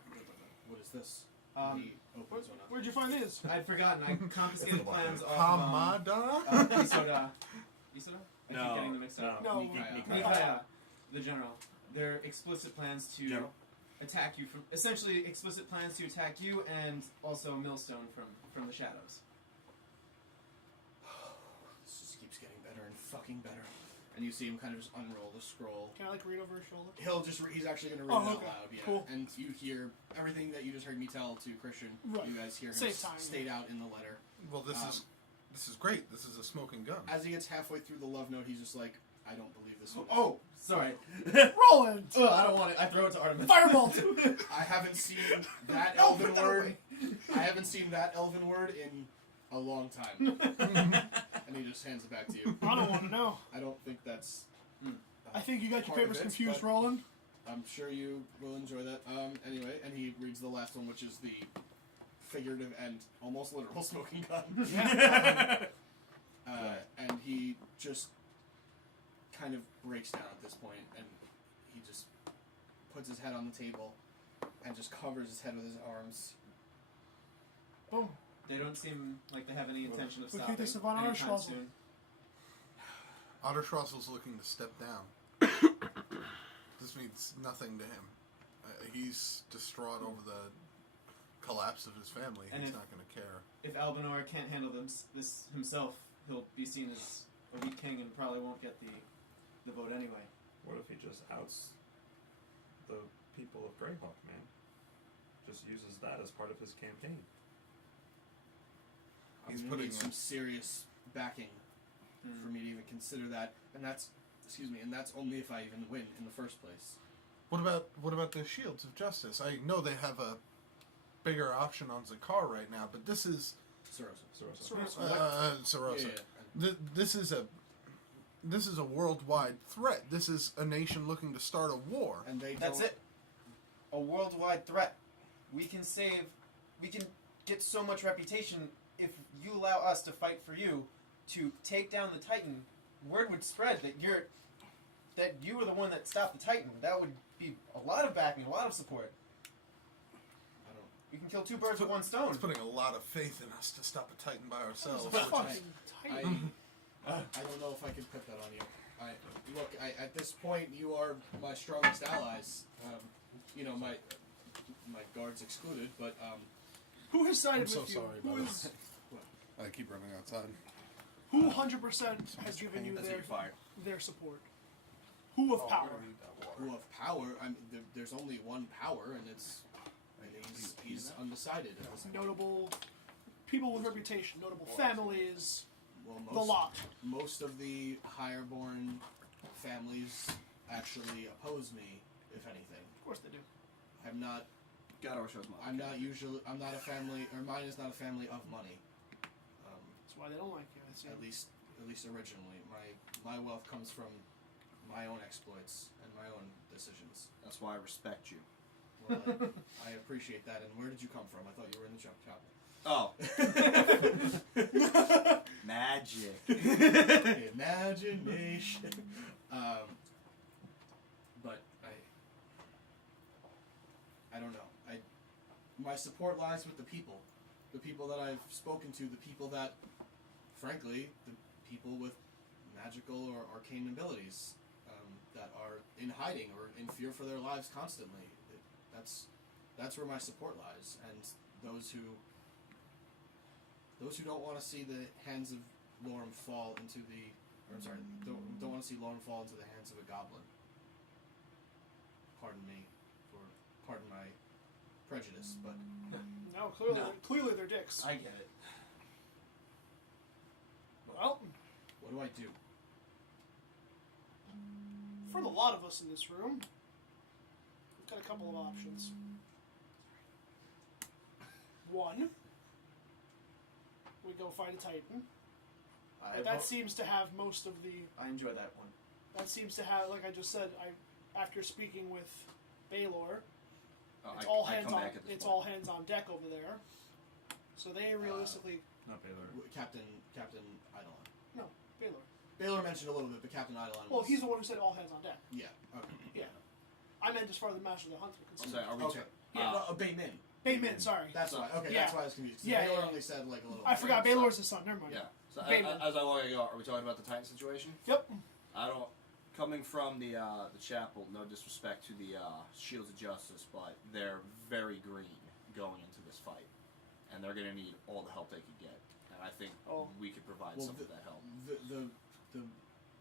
What is this? Um, He opens one up. Where'd you find these? I'd forgotten. I confiscated plans off Hamada? Isoda. Isoda? I keep No. getting them mixed up. No. Mikaya, the general. They're explicit plans to General? attack you from essentially explicit plans to attack you and also Millstone from the shadows. This just keeps getting better and fucking better. And you see him kind of just unroll the scroll. Can I like read over his shoulder? He'll just he's actually going to read Oh, it out okay. loud, yeah. Cool. And you hear everything that you just heard me tell to Christian. Right. You guys hear him Save time, state out in the letter. Well, this is great. This is a smoking gun. As he gets halfway through the love note, he's just like, I don't believe this one. Oh, sorry. Roland! I don't want it. I throw it to Artemis. Firebolt! I haven't seen that No, elven put that word. away. I haven't seen that elven word in a long time. And he just hands it back to you. I don't want to know. I don't think that's. I think you got your part of papers it, confused, but Roland. I'm sure you will enjoy that. Anyway, and he reads the last one, which is the figurative and almost literal smoking gun. And he just kind of breaks down at this point, and he just puts his head on the table and just covers his head with his arms. Boom. They don't seem like they have any intention of Look stopping at this Savannah anytime Arshwasl. soon. Otterschrossel's looking to step down. This means nothing to him. He's distraught over the collapse of his family. And He's if- not going to care. If Albinor can't handle this himself, he'll be seen as a weak king and probably won't get the vote anyway. What if he just outs the people of Greyhawk, man? Just uses that as part of his campaign. He's I'm gonna putting need some serious backing for me to even consider that, and that's only if I even win in the first place. What about the Shields of Justice? I know they have a bigger option on Zakar right now, but this is Sorosa. Sorosa. Yeah. This is a worldwide threat. This is a nation looking to start a war. And they That's don't, it. A worldwide threat. We can get so much reputation if you allow us to fight for you to take down the Titan. Word would spread that you were the one that stopped the Titan. That would be a lot of backing, a lot of support. We can kill 2 birds with one stone. It's putting a lot of faith in us to stop a Titan by ourselves. That was a which is- fucking I titan. don't know if I can put that on you. At this point, you are my strongest allies. My guards excluded, but Who has sided I'm with so you? sorry, Who by the is- I keep running outside. Who 100% has given you That's your fire. their support? Who of power? who of power? There's only one power, and he's undecided. At this point. Notable people with reputation, notable families, Well, the lot. most of the higher-born families actually oppose me, if anything. Of course they do. I'm not. God always shows I'm not a family, or mine is not a family of money. That's why they don't like you. I see. At least originally, my wealth comes from my own exploits and my own decisions. That's why I respect you. Well, I appreciate that. And where did you come from? I thought you were in the jump chopper. Oh. Magic. Imagination. But I don't know. My support lies with the people that I've spoken to, the people that, frankly, the people with magical or arcane abilities that are in hiding or in fear for their lives constantly. That's where my support lies, and those who don't want to see the hands of Lorm fall into the Or I'm sorry, don't want to see Lauren fall into the hands of a goblin. Pardon my prejudice, but No, clearly, No. clearly they're dicks. I get it. Well, what do I do? for the lot of us in this room, we've got a couple of options. One, we go fight a Titan. That seems to have most of the. I enjoy that one. That seems to have, like I just said, after speaking with Baylor, Oh, it's I- all I hands come on. back at this It's point. all hands on deck over there. So they realistically, Not Baylor. Captain Eidolon. no, Baylor. Baylor mentioned a little bit, but Captain Eidolon. Well, was, he's the one who said all hands on deck. Yeah. Okay. Yeah. I meant as far as the Master of the Hunt are I'm concerned. sorry, are we Okay. Yeah. No, Baymin. Baymin, sorry. That's why. Okay, Yeah. that's why I was confused. 'Cause Yeah, Baylor yeah. only said like a little. I bit. forgot Baylor's his son. Never mind. Yeah. So Bayman. as I walk out, are we talking about the Titan situation? Yep. I don't. Coming from the chapel, no disrespect to the Shields of Justice, but they're very green going into this fight, and they're going to need all the help they can get. And I think we could provide Well, some of that help. The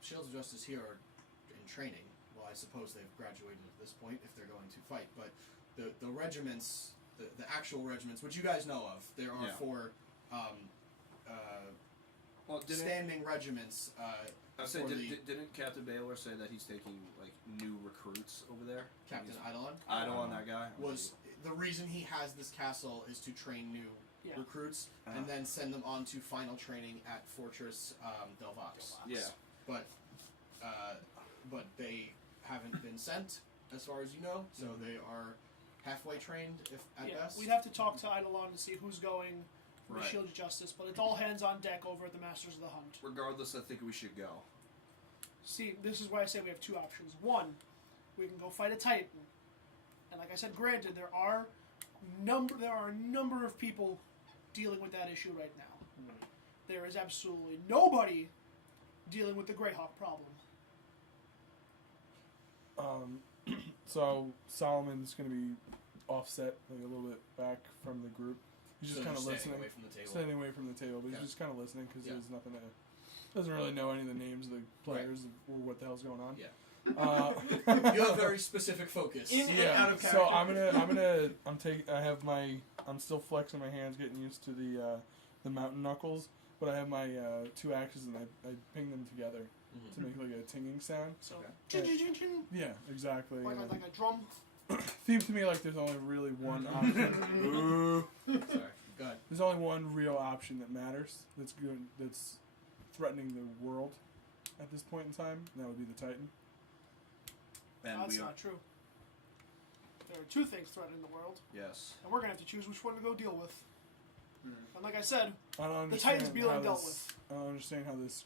Shields of Justice here are in training. Well, I suppose they've graduated at this point if they're going to fight. But the regiments, the actual regiments, which you guys know of, there are Yeah. 4 Well, standing regiments. I say, for the didn't Captain Baylor say that he's taking like new recruits over there? Captain Eidolon Eidolon, that guy was the reason he has this castle is to train new Yeah. recruits and then send them on to final training at Fortress Delvox. Yeah. But they haven't been sent, as far as you know. So they are halfway trained, if at Yeah. best. We'd have to talk to Eidolon to see who's going for the Right. Shield of Justice, but it's all hands on deck over at the Masters of the Hunt. Regardless, I think we should go. See, this is why I say we have 2 options. One, we can go fight a Titan, and like I said, granted, there are a number of people dealing with that issue right now. There is absolutely nobody dealing with the Greyhawk problem. So Solomon's going to be offset like a little bit back from the group. He's just So kind of staying listening, away from the table. standing away from the table. But he's Okay. just kind of listening because Yeah. there's nothing to. Doesn't really know any of the names of the players or what the hell's going on. Yeah. Uh, You have very specific focus. In- yeah. out of So character. I'm still flexing my hands, getting used to the mountain knuckles. But I have my 2 axes and I ping them together to make like a tinging sound. So, Okay. chin, chin, chin, chin, Yeah, exactly. like a drum. Seems to me like there's only really one option. Sorry. Go ahead. There's only one real option that matters. That's good. That's threatening the world at this point in time. And that would be the Titan. And That's we are. not true. There are 2 things threatening the world, Yes. and we're going to have to choose which one to go deal with. And like I said, I don't the understand Titan's being how dealt this- with. I don't understand how this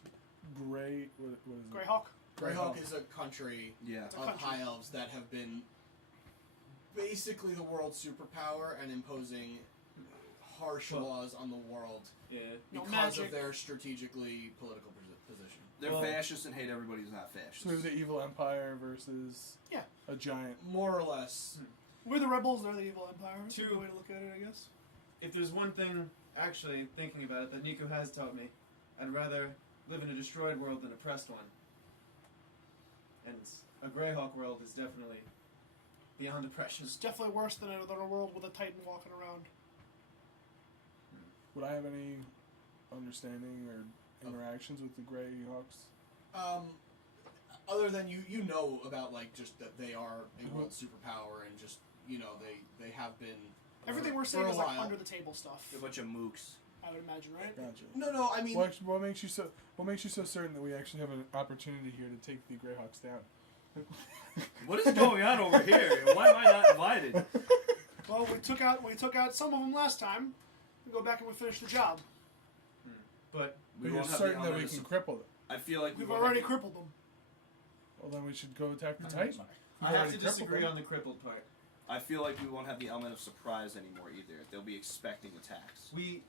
gray. What is it? Greyhawk. Greyhawk is a country Yeah. It's a of country. high elves that have been basically the world's superpower and imposing harsh laws on the world Yeah. No because magic. of their strategically political position. They're Well- fascists and hate everybody who's not fascist. So we have the evil empire versus Yeah. a giant. More or less. We're the rebels, they're the evil empire. That's a 2. good way to look at it, I guess. If there's one thing, actually, thinking about it, that Nico has taught me, I'd rather live in a destroyed world than a pressed one. And a Greyhawk world is definitely beyond oppression. It's definitely worse than a world with a Titan walking around. Would I have any understanding or interactions with the Greyhawks? Other than you know about like just that they are a world superpower and just they have been Everything we're for saying a is like while. under the table stuff. They're a bunch of mooks. I would imagine, right? Gotcha. No, I mean What makes you so certain that we actually have an opportunity here to take the Greyhawks down? What is going on over here? Why am I not invited? Well, we took out some of them last time. We go back and we finish the job. But We But you're won't have the certain that we element can of cripple them. I feel like We've won't already have crippled them. Well, then we should go attack the Titan. I We've have already to crippled disagree them. on the crippled part. I feel like we won't have the element of surprise anymore either. They'll be expecting attacks. The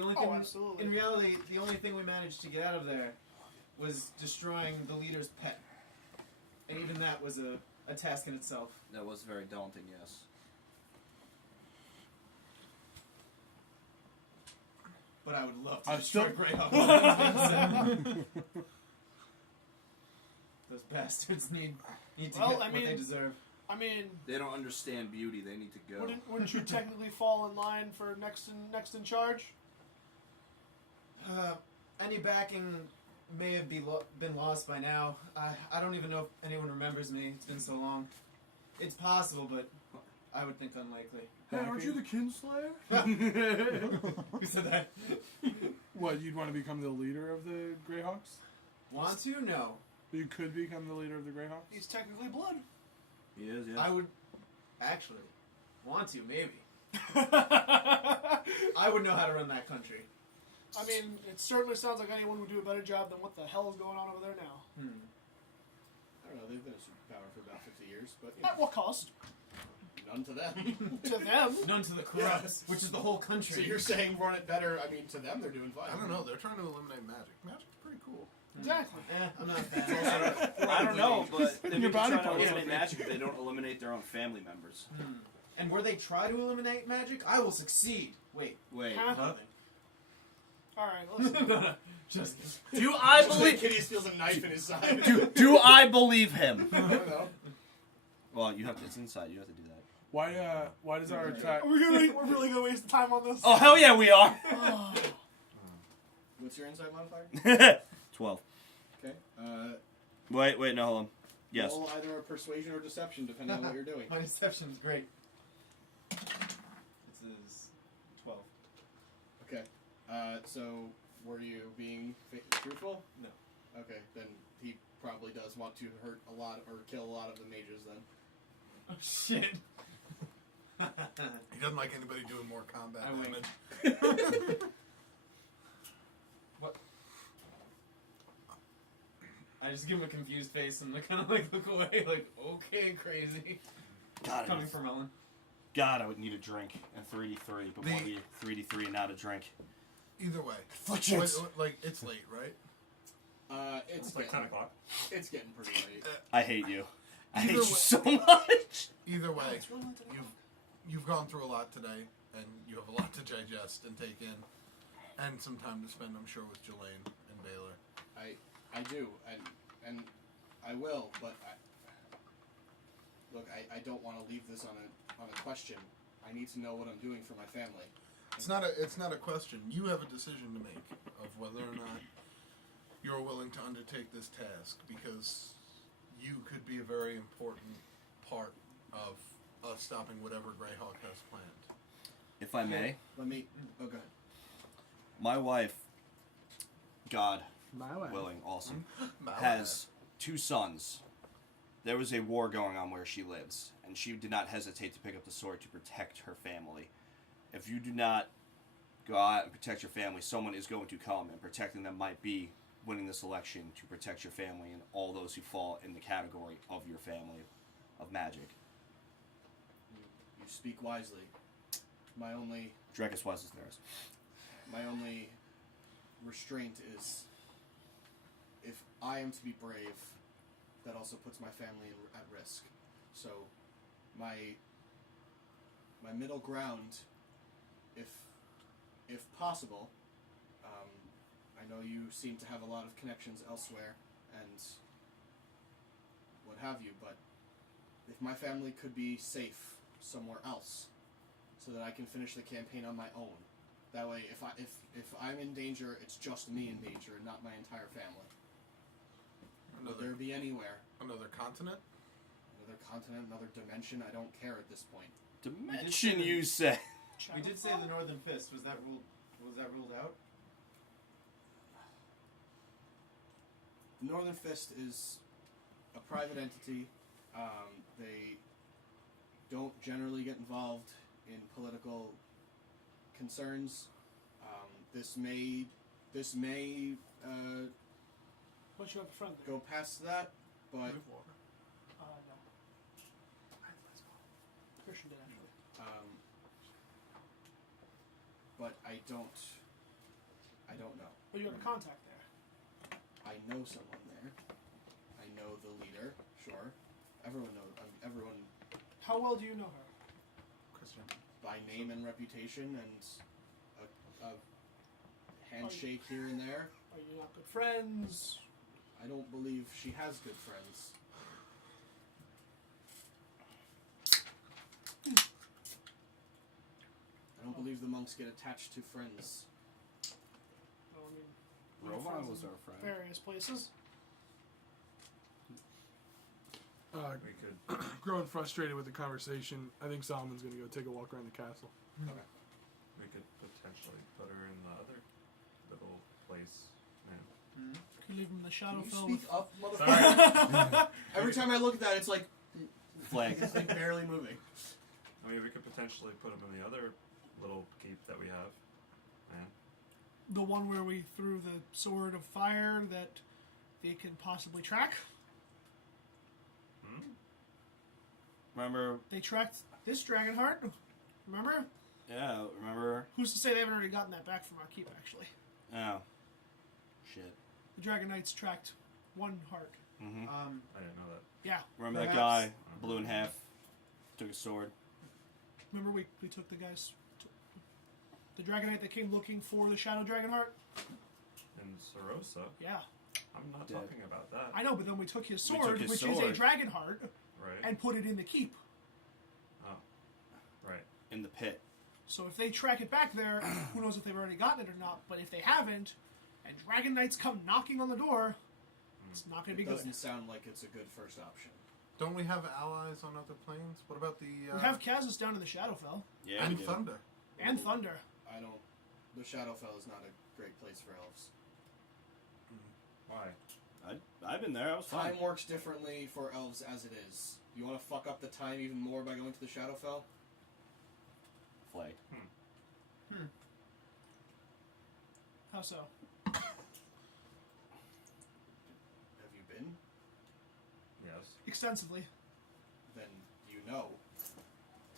only Oh, thing, absolutely. in reality, the only thing we managed to get out of there was destroying the leader's pet. And even that was a task in itself. That was very daunting, yes. but I would love to I'm destroy still- Greyhawk. Those bastards need to Well, get I what they mean- deserve. I mean, They don't understand beauty. They need to go. wouldn't you technically fall in line for next in charge? Any backing may have been lost by now. I don't even know if anyone remembers me. It's been so long. It's possible, but I would think unlikely. Hey, aren't you the Kinslayer? Who said that? What, you'd want to become the leader of the Greyhawks? Want to? No. You could become the leader of the Greyhawks? He's technically blood. He is, yeah. I would actually want to, maybe. I would know how to run that country. I mean, it certainly sounds like anyone would do a better job than what the hell is going on over there now. I don't know. They've been a superpower for about 50 years, but you know, At what cost? none to them. To them. None to the corrupt, which is the whole country. So you're saying run it better? I mean, to them they're doing fine. I don't know. They're trying to eliminate magic. Magic's pretty cool. Exactly. I'm not a fan. I don't know, but they Your may body try to parts eliminate are- magic if they don't eliminate their own family members. And where they try to eliminate magic, I will succeed. Wait. Wait. Huh? Nothing. Alright, listen. Just Do I Just like believe? Kitteus feels a knife in his side. Do I believe him? I don't know. Well, you have it's inside. You have to do that. Why does our attack... We're really gonna waste time on this. Oh hell yeah, we are. What's your insight modifier? 12. Okay. Wait, no, hold on. Yes. Roll either a persuasion or deception, depending on what you're doing. my deception's great. This is 12. Okay. So, were you being truthful? No. Okay, then he probably does want to hurt a lot or kill a lot of the mages then. Oh shit. He doesn't like anybody doing more combat I wink. damage. What? I just give him a confused face and kind of like look away, like okay, crazy. God, Coming from Ellen. God, I would need a drink and 3d3, but The- want to be 3d3 and not a drink. Either way. Afflictions. Like, it's late, right? It's It's like 10 o'clock. It's getting pretty late. I hate you. I hate Either you way- so much. Either way, It's really late today. you've gone through a lot today, and you have a lot to digest and take in, and some time to spend, I'm sure, with Jelaine and Baylor. I do, and I will, but I don't want to leave this on a question. I need to know what I'm doing for my family. It's not a question. You have a decision to make of whether or not you're willing to undertake this task, because you could be a very important part of us stopping whatever Greyhawk has planned. If I may, Let me. Oh, go ahead. my wife, God My way. willing, awesome, has 2 sons. There was a war going on where she lives, and she did not hesitate to pick up the sword to protect her family. If you do not go out and protect your family, someone is going to come, and protecting them might be winning this election to protect your family and all those who fall in the category of your family of magic. You speak wisely. My only Drekas was as theirs. restraint is if I am to be brave, that also puts my family at risk. So my middle ground, if possible, I know you seem to have a lot of connections elsewhere and what have you, but if my family could be safe somewhere else so that I can finish the campaign on my own. That way, if I'm in danger, it's just me in danger and not my entire family. Would there be anywhere? Another continent? Another continent, another dimension? I don't care at this point. Dimension, you say? We did say the Northern Fist. Was that ruled out? The Northern Fist is a private entity. They don't generally get involved in political concerns. This may What you have in front of you? go past that, but No. Christian did actually. but I don't know. But you have a contact there. I know someone there. I know the leader. Sure, everyone knows. Everyone How well do you know her? Christian. by name and reputation, and a handshake here and there. Are you not good friends? I don't believe she has good friends. I don't believe the monks get attached to friends. Well, I mean, Rovan was our friend. various places. We could. Growing frustrated with the conversation, I think Solomon's going to go take a walk around the castle. Okay. We could potentially put her in the other little place. Man. You leave him in the shadow Can you fell speak with- up, motherfucker? Every time I look at that, it's like Flag. it's like barely moving. I mean, we could potentially put him in the other little keep that we have. Man. the one where we threw the sword of fire that they could possibly track. Remember? They tracked this dragon heart. Remember? Yeah, remember? Who's to say they haven't already gotten that back from our keep, actually? Oh. Shit. The Dragon Knights tracked one heart. Mm-hmm. I didn't know that. Yeah. Remember that Perhaps- guy, blew in half, took a sword? Remember we took the guys... The Dragon Knight that came looking for the Shadow Dragon heart? In Sorosa, Yeah. I'm not Dead. talking about that. I know, but then we took his We sword, took his which is a sword. dragon heart, Right? and put it in the keep. Oh. Right. In the pit. So if they track it back there, who knows if they've already gotten it or not, but if they haven't, and Dragon Knights come knocking on the door, it's not going to be It good. doesn't sound like it's a good first option. Don't we have allies on other planes? What about the We have Kazus down in the Shadowfell. Yeah, we and do. Thunder? And Thunder. I don't. The Shadowfell is not a great place for elves. Why? I've been there. I was fine. Time works differently for elves as it is. You want to fuck up the time even more by going to the Shadowfell? Flag. How so? Have you been? Yes. Extensively. Then you know.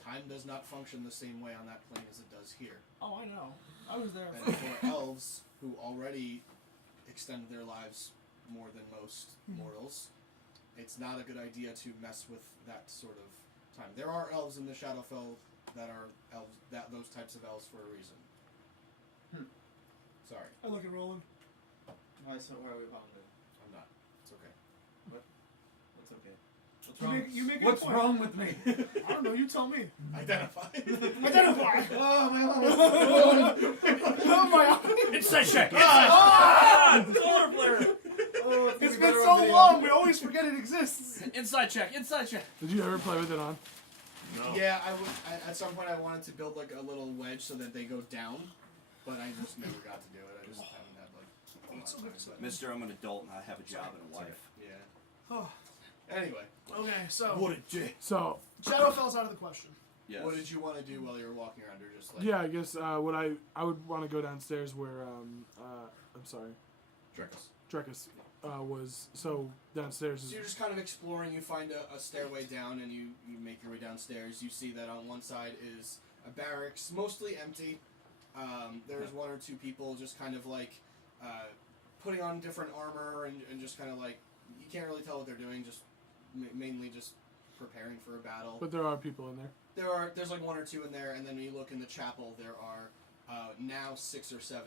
Time does not function the same way on that plane as it does here. Oh, I know. I was there. And for elves who already extend their lives more than most mortals, it's not a good idea to mess with that sort of time. There are elves in the Shadowfell that are elves, those types of elves for a reason. Sorry, I look at Roland. Why so? Why are we bonded? I'm not. It's okay. That's okay. What's You wrong? make- you make a What's point. wrong with me? I don't know, you tell me. Identify. Identify! Oh my god! Oh my Inside check! Solar flare! Oh, It's been so long, we always forget it exists. Inside check! Inside check! Did you ever play with it on? No. Yeah, I would. At some point, I wanted to build like a little wedge so that they go down, but I just never got to do it. I just haven't had like a lot of time. But, Mister, I'm an adult and I have a job and a wife. yeah. Oh, Anyway, okay, so a dick! So, Shadowfell's out of the question. Yes. what did you want to do while you were walking around, or just like yeah, I guess what I would want to go downstairs where I'm sorry, Drekas was. So downstairs So is you're just kind of exploring. You find a stairway down, and you make your way downstairs. You see that on one side is a barracks, mostly empty. There's one or two people just kind of like putting on different armor and just kind of like you can't really tell what they're doing. Just mainly just preparing for a battle. but there are people in there. There's like one or two in there, and then when you look in the chapel, there are now 6 or 7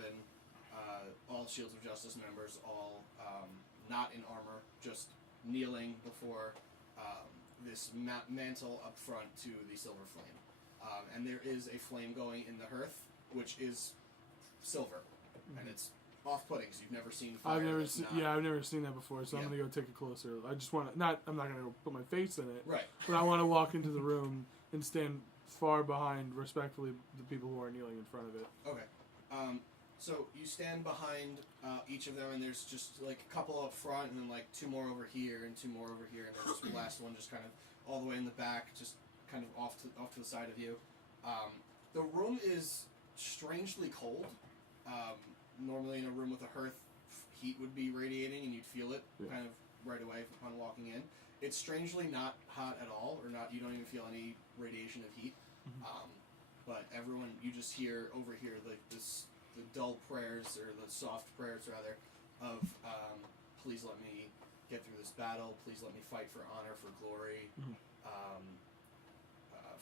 all Shields of Justice members, all not in armor, just kneeling before this mantle up front to the silver flame. And there is a flame going in the hearth, which is silver, and it's off-putting, so you've never seen fire. I've never that's seen. not- Yeah, I've never seen that before. So Yeah. I'm gonna go take a closer. I just want to. Not. I'm not gonna go put my face in it. Right. But I want to walk into the room and stand far behind, respectfully, the people who are kneeling in front of it. Okay. So you stand behind each of them, and there's just like a couple up front, and then like 2 more over here, and 2 more over here, and then this last one just kind of all the way in the back, just kind of off to the side of you. The room is strangely cold. Normally in a room with a hearth, heat would be radiating, and you'd feel it kind of right away upon walking in. It's strangely not hot at all, or not. You don't even feel any radiation of heat. But everyone, you just hear over here like the dull prayers, or the soft prayers rather, of please let me get through this battle. Please let me fight for honor, for glory,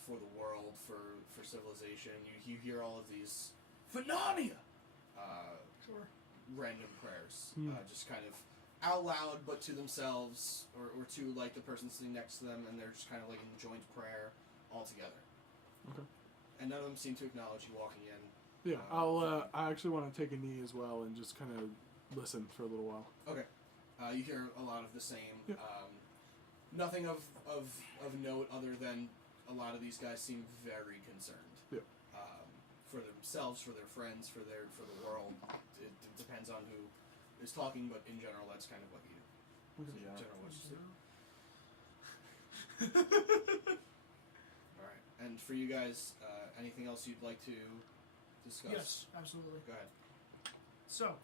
for the world, for civilization. You hear all of these For Narnia! Sure. random prayers, just kind of out loud, but to themselves, or to like the person sitting next to them, and they're just kind of like in joint prayer all together. Okay. And none of them seem to acknowledge you walking in. Yeah, I actually want to take a knee as well and just kind of listen for a little while. Okay. You hear a lot of the same. Yeah. Nothing of note other than a lot of these guys seem very concerned. Yeah. For themselves, for their friends, for the world. It depends on who is talking, but in general, that's kind of what you do. Okay. General what you do. All right. And for you guys, anything else you'd like to discuss? Yes, absolutely. Go ahead. So,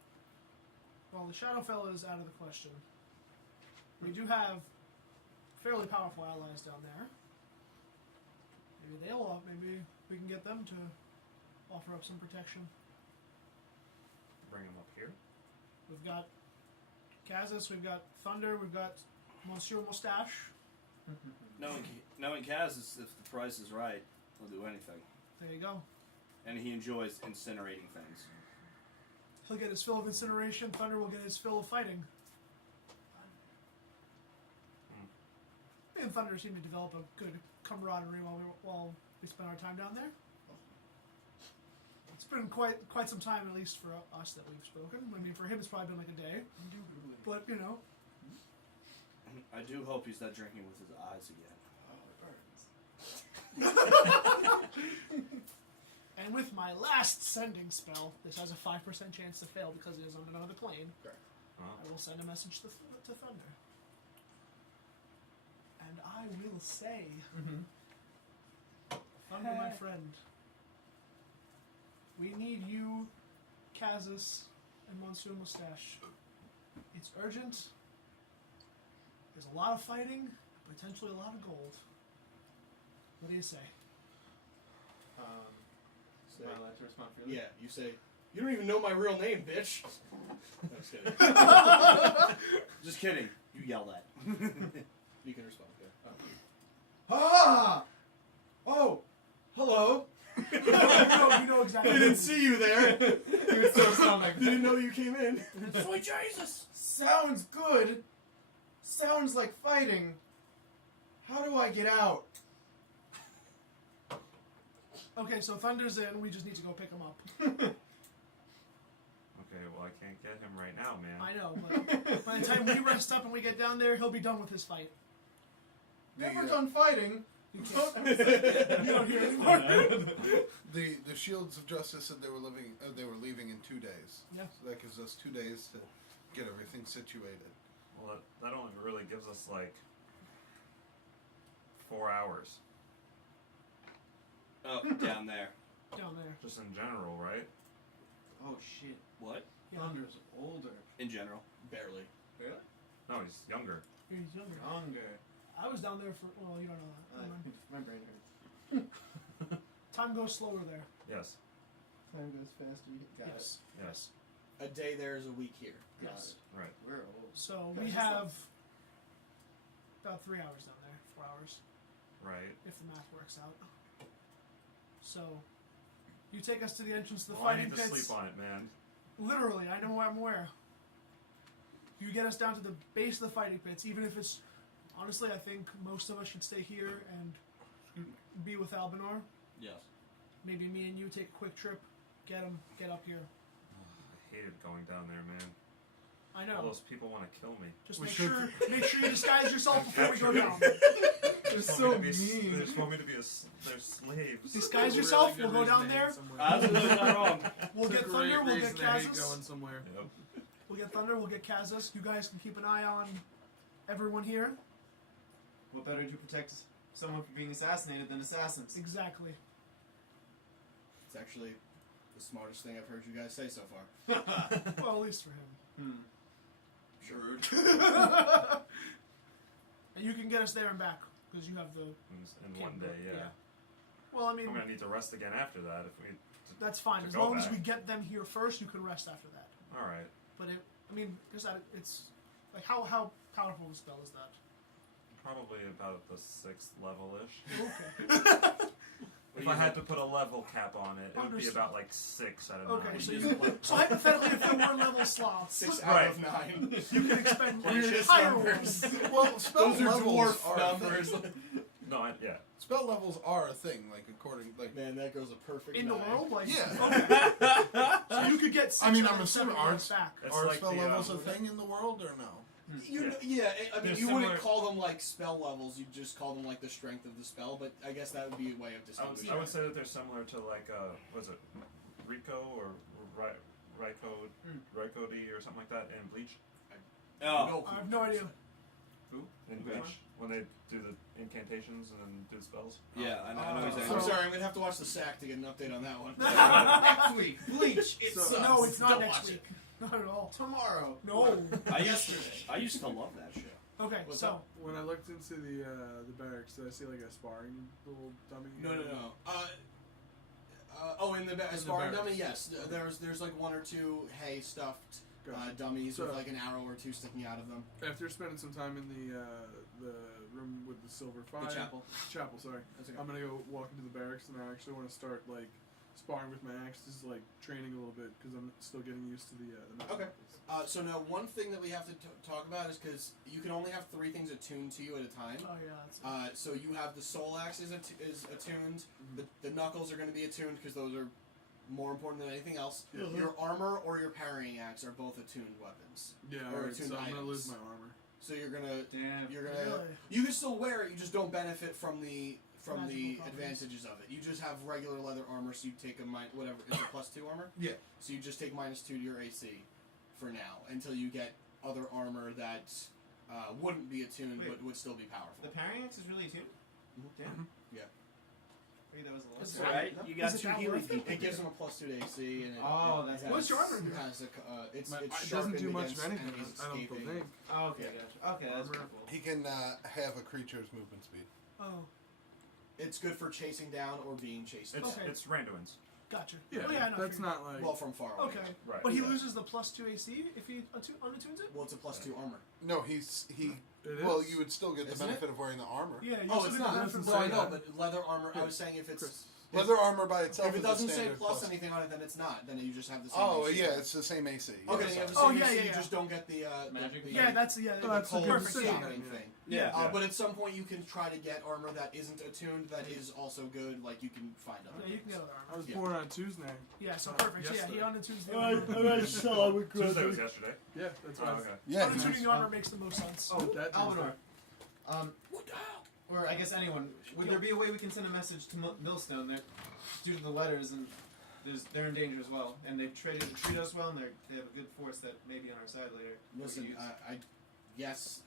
while the Shadowfell is out of the question, we do have fairly powerful allies down there. Maybe we can get them to offer up some protection. Bring them up here. We've got Kazas, we've got Thunder, we've got Monsieur Moustache. Knowing Kaz, if the price is right, he'll do anything. There you go. And he enjoys incinerating things. He'll get his fill of incineration. Thunder will get his fill of fighting. Me and Thunder seem to develop a good camaraderie while we spend our time down there. It's been quite some time, at least for us, that we've spoken. I mean, for him, it's probably been like a day. But, you know. I do hope he's not drinking with his eyes again. And with my last sending spell, this has a 5% chance to fail because it is on another plane. Correct. I will send a message to Thunder. And I will say, Thunder, my friend, we need you, Kazas, and Monsieur Moustache. It's urgent. There's a lot of fighting, potentially a lot of gold. What do you say? Am I allowed to respond freely? Yeah, you say, you don't even know my real name, bitch. No, just kidding. Just kidding. You yell that. You can respond. Yeah. Ah! Oh! Hello! you know exactly. I didn't see you there. You would still sound like Didn't know you came in. Sweet Jesus! Sounds good. Sounds like fighting. How do I get out? Okay, so Thunder's in. We just need to go pick him up. Okay, well I can't get him right now, man. I know, but by the time we rest up and we get down there, he'll be done with his fight. Never done fighting. You can't. You don't hear anymore. The Shields of Justice said they were leaving in 2 days. Yeah. So that gives us 2 days to get everything situated. Well, that only really gives us like 4 hours. Oh, down there. Down there. Just in general, right? Oh shit. What? Yeah. Thunder's older. In general. Barely. Really? No, he's younger. He's younger. Younger. I was down there for. Well, you don't know that. Never mind. My brain hurts. Time goes slower there. Yes. Time goes faster. Got Yes. Yes. A day there is a week here. Yes. Right. it. We're old. So we have about 3 hours down there. 4 hours, Right. if the math works out. So you take us to the entrance to the Well, I fighting need to pits. sleep on it, man. Literally, I know where I'm where. You get us down to the base of the fighting pits, even if it's... Honestly, I think most of us should stay here and be with Albinor. Yes. Maybe me and you take a quick trip, get up here. I hated going down there, man. I All know. those people want to kill me. Just We make should- sure you disguise yourself before we go down. They're Just so want me to be, mean. They just want me to be they're slaves. Disguise yourself. We'll go down there. Absolutely not wrong. We'll get Thunder. We'll get going Kazas. somewhere. Yep. We'll get Thunder. We'll get Kazas. You guys can keep an eye on everyone here. What better to protect someone from being assassinated than assassins? Exactly. It's actually the smartest thing I've heard you guys say so far. Well, at least for him. Sure. And you can get us there and back because you have the. In one day, yeah. Well, I mean, I'm gonna need to rest again after that. If we. that's fine to as go long as back. we get them here first. You can rest after that. All right. But it's like how powerful a spell is that? Probably about the 6th level-ish. Okay. If I had to put a level cap on it, it would be about like 6 out of 9. Okay, so hypothetically, if there were level slots, 6 out of 9. you could expend Precious higher numbers. ones. Well, spell Those are levels dwarf are a thing. numbers. No, yeah. Spell levels are a thing, like according, like Man, that goes a perfect In the 9. world, like yeah. so you could get. I mean, 6 I'm or assuming 7 arts back. It's are like spell the, levels a thing in the world or no? Yeah, I mean, They're you wouldn't similar- call them like spell levels. You'd just call them like the strength of the spell. But I guess that would be a way of distinguishing. I would say that they're similar to like was it Rico or Rycody or something like that in Bleach? Oh, I have no idea. In Bleach, when they do the incantations and then do spells. yeah, I know exactly. I'm sorry, I'm gonna have to watch the sack to get an update on that one. Next week, Bleach. It sucks. No, it's not Don't next watch week. Not at all. Tomorrow. No. Yesterday. I used to love that show. Okay, What's so up? When I looked into the barracks, did I see like a sparring little dummy? No. In the sparring barracks. dummy, yes. There's like 1 or 2 hay stuffed Gotcha. dummies So- with like an arrow or 2 sticking out of them. After spending some time in the room with the silver fire, The chapel. chapel, sorry, That's okay. I'm gonna go walk into the barracks, and I actually want to start like sparring with my axes, like training a little bit because I'm still getting used to the metal Okay. weapons. So now one thing that we have to talk about is because you can only have 3 things attuned to you at a time. oh yeah, that's So you have the soul axe is attuned. The knuckles are going to be attuned because those are more important than anything else. Yeah. Your armor or your parrying axe are both attuned weapons. Yeah, Or alright, attuned so I'm gonna items. lose my armor. So you're gonna really. you can still wear it. You just don't benefit from the Magical properties. advantages of it. You just have regular leather armor, so you take a whatever is it +2 armor. Yeah. So you just take -2 to your AC for now until you get other armor that wouldn't be attuned Wait. but would still be powerful. The parrying axe is really tuned? Damn. Yeah. Maybe that was a Is lesson. it- Right? You got Is it 2 that healing worth it? people. It gives him a +2 to AC, and That's it What's your armor do? has a, it's It sharpened doesn't do much of against anything. enemies I don't escaping. think. Oh, okay, Yeah. gotcha. Okay, that's Armor. pretty cool. He can have a creature's movement speed. Oh, It's good for chasing down or being chased It's down. Okay. it's randomins. gotcha. Yeah, Oh, yeah, I know. that's not like. Well, from far away. Okay, Right. but he Yeah. loses the +2 AC if he unattunes it. Well, it's a +2 armor. No, he. It Well, is. you would still get the Isn't benefit of wearing the armor. Yeah. You Oh, still it's get the not. benefit of doesn't No, I say know, that. but leather armor. I Chris. was saying if it's Chris. Leather armor by itself if it is a doesn't say standard plus anything on it, then it's not. Then you just have the same. Oh AC. yeah, it's the same AC. Yeah, Okay, you have the sorry. same Oh, yeah, AC. yeah, You yeah. just don't get the Magic. Yeah, that's the that's a cold good perfect decision. shocking yeah. thing. Yeah. But at some point, you can try to get armor that isn't attuned that is also good. Like you can find other. Yeah, you can things. get other I armor. was Yeah. born on Tuesday. Yeah, so perfect. So yeah, he yesterday. unattunes the armor. Tuesday was yesterday. Yeah, that's Oh, why. okay. Yeah, Unattuning the armor makes the most sense. Oh, That Alvinor. Tuesday. Or I guess anyone. Would there be a way we can send a message to Millstone? They're, due to the letters, and they're in danger as well. And they've treated us well, and they have a good force that may be on our side later. Listen, Use. yes,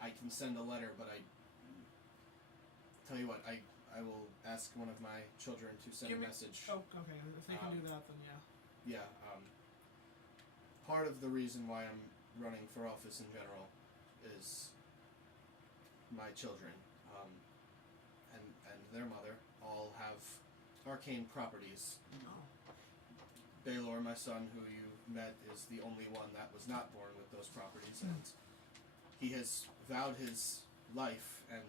I can send a letter, but I tell you what, I will ask one of my children to send Give a me- message. Oh, okay. If they can do that, then yeah. Yeah, part of the reason why I'm running for office in general is my children, and their mother all have arcane properties. Baylor, my son, who you met, is the only one that was not born with those properties, and he has vowed his life and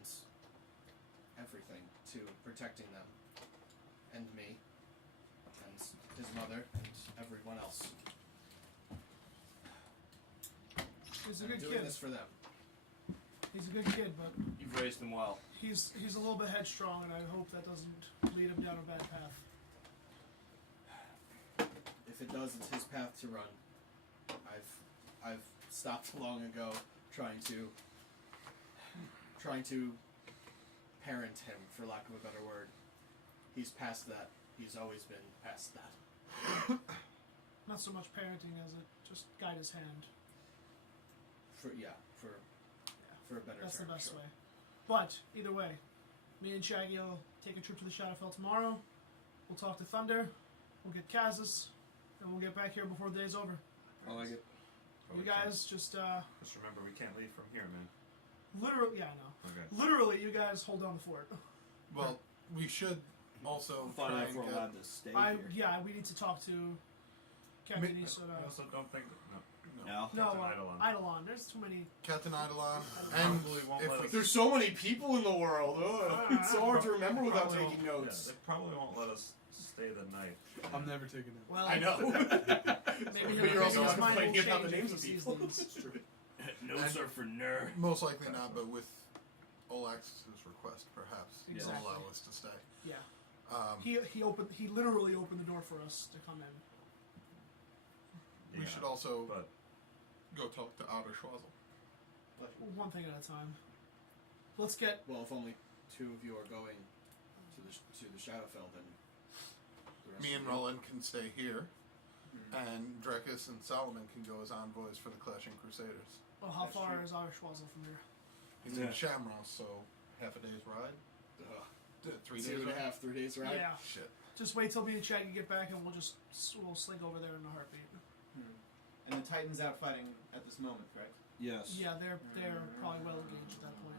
everything to protecting them, and me, and his mother, and everyone else. He's a I'm good doing kid. this for them. He's a good kid, but You've raised them well. he's a little bit headstrong, and I hope that doesn't lead him down a bad path. If it does, it's his path to run. I've stopped long ago trying to parent him, for lack of a better word. He's past that. He's always been past that. Not so much parenting as it just guide his hand. For a better That's term, the best sure. way. But either way, me and Shaggy will take a trip to the Shadowfell tomorrow. We'll talk to Thunder. We'll get Kazis, and we'll get back here before the day's over. I like it. But You we can't- guys just Just remember, we can't leave from here, man. literally, yeah, I know. Okay. Literally, you guys hold down the fort. Well, we should also Find try out if we're and allowed get. to stay I here. we need to talk to Captain Ma- Isoda. I also don't think. No. No. No, Captain Eidolon. Eidolon. There's too many. Captain Eidolon. And Probably won't if let we- us- There's so many people in the world. Ugh, it's so hard to remember without Probably taking won't- notes. Yeah, they probably won't let us stay the night. I'm never taking it. Well, I know. Maybe But you're also his not mind will complaining about the change names if of he sees people. these. It's true. Notes are for nerd. Most likely not, but with Olax's request, perhaps Exactly. he'll allow us to stay. Yeah. Um, He literally opened the door for us to come in. we Yeah, should also But go talk to Otter Schwazel. One thing at a time. Let's get. Well, if only two of you are going to the Shadowfell, then the rest Me of and you- Roland can stay here, and Drekas and Solomon can go as envoys for the Clashing Crusaders. Oh, how That's far true. is Arshwazel from here? He's in Shamrock, so half a day's ride. Ugh. 3 days Two and a ride? half, 3 days ride. Yeah. Shit. Just wait till me and Shaggy get back, and we'll slink over there in a heartbeat. And the Titan's out fighting at this moment, correct? Yes. Yeah, they're probably well engaged at that point.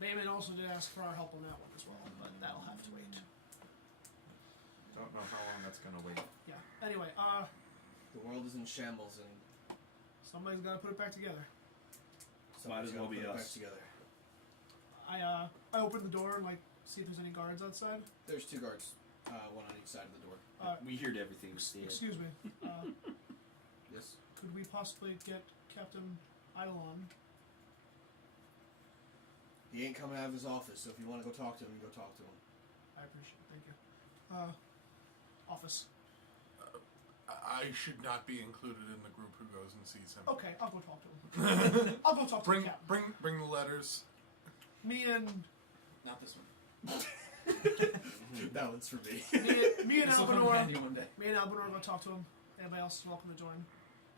Bayman also did ask for our help on that one as well, but that'll have to wait. don't know how long that's gonna wait. Yeah. Anyway, The world is in shambles, and somebody's got to put it back together. somebody's as well gotta be put it us. back together. I open the door and see if there's any guards outside. There's 2 guards, one on each side of the door. We heard everything we said. Excuse me. Yes. Could we possibly get Captain Eidolon? He ain't coming out of his office, so if you want to go talk to him, go talk to him. I appreciate it. Thank you. Office. I should not be included in the group who goes and sees him. Okay, I'll go talk to him. I'll go talk to Bring, the captain. bring the letters. Me and Not this one. That one's for me. me and This will come in Albinor. handy one day. Me and Albinor go talk to him. Anybody else is welcome to join. Do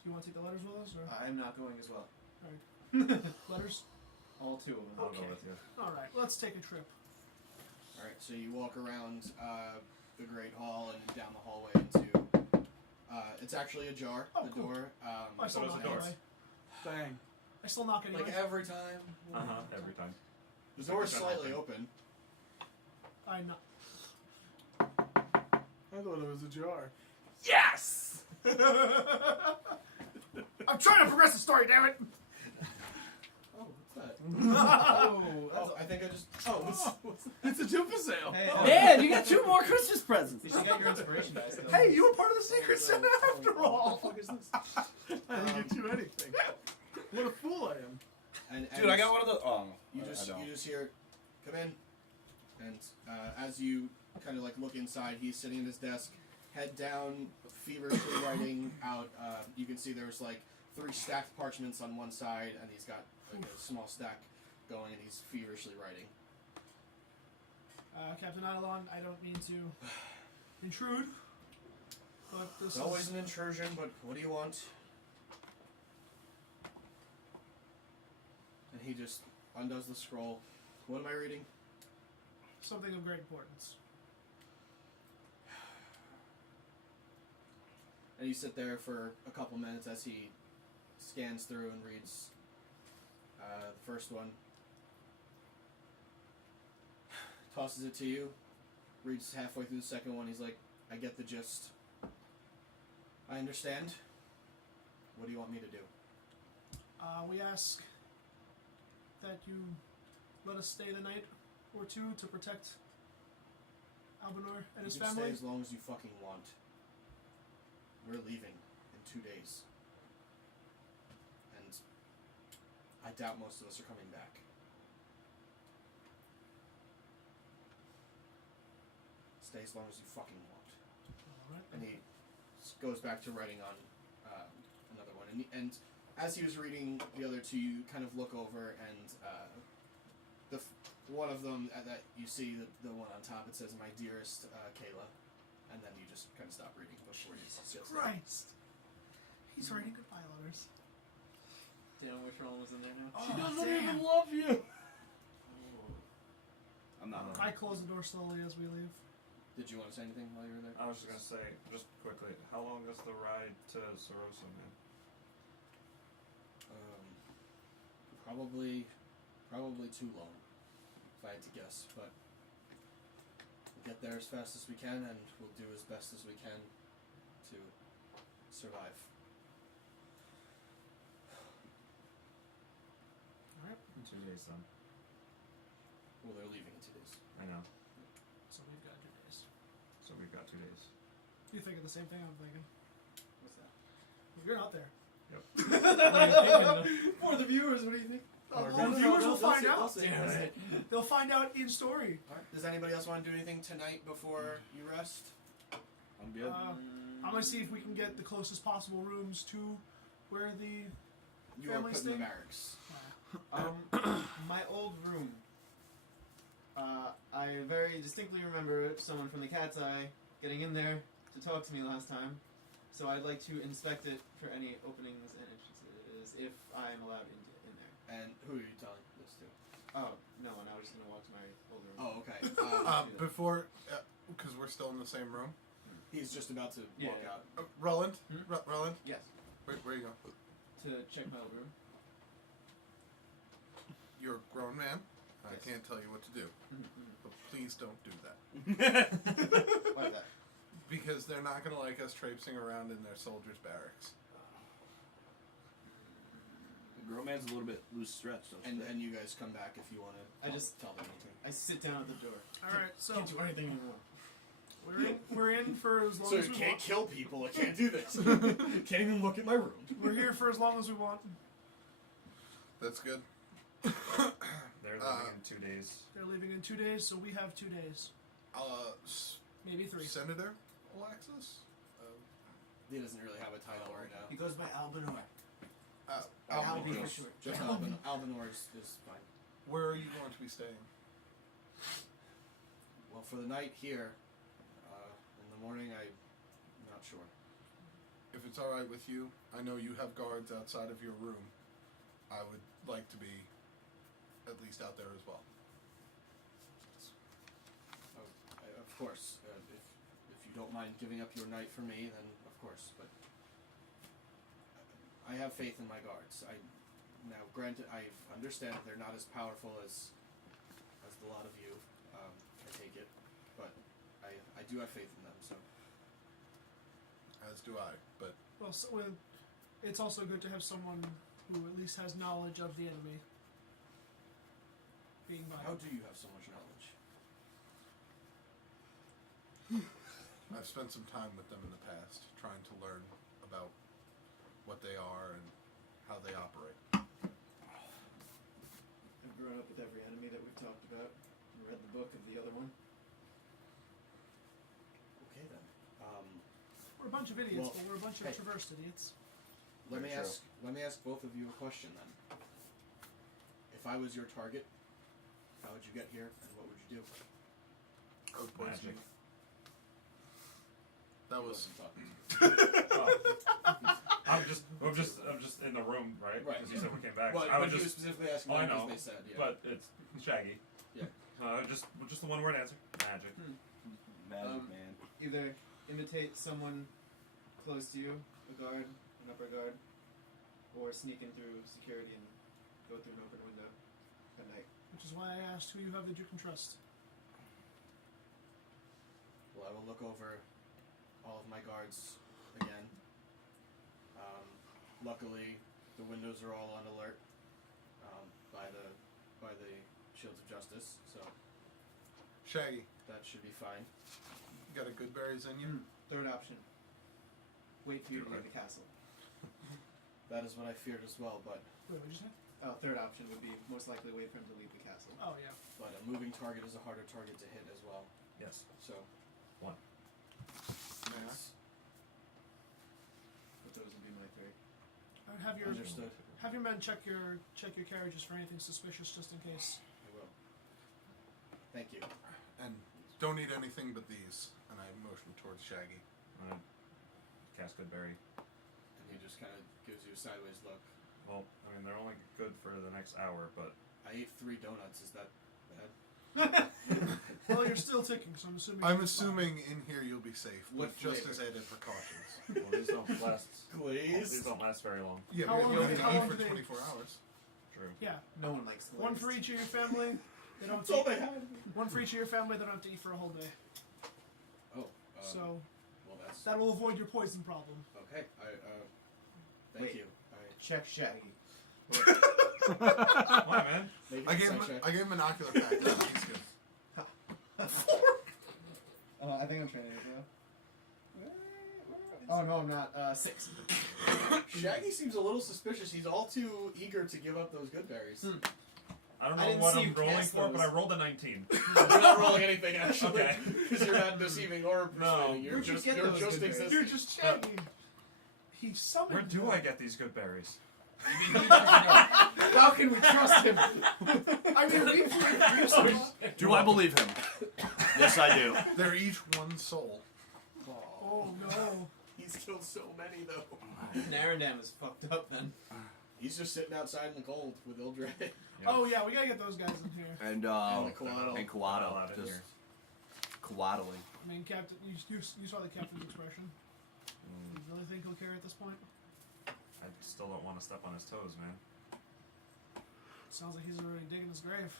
you want to take the letters with us, or I'm not going as well. letters? All 2 of them. I'll Okay. go with you. All right, let's take a trip. Alright, so you walk around the Great Hall and down the hallway into. It's actually ajar, Oh, the cool. door. I still does knock the door. anyway. Bang. I still knock anyway. like every time. Every time. The door is slightly open. I knock. I thought it was a jar. Yes! I'm trying to progress the story, damn it! Oh, what's that? Oh, I think I just. Oh, what's It's a Jupa sale. Hey, Man, you got 2 more Christmas presents. you should get your inspiration dice. Still. Hey, you were part of the Secret Santa after all! What the fuck is this? I didn't get you anything. What a fool I am. And Dude, I got one of the. Oh, You I just don't. you just hear, come in, and as you kind of look inside, he's sitting at his desk, head down, feverishly writing out. You can see there's 3 stacked parchments on one side, and he's got a small stack going, and he's feverishly writing. Captain Eidolon, I don't mean to intrude, but this It's is always an intrusion, but what do you want? And he just undoes the scroll. What am I reading? something of great importance. And you sit there for a couple minutes as he scans through and reads the first one. Tosses it to you. Reads halfway through the second one. He's like, I get the gist. I understand. What do you want me to do? We ask that you let us stay the night or 2 to protect Albinor and his You can family. stay as long as you fucking want. We're leaving in 2 days. And I doubt most of us are coming back. Stay as long as you fucking want. Alright. And he goes back to writing on another one. And as he was reading the other 2, you kind of look over, and one of them that you see, the one on top, it says, "My dearest Kayla," and then you just kind of stop reading before you Jesus sit there. Christ! He's writing goodbye letters. Damn, which one was in there now? She doesn't even love you. I'm not. I close the door slowly as we leave. Did you want to say anything while you were there? I was just gonna say, just quickly, how long is the ride to Sorosa, man? Probably too long, if I had to guess. But we'll get there as fast as we can, and we'll do as best as we can to survive. 2 days then. Well, they're leaving in 2 days. I know. So we've got 2 days. So we've got 2 days. You thinking the same thing I'm thinking? What's that? Well, you're not there. For the viewers, what do you think? The viewers will find out. Damn it. They'll find out in story. Alright. Does anybody else want to do anything tonight before you rest? I'm good. I'm gonna see if we can get the closest possible rooms to where the You are family put in the staying? barracks. My old room. I very distinctly remember someone from the Cat's Eye getting in there to talk to me last time. So I'd like to inspect it for any openings and entrances if I am allowed in there. And who are you telling this to? Oh, no one. I was just going to walk to my old room. Oh, okay. Before, because we're still in the same room. He's just about to walk Yeah. out. Ruland, Hmm? Ruland, Yes. where are you going? To check my old room. You're a grown man. I Yes. can't tell you what to do, but please don't do that. Why is that? Because they're not going to like us traipsing around in their soldiers' barracks. The girl man's a little bit loose stretched. Don't you think? And you guys come back if you want to I just- tell them anything. I sit down at the door. Alright, so Can't do anything anymore. we're in for as long So as you we can't want. kill people. I can't do this. Can't even look at my room. We're here for as long as we want. That's good. They're leaving in 2 days. They're leaving in 2 days, so we have 2 days. Maybe 3. Senator Alexis? He doesn't really have a title right now. He goes by Albinor. Albin, Albie for short. Just Albanor is fine. where are you going to be staying? Well, for the night here, in the morning, I'm not sure. If it's all right with you, I know you have guards outside of your room. I would like to be at least out there as well. Of course, if you don't mind giving up your night for me, then of course. But I have faith in my guards. Now, granted, I understand they're not as powerful as the lot of you. I take it, but I do have faith in them. So As do I. But Well, it's also good to have someone who at least has knowledge of the enemy being by. how do you have so much knowledge? I've spent some time with them in the past, trying to learn about what they are and how they operate. I've grown up with every enemy that we've talked about and read the book of the other one. Okay then. We're a bunch of idiots, Well, but we're a bunch of hey. traversed idiots. Let me Very true. ask both of you a question then. If I was your target, how would you get here, and what would you do? I would poison Magic. you. That He was wasn't talking. I'm just in the room, right? Right. Because you said we came back. Well, I but would he was just, specifically asking I them know, because they said, yeah. but it's Shaggy. Yeah. Just the one word answer. Magic. Magic man. Either imitate someone close to you, a guard, an upper guard, or sneak in through security and go through an open window at night. Which is why I asked who you have that you can trust. Well, I will look over all of my guards again. Luckily, the windows are all on alert by the Shields of Justice, so Shaggy. that should be fine. You got a good berries in you? Third option. Wait for you to leave the castle. That is what I feared as well, but Wait, what did you say? Third option would be most likely wait for him to leave the castle. Oh, yeah. a moving target is a harder target to hit as well. Yes. So One. Yeah. it's But those would be my three. I'd have your understood. have your men check your carriages for anything suspicious, just in case. I will. Thank you. And don't eat anything but these. And I motion towards Shaggy. Cast Goodberry. And he just kind of gives you a sideways look. Well, I mean, they're only good for the next hour, but I ate 3 donuts. Is that bad? Well, you're still ticking, so I'm assuming. I'm it's fine. assuming in here you'll be safe, What with just flavor? as added precautions. well, these don't last. Glaze? These don't last very long. Yeah, How we long only do they- how eat long for do they- 24 hours. True. Yeah, No one likes one for each of your family. They don't. That's all have to they had. One for each of your family. They don't have to eat for a whole day. Oh. So Well, that's that will avoid your poison problem. okay. Thank Wait. you. Check Shaggy. Why, man? Make I an gave insight him check. I gave him an ocular pack. He's good. I think I'm training it though. Oh no, I'm not. 6. Shaggy seems a little suspicious. He's all too eager to give up those good berries. I don't I know didn't what see I'm you rolling cast for, but I those. rolled a 19. You're not rolling anything actually, Okay. because you're not deceiving or persuading. You're Where'd you just, get you're those just good berries? existing. You're just Shaggy. He summoned Where do them. I get these good berries? How can we trust him? I mean, we've Do I believe him? Yes, I do. They're each one soul. Oh no. He's killed so many though. Narendam is fucked up then. He's just sitting outside in the cold with Ildred. Yep. Oh yeah, we gotta get those guys in here. And And the Coatl. and All Coatl, out in just here. coatling. I mean, Captain, you saw the captain's expression. You really think he'll carry at this point? I still don't want to step on his toes, man. Sounds like he's already digging his grave.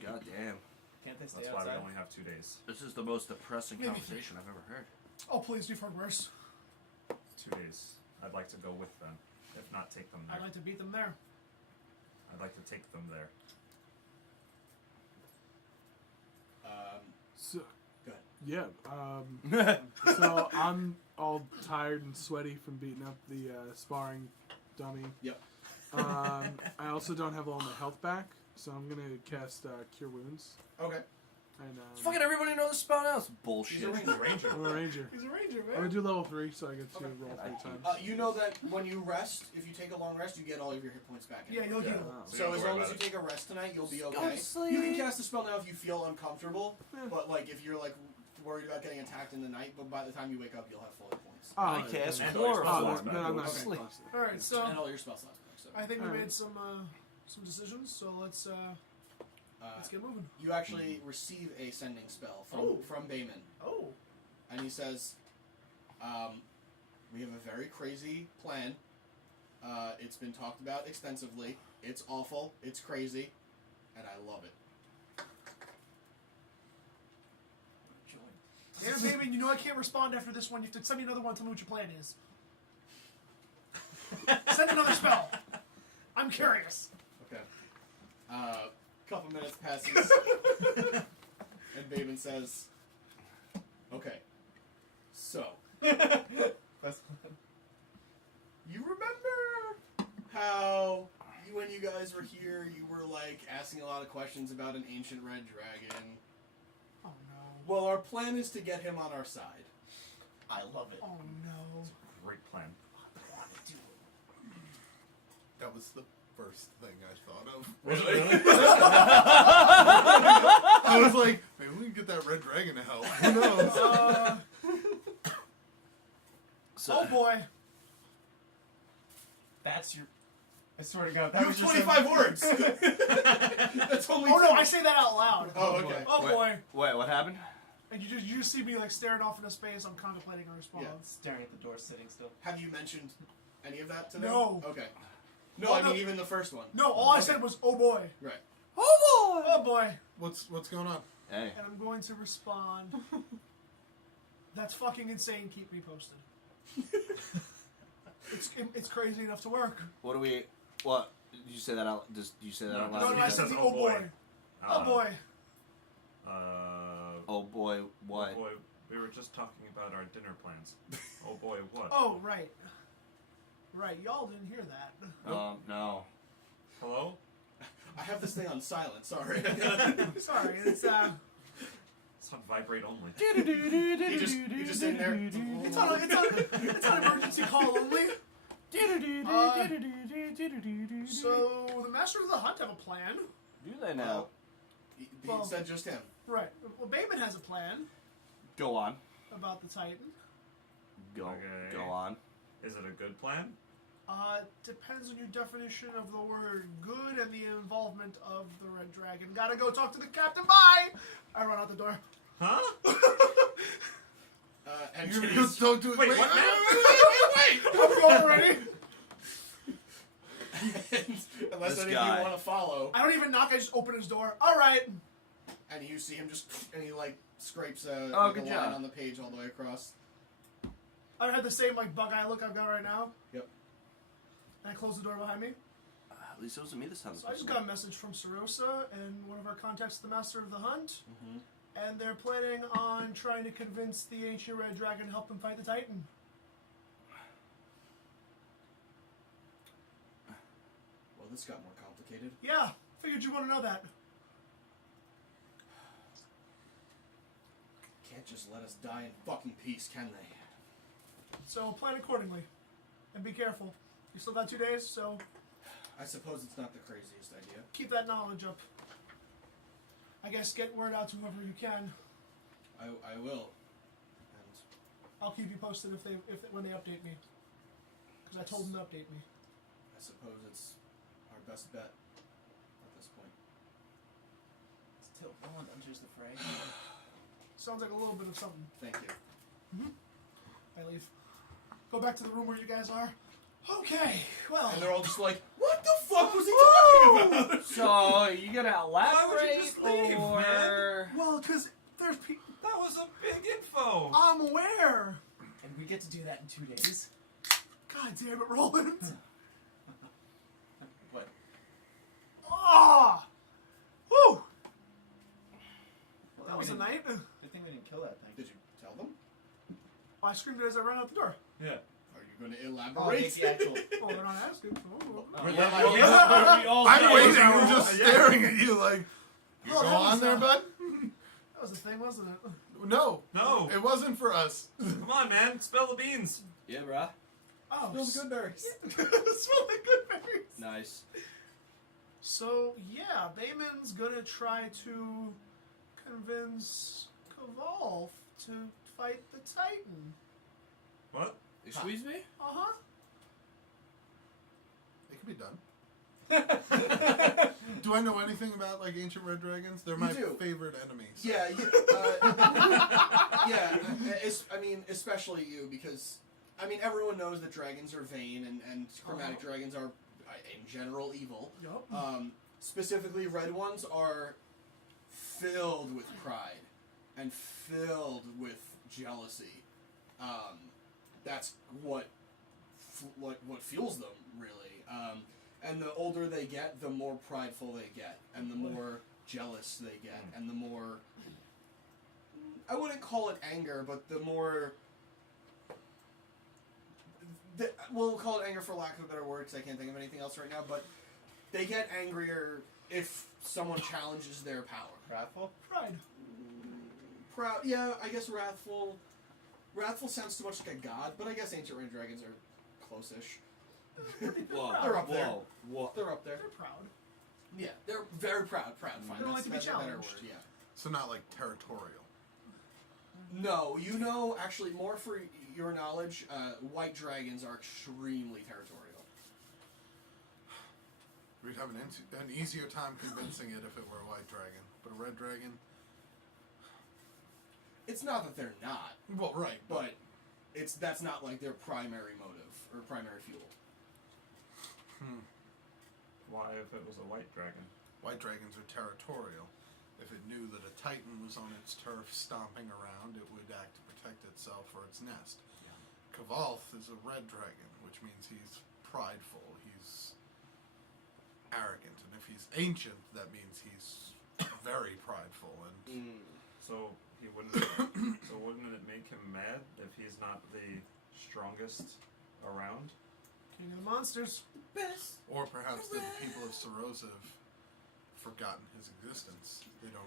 God damn. Can't they stay That's why outside? we only have 2 days. This is the most depressing Maybe. conversation I've ever heard. Oh please, you've heard worse. 2 days. I'd like to go with them. If not, take them there. I'd like to beat them there. I'd like to take them there. So, Go yeah. So I'm all tired and sweaty from beating up the sparring dummy. Yep. I also don't have all my health back, so I'm gonna cast Cure Wounds. Okay. And Fucking everybody knows the spell now. It's He's bullshit. a ranger. Ranger. I'm a ranger. He's a ranger, I'm gonna do level 3, so I get to Okay. roll 3 times. You know that when you rest, if you take a long rest, you get all of your hit points back. Yeah, you'll Yeah. heal. Wow. So So don't as worry long as about you it. take a rest tonight, you'll be Go to okay. sleep. You can cast the spell now if you feel uncomfortable, Yeah. but like if you're like worried about getting attacked in the night, but by the time you wake up, you'll have full hit points. Oh, I alright, cast then. And all your Oh, spell then, slots then back. I'm not Okay. gonna cast it. All right, so And all your spell slots back. So I think we Alright. made some decisions. So let's get moving. you actually receive a sending spell from Bayman. Oh. And he says, we have a very crazy plan. It's been talked about extensively. It's awful. It's crazy. And I love it. Damn, baby, you know I can't respond after this one. You have to send me another one. Tell me what your plan is. Send another spell. I'm curious. Okay. Couple minutes passes. And Bayman says, okay. So, you remember how when you guys were here, you were like asking a lot of questions about an ancient red dragon? Oh no. Well, our plan is to get him on our side. I love it. Oh no. Great plan. That was the first thing I thought of. Really? I was like, maybe we can get that red dragon to help. Who knows? Oh boy. That's your. I swear to God, that You was have your 25 words! That's only Oh no, two. I say that out loud. Oh, okay. Oh boy. Wait, what happened? And you just see me like staring off into space. I'm contemplating a response. Yeah. staring at the door, sitting still. Have you mentioned any of that to them? No. Okay. No, Oh, I mean no. even the first one. No, all I Okay. said was, "Oh boy, Right. oh boy," What's going on? Hey. and I'm going to respond. That's fucking insane. Keep me posted. It's crazy enough to work. What do we? What? Did you say that out? Did you say that out No, loud? no, I He said says, the "Oh oh boy, oh Uh, boy." Oh boy, what? Oh boy, we were just talking about our dinner plans. Oh boy, what? Oh right, right. Y'all didn't hear that. No. Hello? I have this thing on silent, sorry. Sorry, it's It's on vibrate only. you just in there. it's on emergency call only. So the Master of the Hunt have a plan, Do they now? He Well- said just him. right? Well, Bayman has a plan Go on. about the Titan. Go. Okay. Go on. Is it a good plan? Depends on your definition of the word good and the involvement of the Red Dragon. Gotta go talk to the captain. Bye! I run out the door. Huh? And You're she's- talk to it. Wait, what now? I'm going already. unless This any guy. of you want to follow, I don't even knock, I just open his door. Alright. and you see him just, and he like scrapes a, Oh, like, a good line job. on the page all the way across. I had the same like bug eye look I've got right now. Yep. And I close the door behind me. At least it wasn't me this time. So I just got a message from Sarosa and one of our contacts, the Master of the Hunt, and they're planning on trying to convince the Ancient Red Dragon to help them fight the Titan. Well, this got more complicated. Yeah, figured you want to know that. Can't just let us die in fucking peace, can they? So plan accordingly, and be careful. You still got 2 days, so I suppose it's not the craziest idea. keep that knowledge up. I guess get word out to whoever you can. I will. And I'll keep you posted when they update me, because I told them to update me. I suppose it's our best bet at this point. Still, no one enters the fray. Sounds like a little bit of something. Thank you. I leave. Go back to the room where you guys are. Okay, well. And they're all just like, what the fuck was he talking about? So, you gonna Why would you elaborate, just leave, or... Well, because there's people. That was a big info. I'm aware. And we get to do that in 2 days. God damn it, Roland. What? Ah! Woo! Well, That was a night. Good thing we didn't kill that thing. Did you tell them? I screamed it as I ran out the door. Yeah. Are you going to Oh, elaborate? it's the actual. Oh, they're not asking. Oh. I'm waiting. I'm just staring at you like, you Oh, go that was, on there, bud? That was the thing, wasn't it? No. No. It wasn't for us. Come on, man. Spill the beans. Yeah, bruh. Oh, Those good berries. Smell the good berries. Nice. So, yeah, Bayman's gonna try to convince Kavalf to fight the Titan. What? Excuse me? Uh-huh. It can be done. Do I know anything about like ancient red dragons? They're my do. favorite enemies. Yeah, I mean, especially you, because, I mean, everyone knows that dragons are vain, and chromatic dragons are, in general, evil. Yup. Specifically, red ones are filled with pride and filled with jealousy. That's what fuels them, really. And the older they get, the more prideful they get, and the more jealous they get, and the more, I wouldn't call it anger, but the more, we'll call it anger for lack of a better word, because I can't think of anything else right now, but they get angrier if someone challenges their power. Wrathful? Pride. Proud, yeah, I guess wrathful. Wrathful sounds too much like a god, but I guess ancient red dragons are close-ish. Whoa. They're up there. Whoa. They're up there. They're proud. Yeah, they're very proud. Fine. They don't like to be that's a better challenged. word, yeah. So not like territorial. No, you know, actually, more for your knowledge, white dragons are extremely territorial. We'd have an easier time convincing it if it were a white dragon, but a red dragon. It's not that they're not, Well, right, but that's not like their primary motive or primary fuel. Why, if it was a white dragon? white dragons are territorial. If it knew that a titan was on its turf stomping around, it would act to protect itself or its nest. Kavalth is a red dragon, which means he's prideful, he's arrogant, and if he's ancient, that means he's very prideful. And So he wouldn't. So wouldn't it make him mad if he's not the strongest around? King of the monsters. Best. or perhaps the people of Sarosa have forgotten his existence. They don't.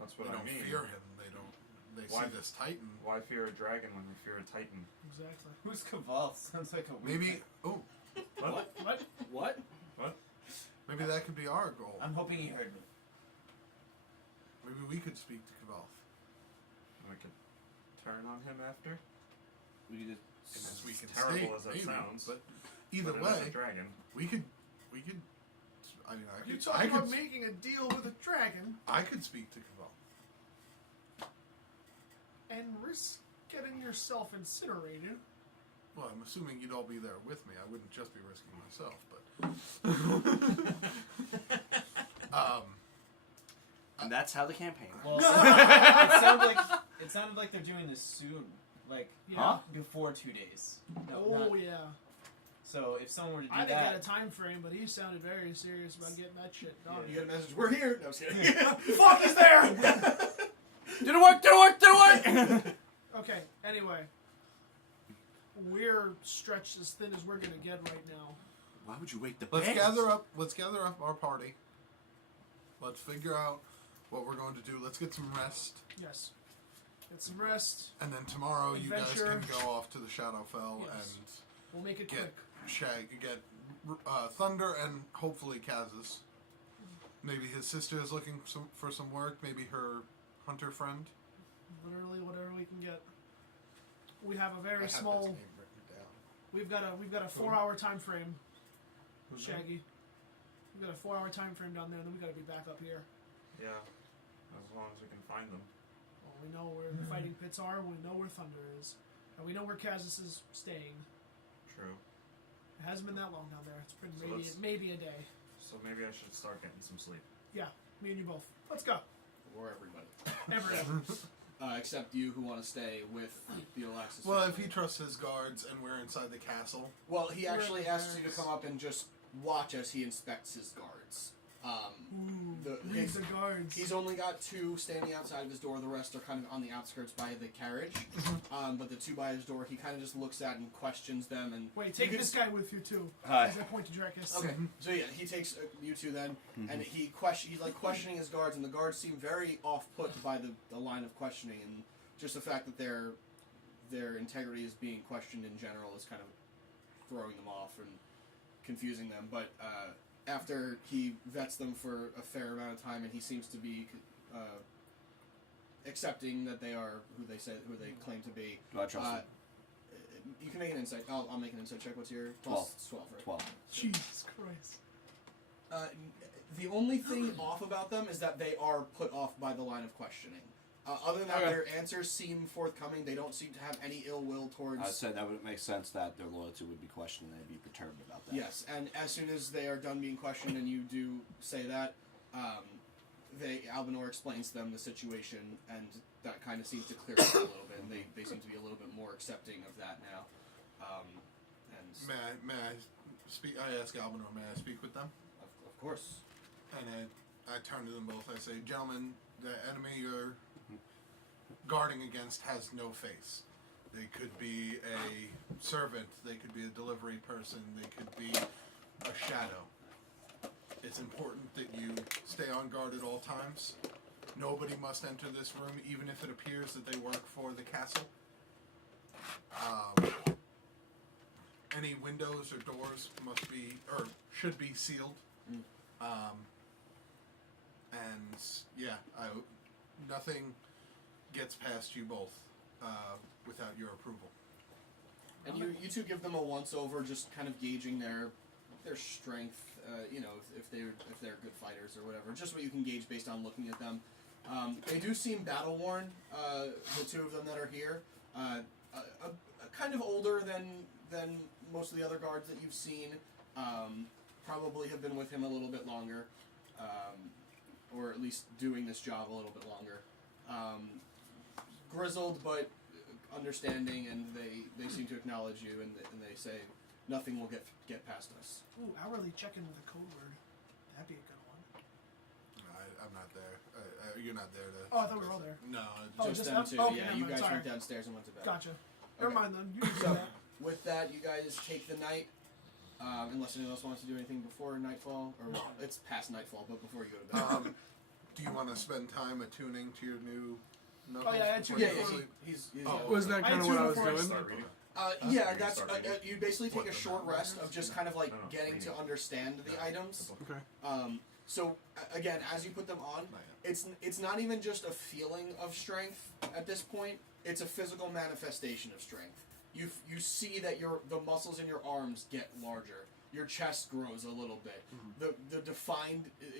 That's They what I don't mean. fear him. They don't. They Why? see this titan. Why fear a dragon when we fear a titan? Exactly. Who's Kaval? Sounds like a weird Maybe. Oh, What? What? maybe that could be our goal. I'm hoping he heard me. Maybe we could speak to Kavalth. We could turn on him after. We could As we can terrible state, as that maybe, sounds, but either but it is way, a dragon. we could. I mean, You're I talking could. about making a deal with a dragon I could speak to Kavalth. and risk getting yourself incinerated. Well, I'm assuming you'd all be there with me. I wouldn't just be risking myself, but. And that's how the campaign Well, went. it sounded like they're doing this soon, like Yeah. before 2 days. No, Oh not- yeah. So if someone were to do I think that, at a time frame, but he sounded very serious about getting that shit done. You get a message. We're here. No, I was kidding. Fuck is there? Did it work? Did it work? Did it work? Okay. Anyway, we're stretched as thin as we're gonna get right now. Why would you wake the Let's bands? gather up our party. Let's figure out what we're going to do. Let's get some rest. Yes. Get some rest. And then tomorrow you guys Adventure. can go off to the Shadowfell Yes. We'll make it and quick. get Thunder and hopefully Kaz's. Maybe his sister is looking for some work. Maybe her hunter friend. Literally whatever we can get. We have a I very have small. his name written down. We've got a 4-hour time frame. Shaggy. We've got a 4-hour time frame down there, and then we got to be back up here. Yeah, as long as we can find them. Well, we know where the fighting pits are. We know where Thunder is, and we know where Kazis is staying. True. It hasn't been that long down there. It's been So maybe a day. So maybe I should start getting some sleep. Yeah, me and you both. Let's go. Or everybody. Everyone. Except you who want to stay with the Alexis. Well, if family. he trusts his guards and we're inside the castle, Well, he We're actually the asks you to guards. come up and just watch as he inspects his guards. Ooh, His- the guards. He's only got 2 standing outside of his door. The rest are kind of on the outskirts by the carriage. But the 2 by his door, he kind of just looks at and questions them. And Wait, you take can this guy with you too. Hi. As I point to Drekas. Okay, so yeah, he takes you 2 then, and he's like questioning his guards, and the guards seem very off-put by the line of questioning, and just the fact that their integrity is being questioned in general is kind of throwing them off and confusing them. But after he vets them for a fair amount of time, and he seems to be accepting that they are who they claim to be. Do I trust him? You can make an insight. I'll make an insight check. What's your 12. It's 12, right? 12. Jesus Christ. The only thing off about them is that they are put off by the line of questioning. Other than that, Okay. their answers seem forthcoming. They don't seem to have any ill will towards. I'd say that would make sense that their loyalty would be questioned and they'd be perturbed about that. Yes, and as soon as they are done being questioned, and you do say that, Albinor explains to them the situation, and that kind of seems to clear up a little bit, and they seem to be a little bit more accepting of that now. And may I speak? I ask Albinor, may I speak with them? of course, And I turn to them both. I say, gentlemen, the enemy you're guarding against has no face. They could be a servant. They could be a delivery person. They could be a shadow. It's important that you stay on guard at all times. Nobody must enter this room, even if it appears that they work for the castle. Any windows or doors must be, or should be sealed. And yeah, nothing gets past you both without your approval. and you 2 give them a once over, just kind of gauging their strength. If they're good fighters or whatever, just what you can gauge based on looking at them. They do seem battle worn. The 2 of them that are here, kind of older than most of the other guards that you've seen. Probably have been with him a little bit longer, or at least doing this job a little bit longer. Grizzled, but understanding, and they seem to acknowledge you, and they say nothing will get past us. Ooh, hourly check-in with a code word. That'd be a good one. I'm not there. You're not there to. Oh, I thought we were all there. No. Oh, Just just them them? 2. Okay, Yeah, never you mind, guys sorry. went downstairs and went to bed. Gotcha. Okay. Never mind then. You can do So, that. with that, you guys take the night. Unless anyone else wants to do anything before nightfall, or it's past nightfall, but before you go to bed. Do you want to spend time attuning to your new knuckles? Oh, yeah, I had before two you yeah, go before. to sleep? he's Wasn't that I kind of had what I two was before I doing? Start reading. Yeah, You that's start reading. you basically take What, a the short map? rest of just kind of like No, no, getting reading. to understand the items. Okay. So again, as you put them on, it's not even just a feeling of strength at this point. It's a physical manifestation of strength. You see that the muscles in your arms get larger. Your chest grows a little bit.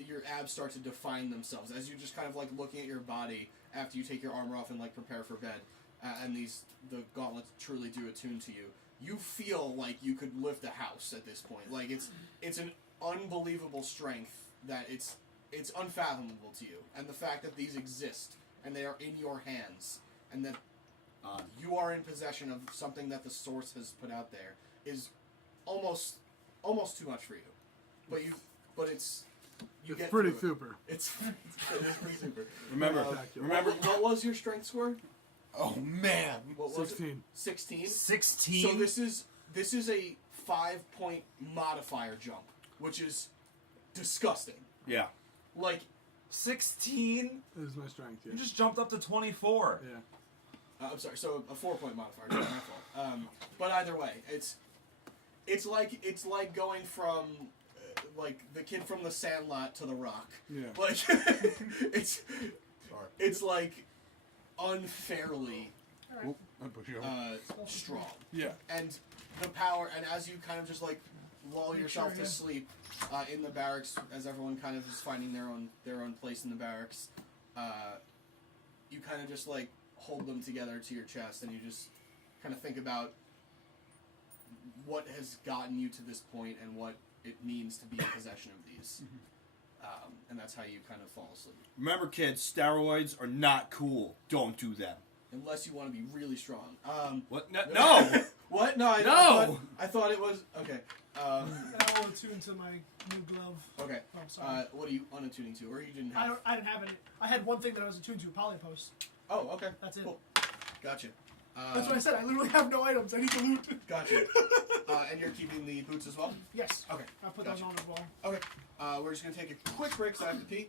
Your abs start to define themselves as you just kind of like looking at your body after you take your armor off and like prepare for bed, and the gauntlets truly do attune to you. You feel like you could lift a house at this point. Like it's an unbelievable strength that it's unfathomable to you, and the fact that these exist and they are in your hands, and that you are in possession of something that the source has put out there is almost too much for you. But you It's get pretty through it. super. It's pretty super. Remember, What was your strength score? Oh man! What was 16. it? 16. 16. So this is a 5-point modifier jump, which is disgusting. yeah. Like 16. This is my strength. Yeah. You just jumped up to 24. Yeah. I'm sorry. So a 4-point modifier. Not my fault. But either way, it's like going from like the kid from the Sandlot to the Rock. Yeah. Like Sorry. it's like unfairly Oop, I push you over. strong. Yeah. And the power, and as you kind of just like lull yourself sure, to yeah. sleep in the barracks, as everyone kind of is finding their own place in the barracks, you kind of just like hold them together to your chest, and you just kind of think about what has gotten you to this point and what it means to be in possession of these. And that's how you kind of fall asleep. Remember, kids, steroids are not cool. Don't do them. Unless you want to be really strong. What? No! What? No, I thought it was... Okay. I will attune to my new glove. Okay. Oh, I'm sorry. What are you unattuning to? Or you didn't have... I didn't have any. I had one thing that I was attuned to, polypost. Oh, okay. That's it. Cool. Gotcha. That's what I said. I literally have no items. I need to loot. Gotcha. And you're keeping the boots as well? Yes. Okay. I'll put Gotcha. those on as well. Okay. We're just going to take a quick break so I have to pee.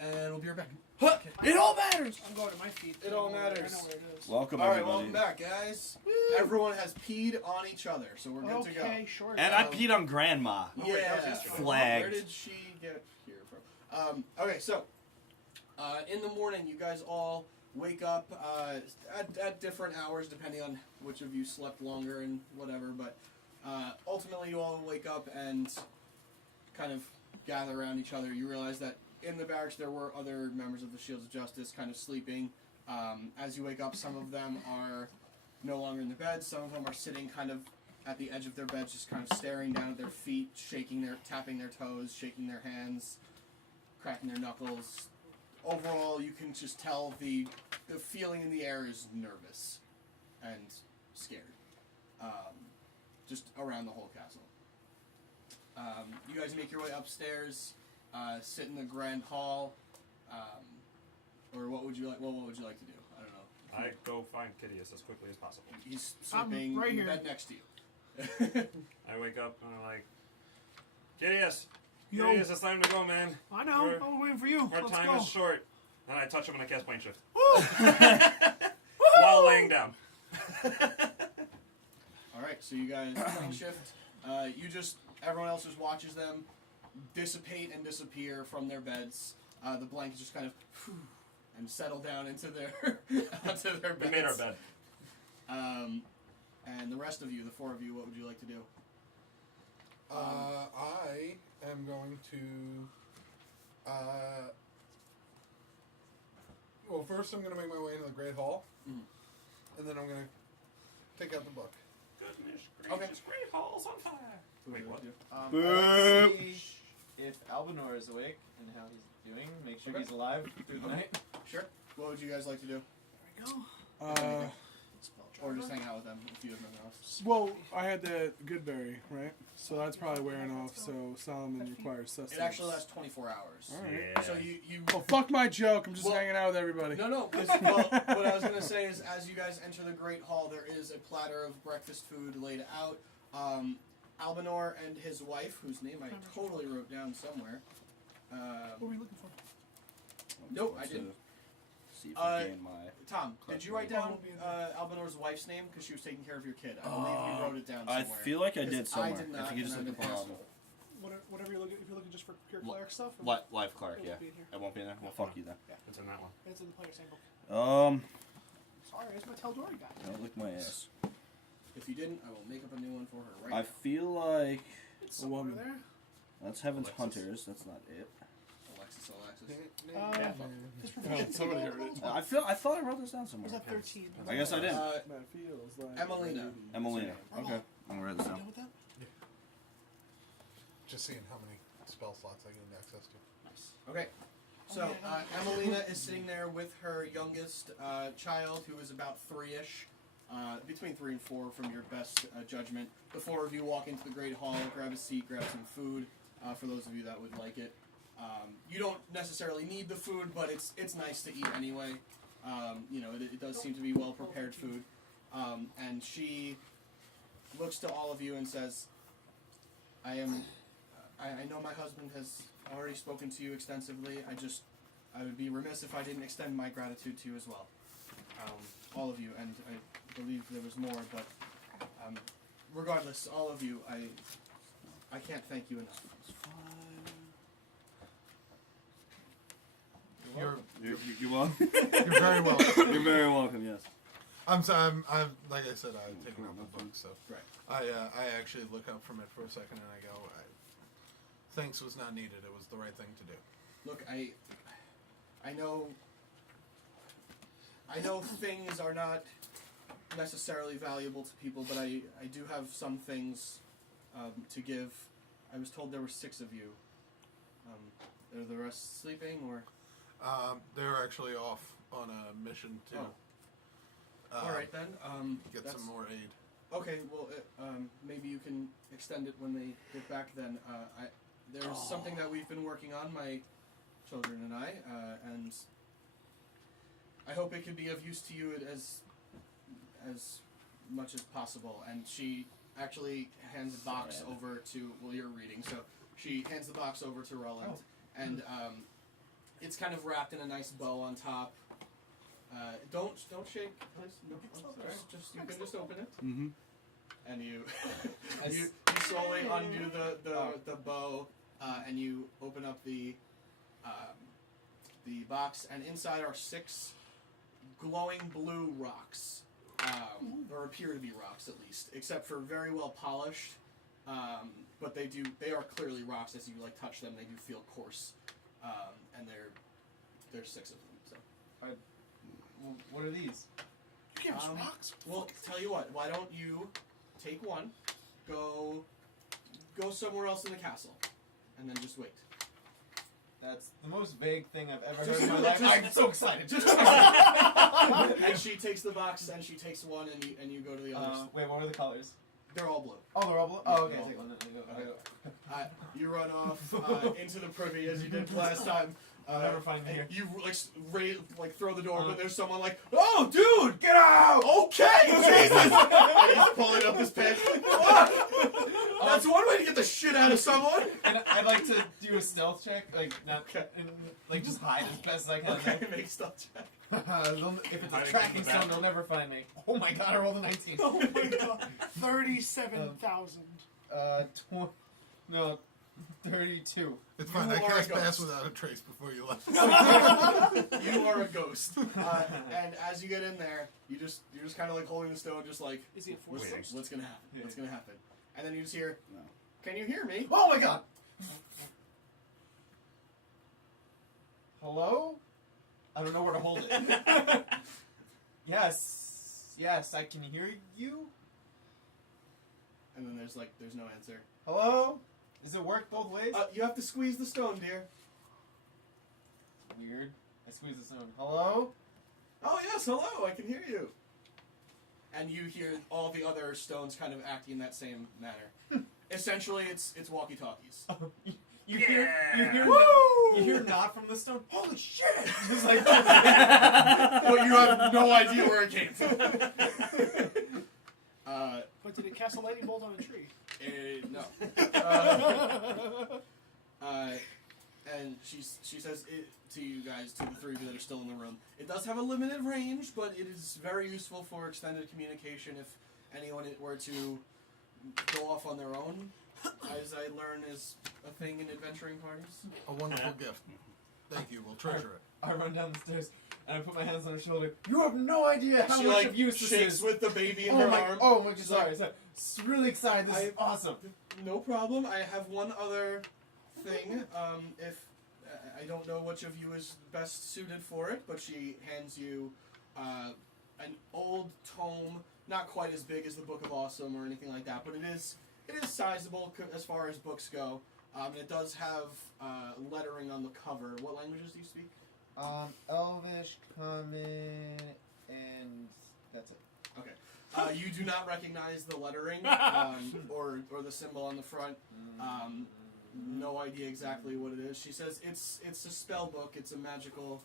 And we'll be right back. It all matters! I'm going to my feet. It all I know matters. where it is. Welcome, Alright, everybody. welcome back, guys. Everyone has peed on each other, so we're good to go. Okay, sure. And I peed on Grandma. Yeah. Flagged. Where did she get here from? Okay, so in the morning, you guys all wake up at different hours, depending on which of you slept longer and whatever. But ultimately, you all wake up and kind of gather around each other. You realize that in the barracks there were other members of the Shields of Justice kind of sleeping. As you wake up, some of them are no longer in the bed. Some of them are sitting kind of at the edge of their beds, just kind of staring down at their feet, tapping their toes, shaking their hands, cracking their knuckles. Overall, you can just tell the feeling in the air is nervous and scared. Just around the whole castle. You guys make your way upstairs, sit in the grand hall, or what would you like? Well, what would you like to do? I don't know. I go find Kitteus as quickly as possible. He's I'm sleeping right in the here. bed next to you. I wake up and I'm like, Kitteus! Yo. Kitteus, it's time to go, man. I know. We're- I'm waiting for you. Our Let's time go. is short. And I touch him and I cast Plane Shift. Woo! While laying down. Alright, so you guys plane shift. Everyone else just watches them dissipate and disappear from their beds. The blankets just kind of and settle down into their onto their beds. We made our bed. And the rest of you, the four of you, what would you like to do? I am going to. Well, first I'm going to make my way into the Great Hall, Mhm. and then I'm going to take out the book. Goodness Okay. gracious, Great Hall's on fire. Wait, what? I Boo. want to see if Albinor is awake and how he's doing. Make sure Okay. he's alive through the night. Sure. What would you guys like to do? There we go. Or just hang out with them if you have nothing else. Well, I had the Goodberry, right? So that's probably wearing off. So Solomon requires sustenance. It actually lasts 24 hours. All right. Yeah. So you Well, fuck my joke. I'm just Well- hanging out with everybody. No, because well, what I was going to say is as you guys enter the Great Hall, there is a platter of breakfast food laid out. Albinor and his wife, whose name I totally wrote down somewhere. What were we looking for? Nope, I didn't. See if I gain my. Tom, did you write down Albinor's wife's name? Because she was taking care of your kid. I believe you wrote it down I somewhere. feel like I did Because somewhere. did not, If you could just and look I'm at an the asshole. Whatever you're looking. If you're looking just for pure cleric stuff. Or Life Clark, it yeah. won't be in here. It won't be in there? Well, fuck you then. It's in that one. It's in the player's handbook. Sorry, it's my Taldori guy. Don't lick my ass. If you didn't, I will make up a new one for her right I now. feel like It's A somewhere woman. there. that's Heaven's Alexis. Hunters. That's not it. Alexis. It's Oh, somebody heard it. I thought I wrote this down somewhere. Was that 13? I guess I did. That feels like Emelina. Emelina. Okay. I'm gonna write this You down. done with that? Just seeing how many spell slots I gained access to. Okay. So, Emelina is sitting there with her youngest child, who is about 3-ish. between 3 and 4 from your best judgment. The 4 of you walk into the Great Hall, grab a seat, grab some food. For those of you that would like it, you don't necessarily need the food, but it's nice to eat anyway. It does seem to be well prepared food. And she looks to all of you and says, I know my husband has already spoken to you extensively. I would be remiss if I didn't extend my gratitude to you as well. All of you, and I believe there was more, but regardless, all of you, I can't thank you enough. You're welcome. You're very welcome. You're very welcome. Yes. I'm like I said, I've taken up the book, so Right. I actually look up from it for a second and I go, thanks was not needed. It was the right thing to do. Look, I know things are not necessarily valuable to people, but I do have some things to give. I was told there were 6 of you. Are the rest sleeping, or? They're actually off on a mission to All right then. get some more aid. Okay, well, maybe you can extend it when they get back. Then there's something that we've been working on, my children and I, and I hope it could be of use to you as much as possible. And she actually hands the box over to, well, you're reading, so she hands the box over to Ruland, and it's kind of wrapped in a nice bow on top. Don't shake, please. No, just you can just open it. Mm-hmm. And you you slowly undo the bow, and you open up the box, and inside are 6 glowing blue rocks, or appear to be rocks at least, except for very well polished. But they are clearly rocks. As you touch them, they do feel coarse, and there's 6 of them. So. What are these? You gave us rocks. Well, tell you what. Why don't you take one, go somewhere else in the castle, and then just wait. That's the most vague thing I've ever heard in my life. I'm so excited. And she takes the box, and she takes one, and you go to the others. Wait, what were the colors? They're all blue. Oh, they're all blue? Yeah, Oh, okay. they're all Take one. blue. Okay. You run off into the privy as you did last time. Never find me here. You throw the door, but there's someone "Oh, dude, get out!" Okay, Jesus! And he's pulling up his pants. Fuck! That's one way to get the shit out of someone. And I'd like to do a stealth check, just hide as best as I can. Okay, make stealth check. If it's a tracking stone, they'll never find me. Oh my god, I rolled a 19. Oh my god. 37,000. 32. It's fine. You I are cast a ghost. pass without a trace before you left. You are a ghost. And as you get in there, you're just kind of holding the stone, just Is he a force what's, ghost? what's gonna happen? Yeah. What's gonna happen? And then you just hear, No. "Can you hear me?" Oh my god! Hello? I don't know where to hold it. Yes, I can hear you. And then there's no answer. Hello? Does it work both ways? You have to squeeze the stone, dear. Weird. I squeeze the stone. Hello? Oh yes, hello. I can hear you. And you hear all the other stones kind of acting in that same manner. Essentially, it's walkie-talkies. You hear you hear not from the stone. Holy shit! Just like But you have no idea where it came from. But did it cast a lightning bolt on a tree? No. And she says it to you guys, to the 3 of you that are still in the room. It does have a limited range, but it is very useful for extended communication if anyone were to go off on their own, as I learn is a thing in adventuring parties. A wonderful gift. Thank you. We'll treasure it. I run down the stairs and I put my hands on her shoulder. You have no idea how She much of use this shakes is. with the baby in Oh her my! arm. Oh my! She's Sorry. It's really excited. This is awesome. No problem. I have one other thing. If I don't know which of you is best suited for it, but she hands you an old tome, not quite as big as the Book of Awesome or anything like that, but it is sizable as far as books go. It does have lettering on the cover. What languages do you speak? Elvish, Common, and that's it. Okay. You do not recognize the lettering or the symbol on the front. No idea exactly what it is. She says it's a spell book. It's a magical.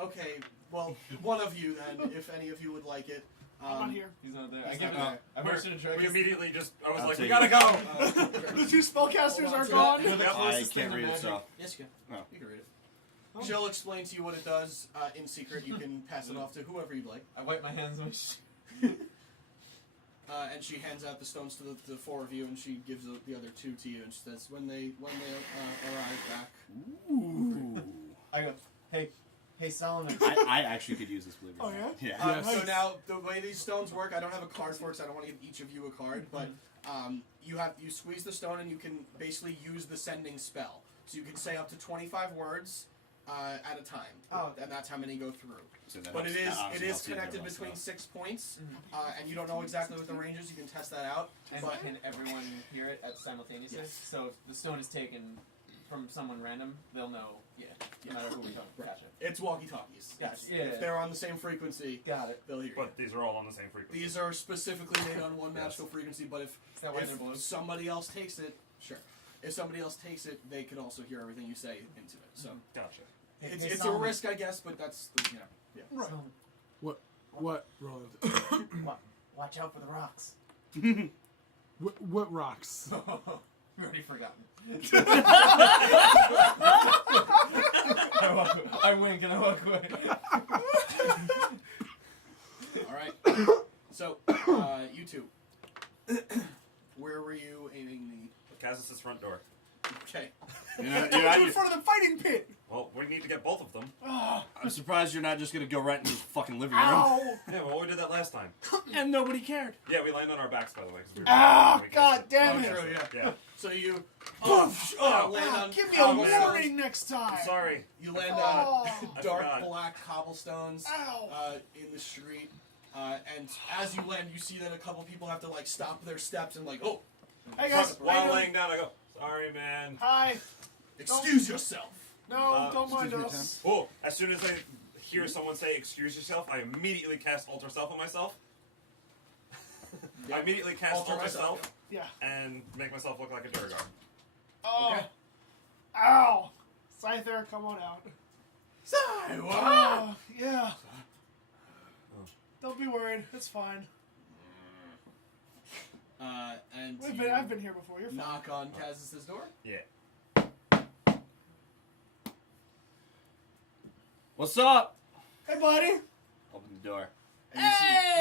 Okay. Well, one of you then, if any of you would like it. I'm not here. He's not there. He's I give not it. I motion to Drekas. We immediately just. I was I'll like, we take gotta it. go. The two spellcasters are to gone. You're the I closest thing can't to read it, magic. so. Yes, you can. Oh. You can read it. She'll explain to you what it does in secret. You can pass it off to whoever you'd like. I wipe my hands with. And she hands out the stones to the four of you, and she gives the other two to you, and she says, "When they arrive back." Ooh. I go, hey Solomon. I actually could use this, believe it or Oh, not. yeah? Yeah. Yes. So now the way these stones work, I don't have a card for it, so I don't want to give each of you a card, but you squeeze the stone, and you can basically use the sending spell. So you can say up to 25 words at a time. Oh. And that's how many go through. So that But helps- it that is obviously helps you connected with between stuff. 6 points, and you don't know exactly what the range is. You can test that out. And But can everyone hear it simultaneously? Yes. So if the stone is taken from someone random, they'll know. Yeah. No matter who we talk. Gotcha. it's walkie-talkies. Gotcha. It's- Yeah. If they're on the same frequency, Got it. they'll hear you. But these are all on the same frequency. These are specifically made on one magical frequency, but Is that why they're if blue? somebody else takes it, sure. If somebody else takes it, they could also hear everything you say into it. So Gotcha. it's Hey, a Solomon. risk, I guess, but that's yeah. Right. Solomon, What, Roland? watch out for the rocks. what rocks? I've already forgotten. I wink and I walk away. All right. So you two, where were you aiming Kazis' front door. the? Okay. You know, In front of the fighting pit. Well, we need to get both of them. I'm surprised you're not just gonna go right into his fucking living room. Ow! Yeah, well, we did that last time. And nobody cared. Yeah, we landed on our backs, by the way. 'Cause we were Ah, we God cast damn it. it. True, yeah. Yeah. So you Ow. land on. Give me a cobblestones. warning next time. Sorry. You land Oh. on I dark forgot. black cobblestones Ow. in the street, and as you land, you see that a couple people have to like stop their steps and like, oh, Hey guys, how While you doing? laying down, I go, sorry, man. Hi. excuse yourself. No, don't mind excuse me, us. Oh, as soon as I hear someone say, excuse yourself, I immediately cast Alter Self on myself. I immediately cast Alter Alter myself, Self Yeah. and make myself look like a Durgar. Oh. Okay. Ow. Scyther, come on out. Oh, yeah. Don't be worried. It's fine. And I've been here before. You're fine. knock on Kaz's door. Yeah. What's up? Hey, buddy. Open the door. And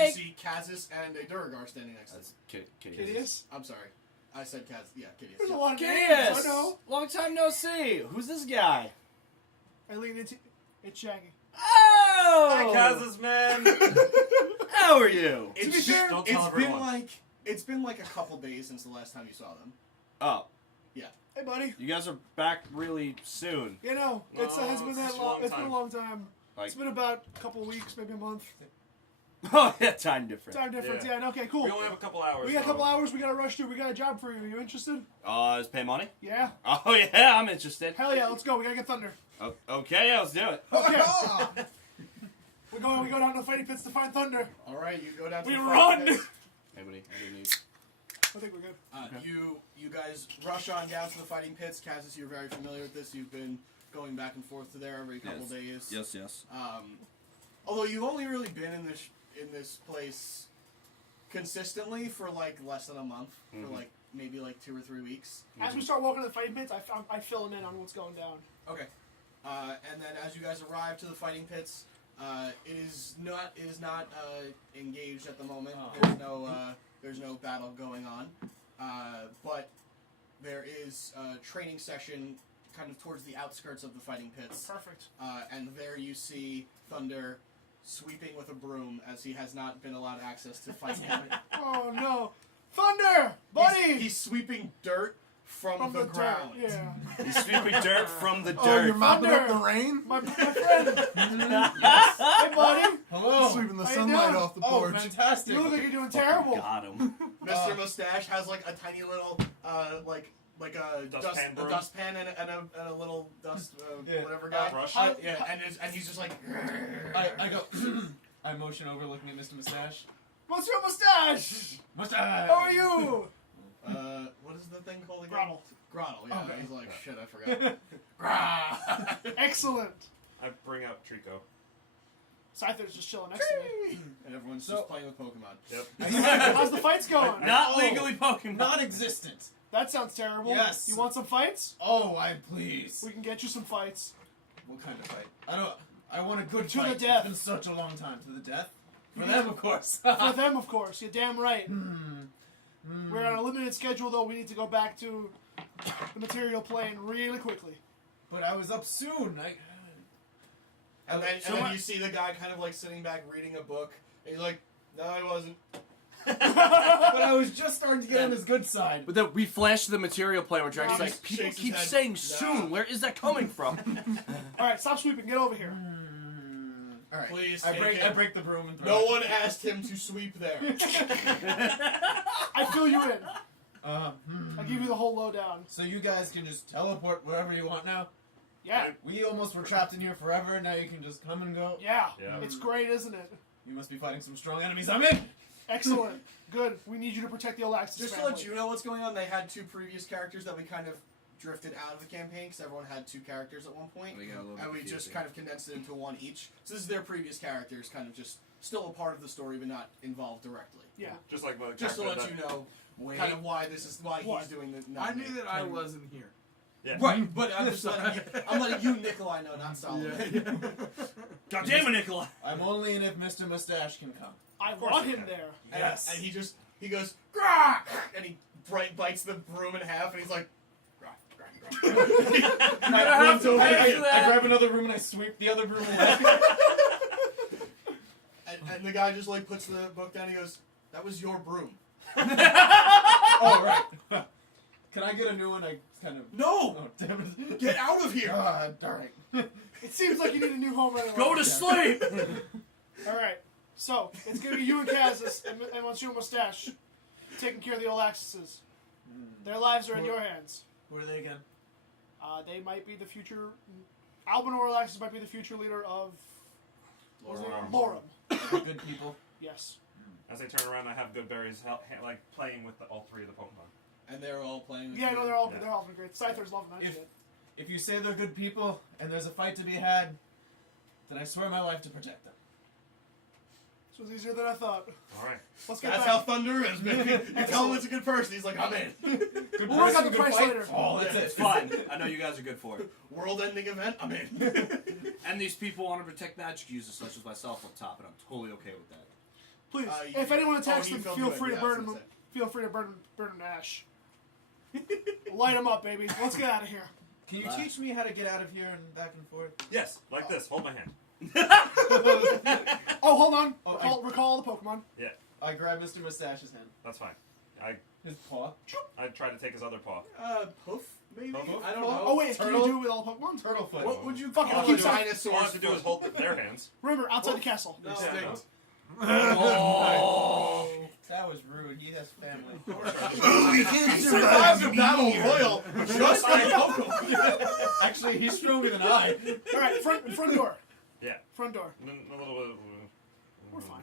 you see Kazis and a Durgar standing next to him. That's Kitteus. I'm sorry. I said Kaz. Yeah, Kitteus. There's a lot of names. Kitteus! I know. Long time no see. Who's this guy? I lean into it's Shaggy. Oh! Hi, Kaz's man. How are you? It's To be fair, Don't tell everyone. It's been like a couple days since the last time you saw them. Oh, Hey, buddy. you guys are back really soon. You know, No, it's been it's that a long. long It's been a time. long time. Like, It's been about a couple of weeks, maybe a month. oh yeah, time difference. Time difference. Yeah. Yeah. Okay. Cool. We only have a couple hours. We got a so- couple hours. We got to rush through. We got a job for you. Are you interested? Is pay money? Yeah. Oh yeah, I'm interested. Hell yeah. Let's go. We gotta get thunder. Oh, okay, yeah, let's do it. Okay. We go down to the fighting pits to find thunder. All right, you go down to We the run! fighting pits. Anybody need? I think we're good. You guys rush on down to the fighting pits. Kazis, you're very familiar with this. You've been going back and forth to there every couple days. Yes. Although you've only really been in this place consistently for like less than a month, for like maybe like 2 or 3 weeks. As we start walking to the fighting pits, I fill them in on what's going down. Okay. And then as you guys arrive to the fighting pits, it is not engaged at the moment. There's no battle going on, but there is a training session kind of towards the outskirts of the fighting pits. Perfect. And there you see Thunder sweeping with a broom as he has not been allowed access to fighting. Oh no, thunder, buddy! He's sweeping dirt from the dirt, ground. Yeah. He's sweeping dirt from the Oh, dirt. you're mopping up Thunder. the rain? My friend. Hey, buddy. Hello. Sweeping the How you sunlight doing? off the Oh, porch. fantastic. You look like you're doing terrible. Got him. Mr. Mustache has like a tiny little like a Dustpan broom. dustpan and a little dust Yeah. whatever guy. Brush. And he's just like I go. I motion over, looking at Mr. Mustache. What's your mustache? Mustache. How are you? What is the thing called again? Grottle. Grottle, yeah. Okay. He's like, shit, I forgot. Grah! Excellent. I bring out Trico. Scyther's just chilling next to me. And everyone's So- just playing with Pokemon. Yep. How's the fights going? Not legally Pokemon. Non-existent. That sounds terrible. Yes. You want some fights? Oh, I please. We can get you some fights. What kind of fight? I want a good To the fight. death. It's been such a long time. To the death? For them, of course. For them, of course. You're damn right. Hmm. We're on a limited schedule, though. We need to go back to the material plane really quickly. But I was up soon. And then, So and then what- you see the guy kind of like sitting back reading a book. And he's like, no, I wasn't. But I was just starting to get on his good side. But then we flash to the material plane where Dragon's Robbie like, people shakes his keep head. saying No. soon. Where is that coming from? All right, stop sweeping. Get over here. All right. Please I take break. it. I break the broom and throw No it. one asked him to sweep there. I fill you in. Uh, I give you the whole lowdown. So you guys can just teleport wherever you want now. Yeah, We almost were trapped in here forever. Now you can just come and go. yeah. Yeah. It's great, isn't it? You must be fighting some strong enemies. I'm in. Excellent. Good. We need you to protect the Alaxis Just to family. let you know what's going on, they had two previous characters that we kind of drifted out of the campaign because everyone had two characters at one point. We got a little And bit we just confusing. kind of condensed it into one each. So this is their previous characters, kind of just still a part of the story, but not involved directly. Yeah. Just like the Just to let character you know, Wait. kind of why this is why What? he's doing the. I knew that I wasn't here. Yeah. Right, but I'm just letting you, Nikolai, know, not Solomon. God damn it, Nikolai. I'm only in if Mr. Mustache can come. I course want you him can. there. Yes. And he goes, Grah! And he bites the broom in half, and he's like, Grah, grah, grah. gonna have to pay for I that. grab another broom and I sweep the other broom away. And the guy just like puts the book down. And he goes, "That was your broom." Oh right. Can I get a new one? I kind of. No, Oh damn it! get out of here. God darn it. It seems like you need a new home right away. Go to sleep. All right. So it's gonna be you and Kazis and Monsieur Mustache taking care of the Olaxises. Their lives are in your hands. Who are they again? They might be the future. Albinor Olaxis might be the future leader of Lorum. Good people. Yes. As I turn around, I have Goodberry's like playing with all three of the Pokemon. And they're all playing. Yeah, no, they're all Yeah. been great. Scyther's loving that shit. If you say they're good people and there's a fight to be had, then I swear my life to protect them. This was easier than I thought. All right. Let's get That's back. how Thunder is, man. You tell him it's a good person. He's like, I'm in. Good We'll work out person, the good price fight. later. Oh, that's It's it. fine. I know you guys are good for it. World-ending event. I'm in. And these people want to protect magic users such as myself up top, and I'm totally okay with that. Please, You- if anyone attacks you them, feel feel good, free to yeah, burn I was them. gonna Feel free to burn them to ash. Light them up, baby. Let's get out of here. Can you teach me how to get out of here and back and forth? Yes, like this. Hold my hand. Oh, hold on. Oh, Recall the Pokemon. Yeah, I grab Mr. Mustache's hand. that's fine. His paw. I try to take his other paw. Poof, maybe. Poof? I don't know. Oh wait, can Turtle. you do it with all Pokemon? Turtle foot. What would you Fuck it, call I'll keep a saying- All I dinosaur's have to do is hold their hands. Remember, outside the castle. No. Extinct. Oh. That was rude. He has family. He survived a battle royal just like Pokemon. Actually, he's stronger than I. All right, front door. Yeah, Front door. and then a little bit. We're fine.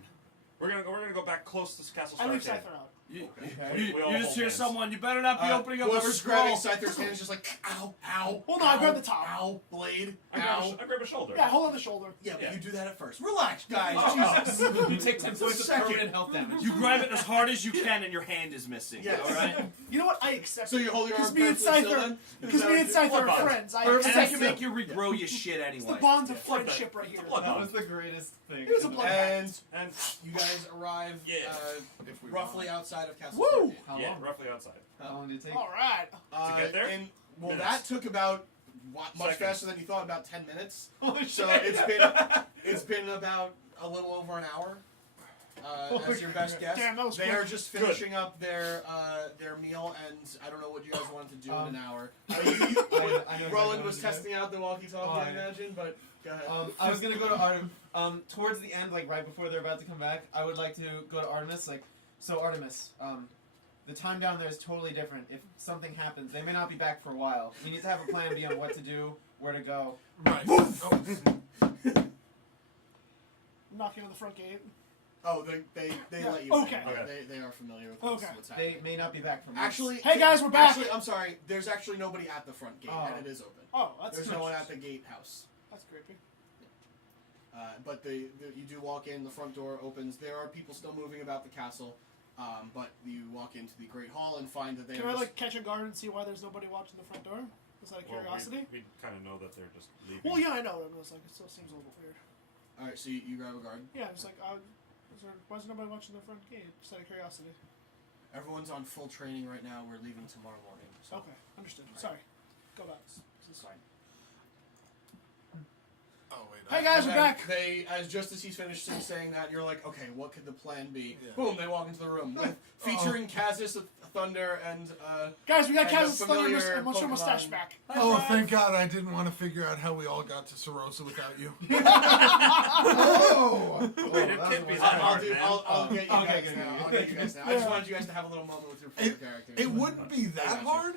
We're gonna go back close to Castle I leave Starcade. Scyther out. You, Okay. We all you just hold hear hands. someone. You better not be opening up the Whoever's grabbing scroll. Scyther's hand is just like, ow, ow. Well, no, I ow, grabbed the top. Ow, blade, I grab, ow. I grab a shoulder. Yeah, hold on the shoulder. Yeah, but Yeah. you do that at first. Relax, guys. Oh, Jesus. You take 10 points of Second. permanent health damage. You grab it as hard as you can, and your hand is missing. Yes. All right. You know what? I accept. So you hold your Because arm me and perfectly still Scyther, then? because me and Scyther Blood are bond. friends. I And I accept can it. make you regrow your shit It's anyway. the bonds of Blood friendship bond. right here. It's a blood That bond. was the greatest thing. It was a blood And And you guys arrive Yeah. if we roughly outside of Castle Woo! Stargate. How yeah, long? roughly outside. How long did it take? All right. To get there? And, well, Minutes. that took about much Seconds. faster than you thought, about 10 minutes. Holy So shit. it's been about a little over an hour. As your best guess. Damn, that was they quick. are just finishing up their meal, and I don't know what you guys wanted to do in an hour. I know Roland what was to do. testing out the walkie-talkie, Oh, I yeah. imagine, but go ahead. I was gonna go to Artemis. Towards the end, like right before they're about to come back, I would like to go to Artemis. Like, so Artemis, the time down there is totally different. If something happens, they may not be back for a while. We need to have a plan B on what to do, where to go. Right. knocking on the front gate. Oh, they Yeah, let you okay. in. Okay. They are familiar with Okay. what's They happening. may not be back from Actually, Hey, guys, we're back. Actually, I'm sorry. There's actually nobody at the front gate, Oh. and it is open. Oh, that's There's nice. no one at the gatehouse. That's creepy. But you do walk in. The front door opens. There are people still moving about the castle, but you walk into the great hall and find that they Can are I just- like catch a guard and see why there's nobody watching the front door? Is that a curiosity? we kind of know that they're just leaving. Well, yeah, I know. It was like it still seems a little weird. All right, so you grab a guard. Yeah, it's like, why is nobody watching the front gate? Just out of curiosity. Everyone's on full training right now. We're leaving tomorrow morning. So. Okay, understood. Sorry. Go back. This is fine. Oh wait. Hey guys, And we're then back. just as he's finished saying that, you're like, okay, what could the plan be? Yeah. Boom! They walk into the room with featuring Casus of Thunder and Guys, we got and a Kaz's Thunder familiar and Monster Mustache Pokemon. back. Oh, thank God! I didn't want to figure out how we all got to Sorosa without you. Oh! Wait, it can't be that hard, man. I'll get you Okay, guys good, now. good, I'll good. get you guys now. I just wanted you guys to have a little moment with your favorite characters. It wouldn't be that got you. hard,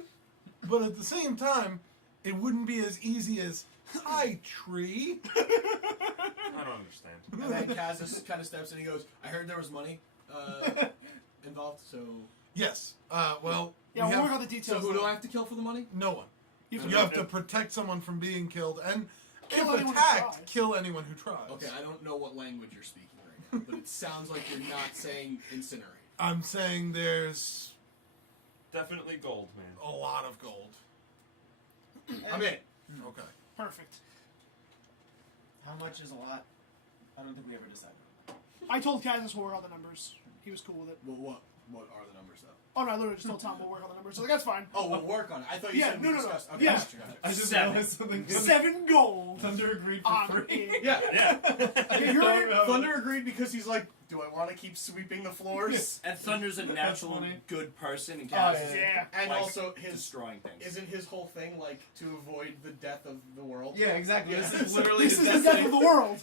but at the same time, it wouldn't be as easy as "Hi, tree." I don't understand. And then Casus kind of steps in. He goes, "I heard there was money involved, so Yes. Well, Yeah, we we'll work have on the details. who do later. I have to kill for the money?" no one. You You have to protect someone from being killed, and Kill if anyone who attacked, tries. kill anyone who tries. Okay, I don't know what language you're speaking right now, but it sounds like you're not saying incinerate. I'm saying there's Definitely gold, man. a lot of gold. I'm in. Okay. Perfect. How much is a lot? I don't think we ever decided. I told Kaz we'll work on the numbers. He was cool with it. Well, what are the numbers though? Oh no, I literally just told Tom we'll work on the numbers. So like, that's fine. Oh, we'll work on it. I thought you Yeah, said no, we no, no. discussed. Okay, Yeah. gotcha. I just Seven. realized something. 7 gold. Thunder agreed for On free. it. Yeah. Yeah. You heard it? Thunder agreed because he's like, do I want to keep sweeping the floors? And Thunder's a natural funny. good person, and Oh, Kaz yeah. is Yeah. And like, also, his destroying things. isn't his whole thing like to avoid the death of the world? Yeah, exactly. Yeah. This is literally This is his the death destiny. of the world.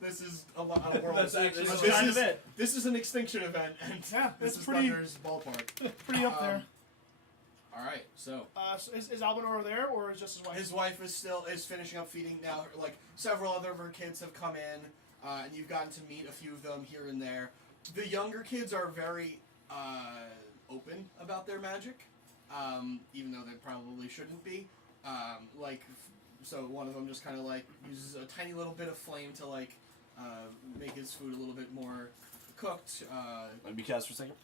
This is a world. That's actually This kind is- of it. This is an extinction event, and Yeah, this it's is pretty Thunder's ballpark. pretty up there. All right, so So is Albinor there or is just his wife? his wife is finishing up feeding now. Like several other of her kids have come in, and you've gotten to meet a few of them here and there. The younger kids are very open about their magic, even though they probably shouldn't be. So one of them just kind of like uses a tiny little bit of flame to like make his food a little bit more cooked. Want to be Kaz for a second?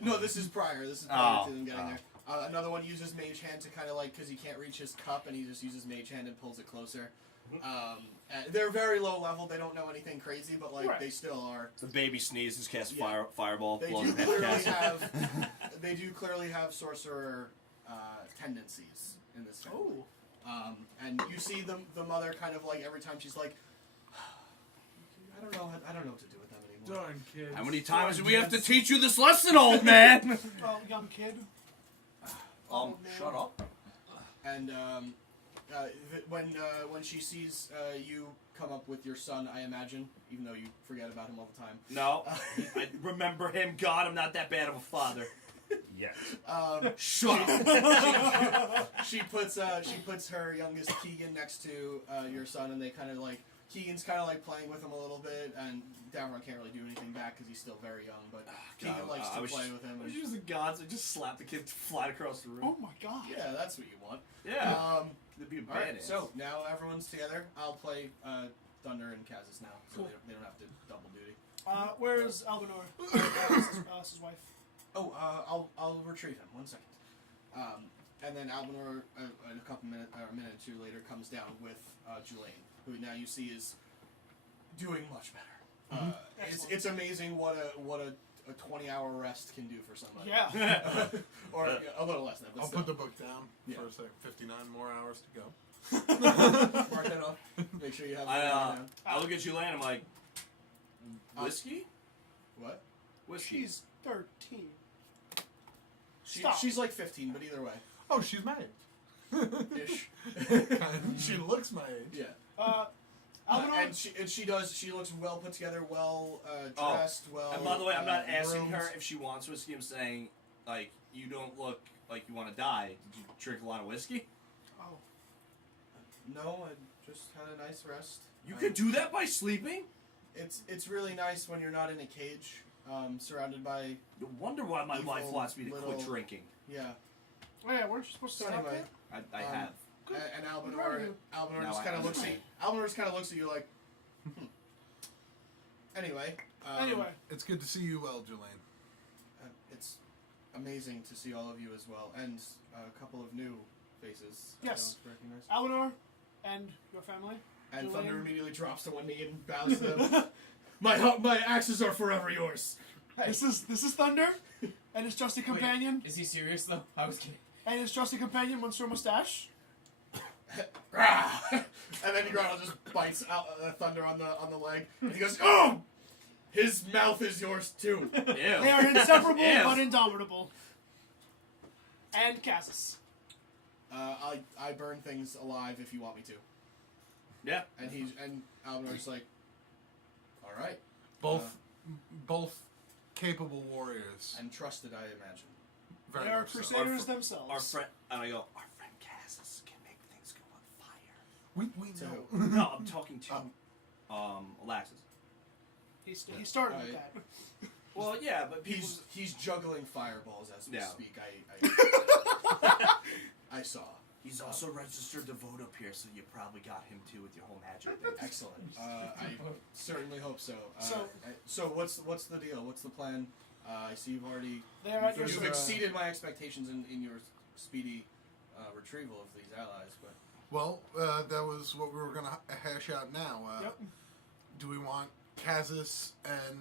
No, this is prior. This is prior Oh, to them getting oh. there. Another one uses Mage Hand to kind of like, because he can't reach his cup, and he just uses Mage Hand and pulls it closer. They're very low level. They don't know anything crazy, but like Right. they still are. The baby sneezes, cast Yeah. fireball, They blows do him clearly half Kaz. have. They do clearly have sorcerer tendencies in this family. Oh. And you see the mother kind of like every time she's like, I don't know what to do with them anymore. Darn kids. How many times do we have to teach you this lesson, old man? Young kid. Shut up. And when she sees you come up with your son, I imagine, even though you forget about him all the time. No, I remember him. God, I'm not that bad of a father. Yet. Shut up. She puts her youngest Keegan next to your son, and they kind of like Keegan's kind of like playing with him a little bit, and Davron can't really do anything back because he's still very young, but Keegan likes to play with him. I And, was using gods. I just slapped the kid flat across the room. Oh my god. yeah, that's what you want. Yeah, it'd be a All right, badass. so now everyone's together. I'll play Thunder and Kazis now, so Cool. they don't have to double duty. Where is Albinor? His wife. Oh, I'll retrieve him. 1 second. And then Albinor, in a minute or two later, comes down with Julaine, who now you see is doing much better. It's amazing what a 20-hour rest can do for somebody. Yeah. Or a little less than that. But I'll still. put the book down Yeah. for a second. 59 more hours to go. Mark that off. Make sure you have. it down. I look at you, and I'm like, whiskey? What? Whiskey. She's 13. Stop. She's like 15, but either way, Oh, she's my age. ish. She looks my age. Yeah. Albinor. And she does. She looks well put together, well Oh. dressed, well. And by the way, I'm not asking groomed. her if she wants whiskey. I'm saying, like, you don't look like you want to die. Did you drink a lot of whiskey? Oh. No, I just had a nice rest. You could do that by sleeping? It's really nice when you're not in a cage, surrounded by No wonder why my wife Evil wants me to quit little- drinking. yeah. Oh yeah, weren't you supposed to So stop anyway, that? I Um, have. And Proud of Albinor you. No, just I kind of looks at haven't. Albinor just kind of looks at you like. Anyway. Anyway, It's good to see you well, Jelaine. It's amazing to see all of you as well, and a couple of new faces. Yes. I don't recognize. Eleanor and your family. And Jelaine. Thunder immediately drops to one knee and bows to them. my axes are forever yours. This is Thunder, and his trusty companion, Is he serious though? I was kidding. and his trusty companion, Monsieur Mustache. And then Grotto just bites out, Thunder on the leg, and he goes, "Oh, his mouth is yours too." Ew. They are inseparable Ew. but indomitable. And Cassis. I burn things alive if you want me to. Yeah. And Albinor's like, "All right," Both capable warriors. and trusted, I imagine. Very They are much so. crusaders themselves. Our friend, and I go, our friend Cassis can make things go on fire. We To know. No, I'm talking to, Alexis. He started with Alright. that. Well, yeah, but people. He's juggling fireballs as we Yeah. speak. I saw. He's also registered to vote up here, so you probably got him too with your whole magic thing. Excellent. I certainly hope so. So- So what's the deal? What's the plan? I see you've already They are at your you've service. exceeded my expectations in your speedy retrieval of these allies. But Well, that was what we were going to hash out now. Yep. Do we want Kazis and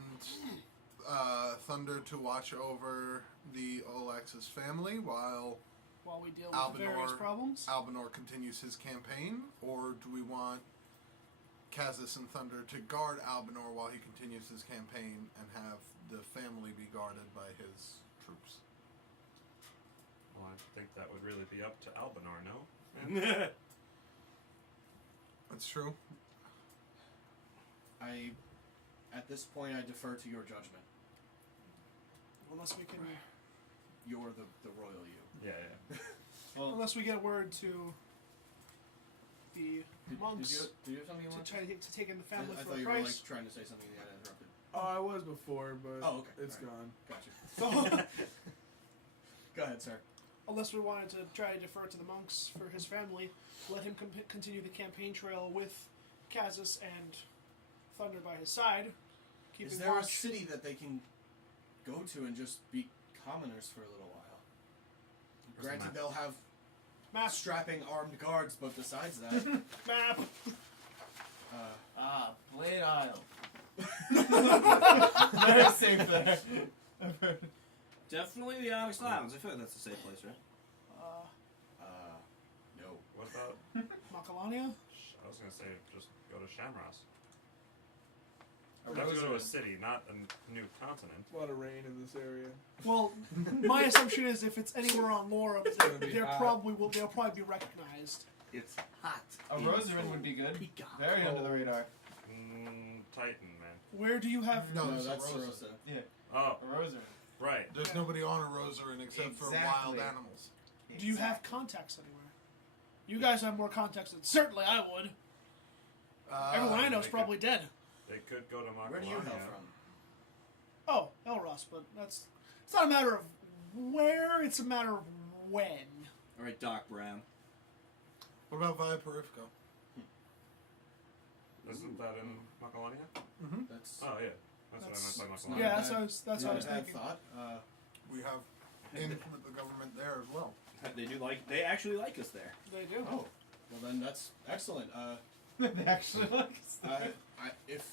Thunder to watch over the Alexis family while While we deal with the various problems. Albinor continues his campaign? Or do we want Kazis and Thunder to guard Albinor while he continues his campaign and have the family be guarded by his troops? Well, I think that would really be up to Albinor, no? That's true. At this point, I defer to your judgment. Unless we can, You're the royal you. Yeah, yeah. unless we get word to the monks Did you have something you to wanted? try to take in the I family thought for a you were price. like trying to say something that I interrupted. Oh, I was before, but Oh, okay. it's Alright. gone. Gotcha. Go ahead, sir. Unless we wanted to try to defer to the monks for his family, let him continue the campaign trail with Cassis and Thunder by his side. Keeping Is there a watch. city that they can go to and just be commoners for a little while? Where's the Granted, map? they'll have Map. strapping armed guards, but besides that, Map. Blade Isle. Very safe there. Definitely the Onyx Islands. I feel like that's a safe place, right? no. What about? Makalania? I was gonna say just go to Shamross. A We have to go to a rosary. city, not a new continent. A lot of rain in this area. Well, my assumption is if it's anywhere on Laura, gonna be they'll hot. probably be recognized. It's hot. A Rosarin would be good. Very under the radar. Titan, man. Where do you have? No, No, it's a that's Rosa. Rosa. Yeah, Oh, a Rosarin. right. There's nobody on a Rosarin except for wild Exactly. animals. Do you have contacts anywhere? You guys have more contacts than certainly I would. Everyone I know is they probably dead. They could go to Makalania. Where do you hail from? Oh, Elros, but it's not a matter of where, it's a matter of when. All right, Doc Brown. What about Via Perifico? Isn't that in Makalania? That's Oh yeah, that's That's- what I meant by not Makalania. Yeah, bad. that's what I was, that's what I not was a bad thinking. thought. We have in with the government there as well. They actually like us there. They do. Oh, well then that's excellent. They actually like us. If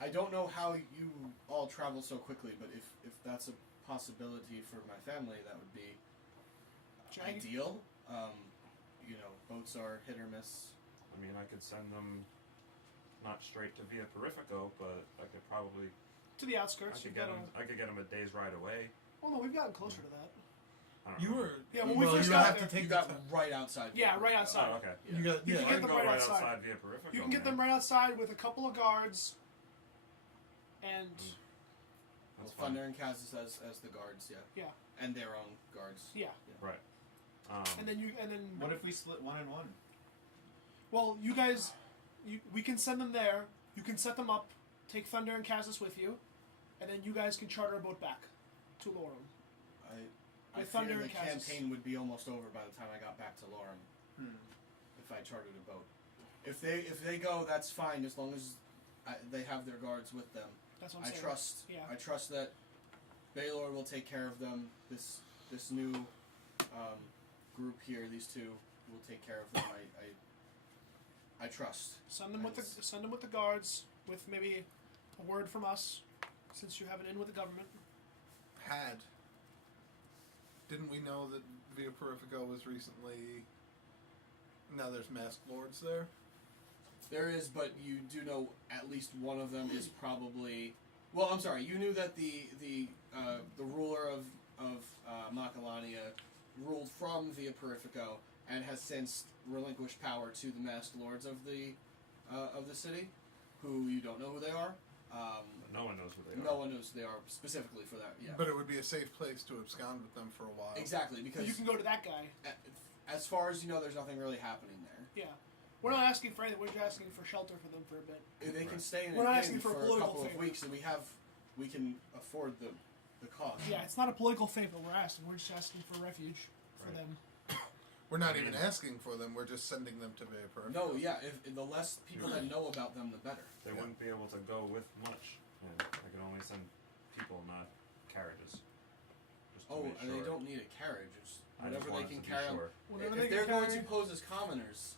I don't know how you all travel so quickly, but if that's a possibility for my family, that would be Shaggy? ideal. Boats are hit or miss. I mean, I could send them not straight to Via Perifico, but I could probably To the outskirts. I could get them a day's ride away. Well, no, we've gotten closer to that. I don't You know. were Yeah, when we well, first you got have there- to take You the got time. right outside. Yeah, right outside. Oh, okay. Yeah. You got You yeah. can I get can them go right right outside. outside Via Perifico. You can get man. them right outside with a couple of guards. And Well, That's fine. Thunder and Kazis as the guards, yeah. yeah, And their own guards. yeah. Right. And then What if we split 1 and 1? well, you guys, we can send them there. You can set them up, take Thunder and Casus with you, and then you guys can charter a boat back to Lorum. I With fear Thunder the and Casus. campaign would be almost over by the time I got back to Lorum. If I chartered a boat. If they go, that's fine as long as they have their guards with them. That's what I'm saying. I trust that Baylor will take care of them. This new group here, these two, will take care of them. I trust. Send them with the guards, with maybe a word from us, since you have an in with the government. Didn't we know that Via Purifico was recently... Now there's masked lords there? There is, but you do know at least one of them is probably... Well, I'm sorry. You knew that the ruler of Macalania ruled from Via Purifico and has since relinquished power to the masked lords of the city, who you don't know who they are. No one knows who they are. No one knows who they are specifically for that. Yeah. But it would be a safe place to abscond with them for a while. Exactly, because But you can go to that guy. as far as you know, there's nothing really happening there. Yeah. We're not asking for anything. We're just asking for shelter for them for a bit. They can stay in We're not an asking inn for a for a political couple of favor. weeks, and we can afford the cost. Yeah, it's not a political favor we're asking. We're just asking for refuge for Right. them. We're not even asking for them, we're just sending them to Via Purifico. No, yeah. If the less people that know about them, the better. They wouldn't be able to go with much. And I can only send people, not carriages. Just to Oh, make and they sure. don't need a carriage. Just I just whatever they wanted can to be carry on. sure. Whatever If they they're can going carry. to pose as commoners,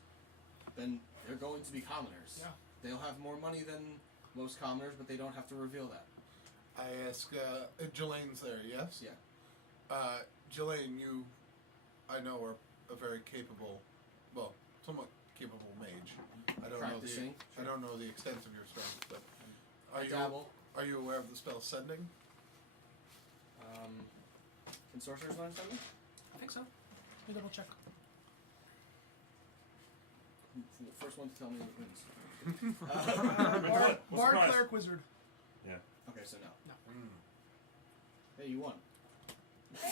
then they're going to be commoners. Yeah. They'll have more money than most commoners, but they don't have to reveal that. I ask, Jelane's there, yes? Yeah. Jelane, you, I know, are a very capable, well, somewhat capable mage. I don't Practicing, know I don't know the extent of your strength, but I dabble. are you aware of the spell Sending? Can sorcerers learn something? I think so. Let me double check. First one to tell me wins. Bard, surprise. cleric, wizard. Yeah. Okay, so no. No. Hey, you won.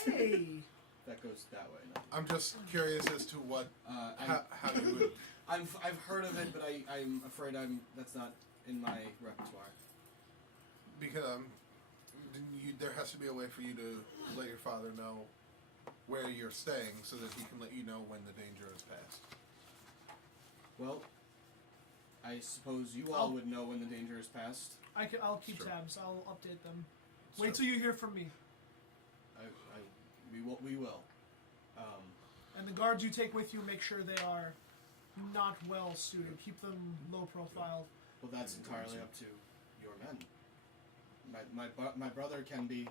Hey! That goes that way. No. I'm just curious as to what, how you would... I've heard of it, but I'm afraid that's not in my repertoire. Because there has to be a way for you to let your father know where you're staying so that he can let you know when the danger is past. Well, I suppose you all would know when the danger is past. I'll keep Sure. tabs. I'll update them. So- Wait till you hear from me. We will. And the guards you take with you, make sure they are not well suited. Keep them low profile. Well, that's entirely up to your men. My brother can be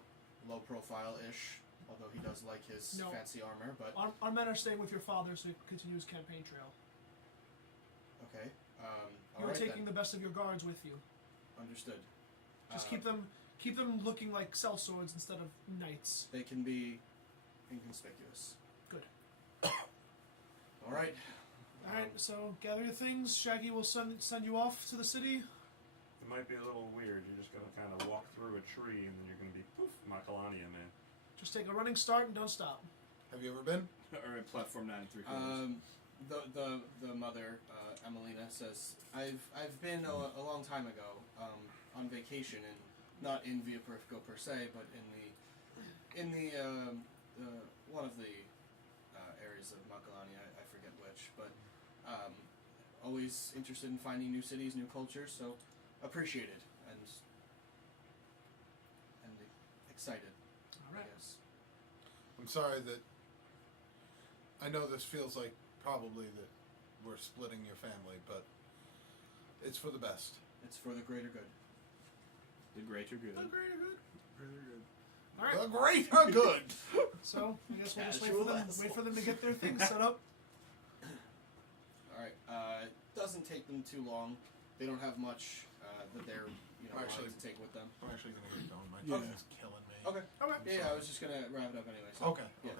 low profile ish, although he does like his No. fancy armor. But Our men are staying with your father, so you can continue his campaign trail. okay, You're alright taking then. the best of your guards with you. Understood. Just keep them looking like sellswords instead of knights. They can be inconspicuous. Good. All right. Alright, so gather your things. Shaggy will send you off to the city. It might be a little weird. You're just gonna kind of walk through a tree and then you're gonna be poof, Macalania, man. Just take a running start and don't stop. Have you ever been? Or at platform 9 and 3 The mother Emelina says I've been a long time ago on vacation, and not in Via Purifico per se, but in the one of the areas of Macalania, I forget which, but always interested in finding new cities, new cultures, so appreciated and excited. Alright. I guess. I'm sorry that... I know this feels like probably that we're splitting your family, but it's for the best. It's for the greater good. The greater good. Alright, The greater good! so I guess we'll just Casual wait for them to get their things set up. All right. It doesn't take them too long. They don't have much that they're Actually- wanting to take with them. I'm actually going to get going. My Yeah. tongue is killing me. Okay. Okay. Yeah, I was just gonna wrap it up anyway. So, Okay. Yeah.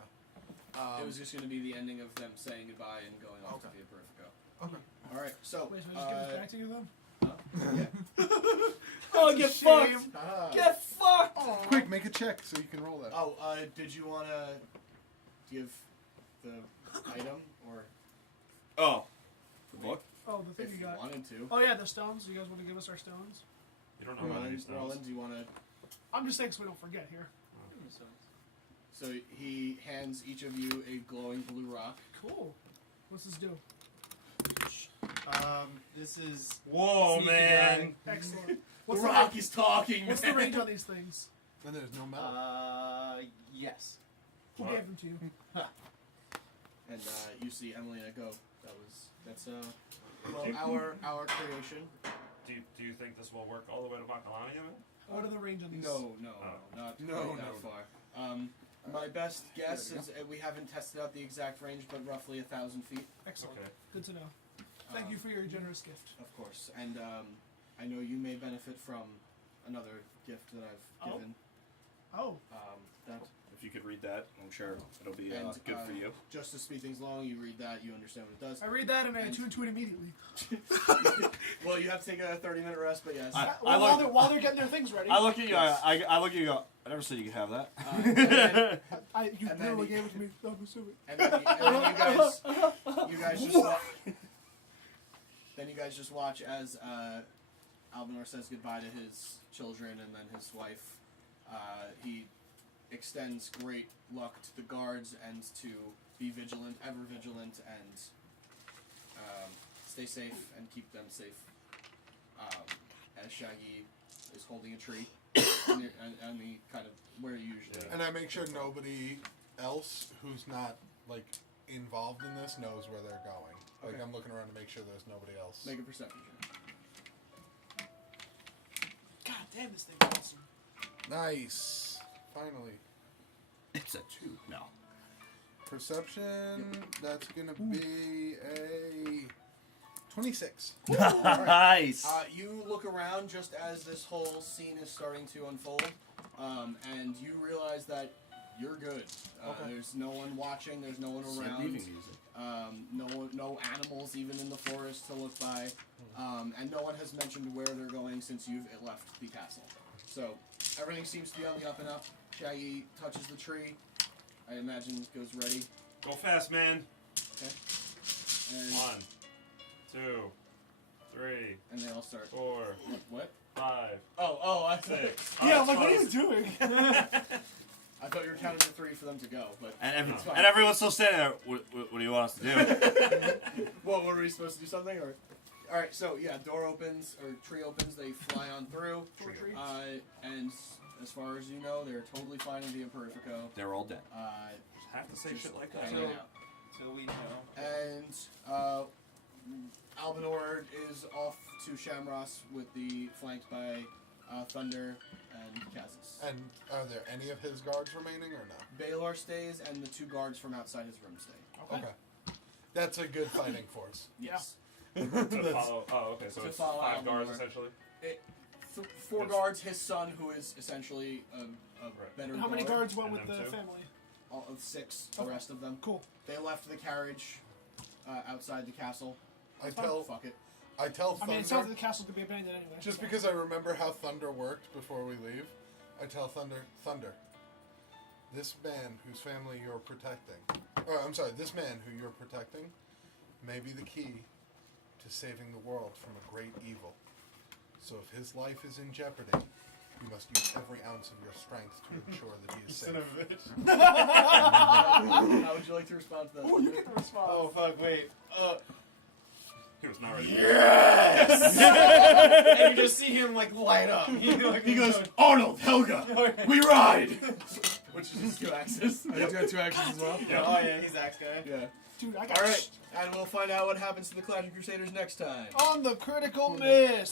Okay. it was just gonna be the ending of them saying goodbye and going off to Okay. Via Purifico. Okay. All right. So. Wait, so I just give this back to you then? Oh, get fucked! Ah. Get fucked! Quick, make a check so you can roll that. Oh, did you wanna give the item or? Oh. The book? Oh, the thing If you you got. wanted to. Oh yeah, the stones. You guys want to give us our stones? You don't know about these stones. Roland, do you want to? I'm just saying so we don't forget here. So he hands each of you a glowing blue rock. Cool. What's this do? This is. Whoa, Sneaky man! Excellent. The What's rock is talking. What's the range on these things? And there's no metal. Yes. Who gave them to you? And you see Emelina go. That's our creation. Do you think this will work all the way to Bakalania, man? What are the range on these? No, not quite that far. My best guess is we haven't tested out the exact range, but roughly 1,000 feet. Excellent. Okay. Good to know. Thank you for your generous gift. Of course, and I know you may benefit from another gift that I've given. Oh. That If you could read that, I'm sure it'll be and, good for you. Just to speed things along, you read that, you understand what it does. I read that and I attune to it immediately. Well, you have to take a 30-minute rest, but yes. While they're getting their things ready. I look at you. I look at you. I never said you could have that. You and literally then- gave it to me. I'm assuming. And then you guys just then you guys just watch as Albinor says goodbye to his children and then his wife. He extends great luck to the guards and to be vigilant, ever vigilant, and stay safe and keep them safe. As Shaggy is holding a tree and the kind of where you usually. And I make sure nobody else who's not like involved in this knows where they're going. Like Okay. I'm looking around to make sure there's nobody else. Make a perception check. God damn, this thing's awesome. Nice. Finally. It's a 2. No. Perception. That's gonna be a 26. Nice. You look around just as this whole scene is starting to unfold, and you realize that you're good. There's no one watching. There's no one around. Leaving music. No animals even in the forest to look by, and no one has mentioned where they're going since you've left the castle. So everything seems to be on the up and up. Shaggy touches the tree. I imagine goes ready. Go fast, man. Okay. And 1, 2, 3, and they all start. 4, What? 5, Oh, I 6. Yeah, I'm like, what are you doing? I thought you were counting to 3 for them to go, but And, it's fine. and everyone's still standing there. What do you want us to do? What were we supposed to do something or? All right, so yeah, door opens or tree opens. They fly on through, and as far as you know, they're totally fine in Via Purifico. They're all dead. Have to say Just shit like that. hanging out. Till we know. And Albinor is off to Shamross with the flanked by Thunder and Kazis. And are there any of his guards remaining or no? Baylor stays, and the 2 guards from outside his room stay. Okay. That's a good fighting force. Yes. To follow. Oh, okay. So To it's follow 5 guards Albinor. essentially. 4 Yes. guards, his son, who is essentially a better How many guard. guards went And with them the too? family? All of 6, the Okay. rest of them. Cool. They left the carriage outside the castle. I tell Fuck it. I tell I Thunder, mean, it sounds like the castle could be abandoned anyway. just so. because I remember how Thunder worked before we leave, I tell Thunder, this man whose family you're protecting, this man who you're protecting may be the key to saving the world from a great evil. So if his life is in jeopardy, you must use every ounce of your strength to ensure that he is safe. How would you like to respond to that? Oh, you get the response. Oh fuck! Wait. He was not ready. And you just see him like light up. He goes, Arnold, Helga, we ride! Which is his 2 axes. He's got 2 actions as well. Yeah. Oh yeah, he's axe guy. Yeah. Dude, I got All right, and we'll find out what happens to the Clashing Crusaders next time. on the critical miss.